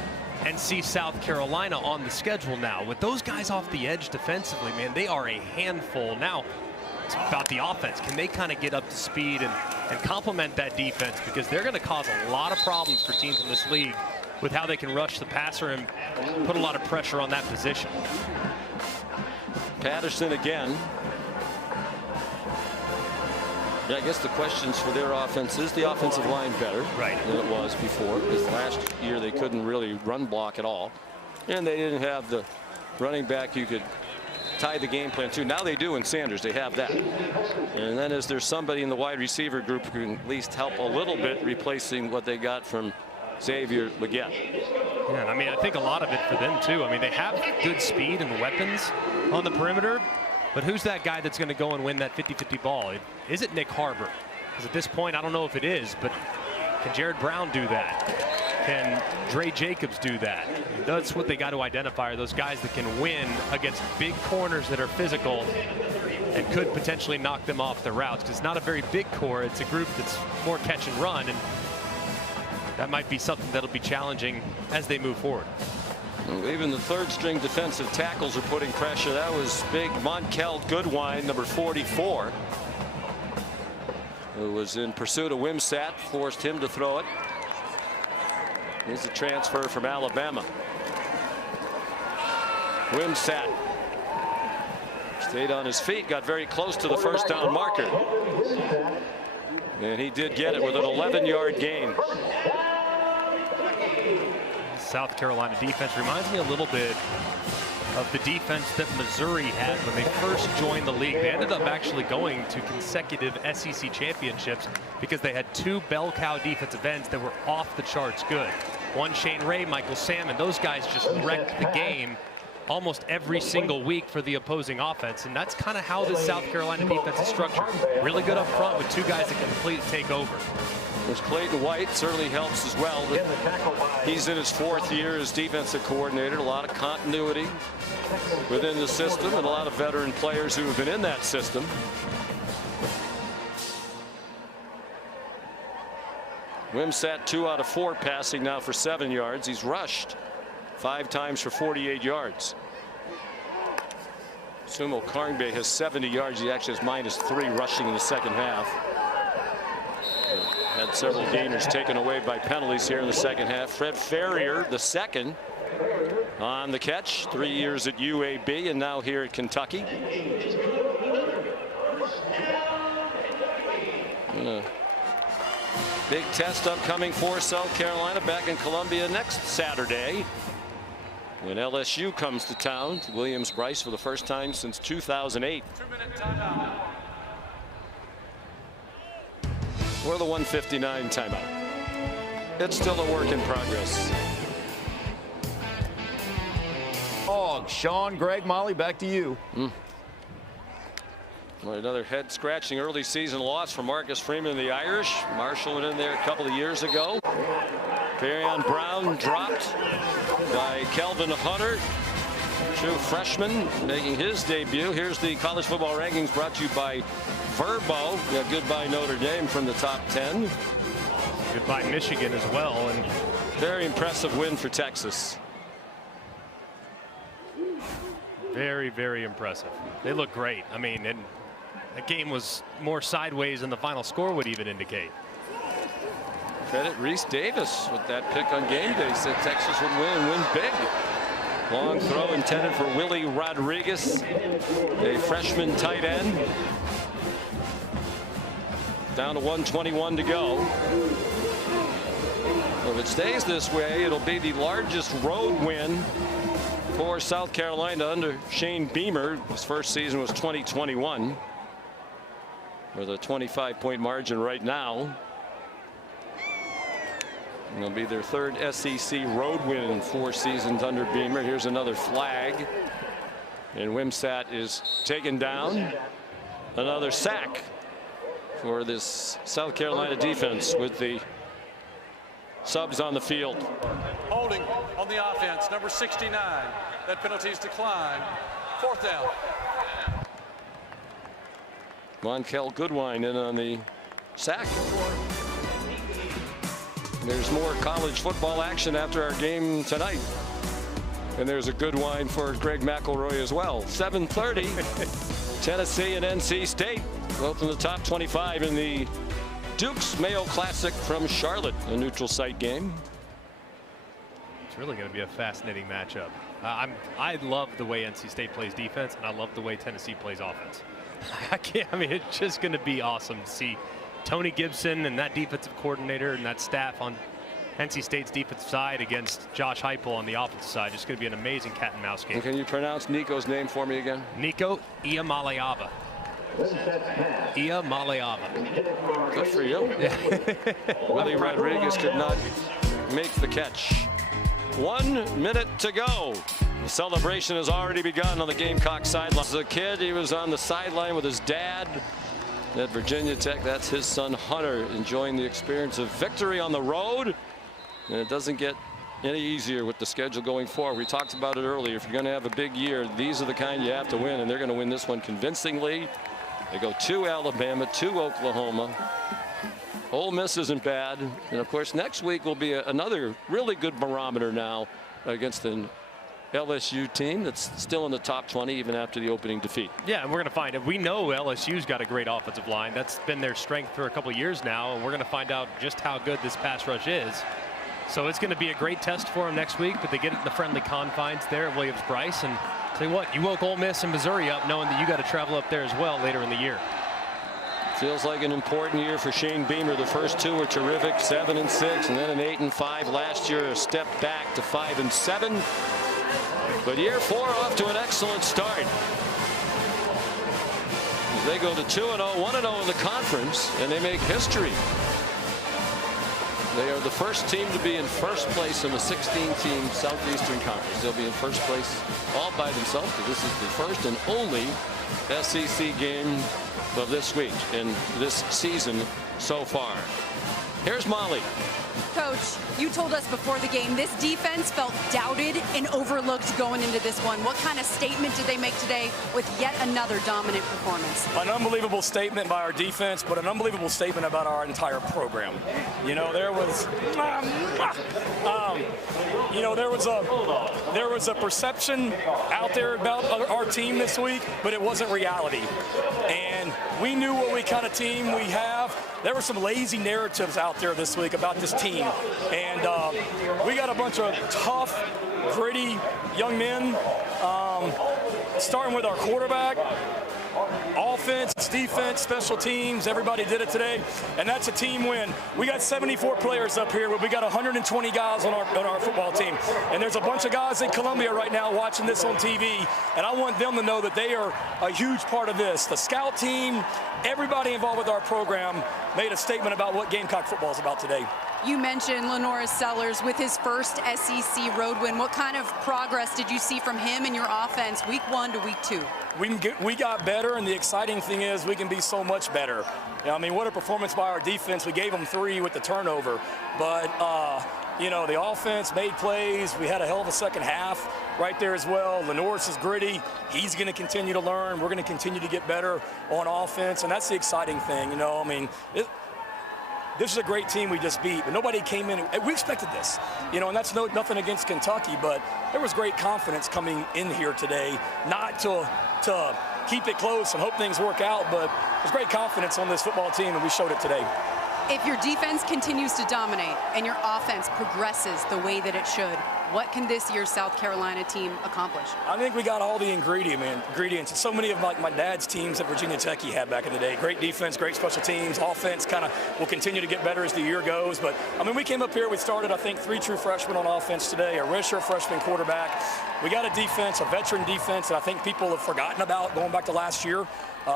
and see South Carolina on the schedule now. With those guys off the edge defensively, man, they are a handful. Now, it's about the offense. Can they kind of get up to speed and complement that defense? Because they're going to cause a lot of problems for teams in this league with how they can rush the passer and put a lot of pressure on that position. Patterson again. Yeah, I guess the questions for their offense is the offensive line better than it was before, because last year they couldn't really run block at all, and they didn't have the running back you could tie the game plan to. Now they do in Sanders. They have that. And then is there somebody in the wide receiver group who can at least help a little bit, replacing what they got from Xavier Legette? Yeah, I mean, I think a lot of it for them too. I mean, they have good speed and weapons on the perimeter, but who's that guy that's going to go and win that 50-50 ball? Is it Nick Harbor? Because at this point, I don't know if it is, but can Jared Brown do that? Can Dre Jacobs do that? That's what they got to identify, are those guys that can win against big corners that are physical and could potentially knock them off their routes. Because it's not a very big core. It's a group that's more catch and run, and that might be something that'll be challenging as they move forward. Even the third-string defensive tackles are putting pressure. That was big Monkel Goodwine, number 44, who was in pursuit of Wimsatt, forced him to throw it. Here's a transfer from Alabama. Wimsatt stayed on his feet, got very close to the first down marker. And he did get it with an 11-yard gain. South Carolina defense reminds me a little bit of the defense that Missouri had when they first joined the league. They ended up actually going to consecutive SEC championships because they had two bell cow defensive ends that were off the charts good. One Shane Ray, Michael Salmon. Those guys just wrecked the game almost every single week for the opposing offense, and that's kind of how the South Carolina defense is structured. Really good up front with two guys that can completely take over. There's Clayton White, certainly helps as well. He's in his 4th year as defensive coordinator. A lot of continuity within the system and a lot of veteran players who have been in that system. Wimsatt 2 out of 4 passing now for 7 yards. He's rushed 5 times for 48 yards. Sumo-Karngbaye has 70 yards. He actually has -3 rushing in the second half. Had several gainers taken away by penalties here in the second half. Fred Ferrier, the second, on the catch. 3 years at UAB and now here at Kentucky. Big test upcoming for South Carolina back in Columbia next Saturday when LSU comes to town to Williams-Brice for the first time since 2008. 2-minute timeout. Or the 1:59 timeout. It's still a work in progress. Sean, Greg, Molly, back to you. Well, another head-scratching early season loss for Marcus Freeman and the Irish. Marshall went in there a couple of years ago. Perion Brown dropped by Kelvin Hunter. True freshman making his debut. Here's the college football rankings brought to you by Verbo. Yeah, goodbye Notre Dame from the top 10. Goodbye Michigan as well. And very impressive win for Texas. Very, very impressive. They look great. I mean, and that game was more sideways than the final score would even indicate. Credit Reese Davis with that pick on game day. Said Texas would win big. Long throw intended for Willie Rodriguez, a freshman tight end. Down to 1:21 to go. If it stays this way, it'll be the largest road win for South Carolina under Shane Beamer. His first season was 2021 with a 25-point margin right now. It'll be their 3rd SEC road win in 4 seasons under Beamer. Here's another flag, and Wimsatt is taken down. Another sack for this South Carolina defense with the subs on the field. Holding on the offense, number 69. That penalty is declined. 4th down. Monkel Goodwine in on the sack. There's more college football action after our game tonight. And there's a good wine for Greg McElroy as well. 7:30. Tennessee and NC State both in the top 25 in the Duke's Mayo Classic from Charlotte, a neutral site game. It's really going to be a fascinating matchup. I love the way NC State plays defense, and I love the way Tennessee plays offense. I mean, it's just going to be awesome to see Tony Gibson and that defensive coordinator and that staff on NC State's defensive side against Josh Heupel on the offensive side. It's going to be an amazing cat and mouse game. And can you pronounce Nico's name for me again? Nico Iamaleava. Iamaleava. Good for you. Willie Rodriguez could not make the catch. 1 minute to go. The celebration has already begun on the Gamecock sideline. As a kid, he was on the sideline with his dad at Virginia Tech. That's his son Hunter, enjoying the experience of victory on the road. And it doesn't get any easier with the schedule going forward. We talked about it earlier. If you're going to have a big year, these are the kind you have to win, and they're going to win this one convincingly. They go to Alabama, to Oklahoma. Ole Miss isn't bad. And of course, next week will be another really good barometer now against an LSU team that's still in the top 20 even after the opening defeat. Yeah, and we're going to find it. We know LSU's got a great offensive line. That's been their strength for a couple of years now, and we're going to find out just how good this pass rush is. So it's going to be a great test for them next week, but they get it in the friendly confines there at Williams-Brice. And tell you what, you woke Ole Miss and Missouri up knowing that you got to travel up there as well later in the year. Feels like an important year for Shane Beamer. The first 2 were terrific, 7-6, and then an 8-5 last year. A step back to 5-7. But year 4 off to an excellent start. They go to 2-0, 1-0 in the conference, and they make history. They are the first team to be in first place in the 16-team Southeastern Conference. They'll be in first place all by themselves, because this is the first and only SEC game of this week in this season so far. Here's Molly. Coach, you told us before the game this defense felt doubted and overlooked going into this one. What kind of statement did they make today with yet another dominant performance? An unbelievable statement by our defense, but an unbelievable statement about our entire program. You know, there was a perception out there about our team this week, but it wasn't reality. And we knew what kind of team we have. There were some lazy narratives out there this week about this team. And we got a bunch of tough, gritty young men, starting with our quarterback. Offense, defense, special teams, everybody did it today, and that's a team win. We got 74 players up here, but we got 120 guys on our football team. And there's a bunch of guys in Columbia right now watching this on TV, and I want them to know that they are a huge part of this. The scout team, everybody involved with our program made a statement about what Gamecock football is about today. You mentioned Lenora Sellers with his first SEC road win. What kind of progress did you see from him and your offense week 1 to week 2? We got better, and the exciting thing is we can be so much better. You know, I mean, what a performance by our defense. We gave them 3 with the turnover, but you know, the offense made plays. We had a hell of a second half right there as well. Lenoris is gritty. He's going to continue to learn. We're going to continue to get better on offense, and that's the exciting thing. You know, I mean, this is a great team we just beat, but nobody came in. We expected this, you know, and that's nothing against Kentucky, but there was great confidence coming in here today, not to keep it close and hope things work out, but there's great confidence on this football team, and we showed it today. If your defense continues to dominate and your offense progresses the way that it should, what can this year's South Carolina team accomplish? I think we got all the ingredients. So many of my dad's teams at Virginia Tech he had back in the day. Great defense, great special teams. Offense kind of will continue to get better as the year goes. But, I mean, we came up here, we started, I think, 3 true freshmen on offense today, a redshirt freshman quarterback. We got a defense, a veteran defense that I think people have forgotten about going back to last year.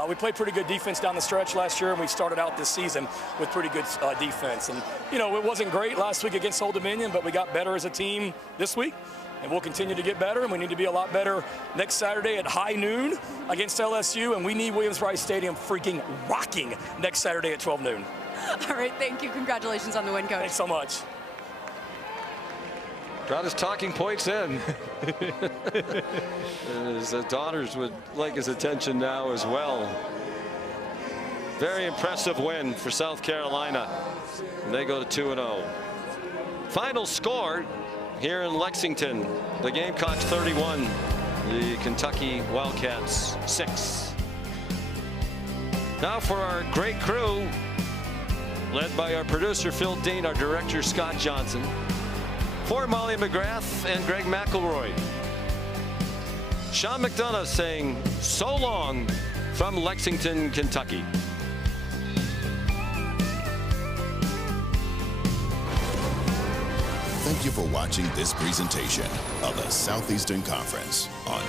We played pretty good defense down the stretch last year, and we started out this season with pretty good defense. And, you know, it wasn't great last week against Old Dominion, but we got better as a team this week, and we'll continue to get better, and we need to be a lot better next Saturday at high noon against LSU, and we need Williams-Brice Stadium freaking rocking next Saturday at 12 noon. All right, thank you. Congratulations on the win, Coach. Thanks so much. Got his talking points in. And his daughters would like his attention now as well. Very impressive win for South Carolina. They go to 2-0. Final score here in Lexington. The Gamecocks 31. The Kentucky Wildcats 6. Now for our great crew, led by our producer Phil Dean, our director Scott Johnson. For Molly McGrath and Greg McElroy, Sean McDonough saying so long from Lexington, Kentucky. Thank you for watching this presentation of the Southeastern Conference on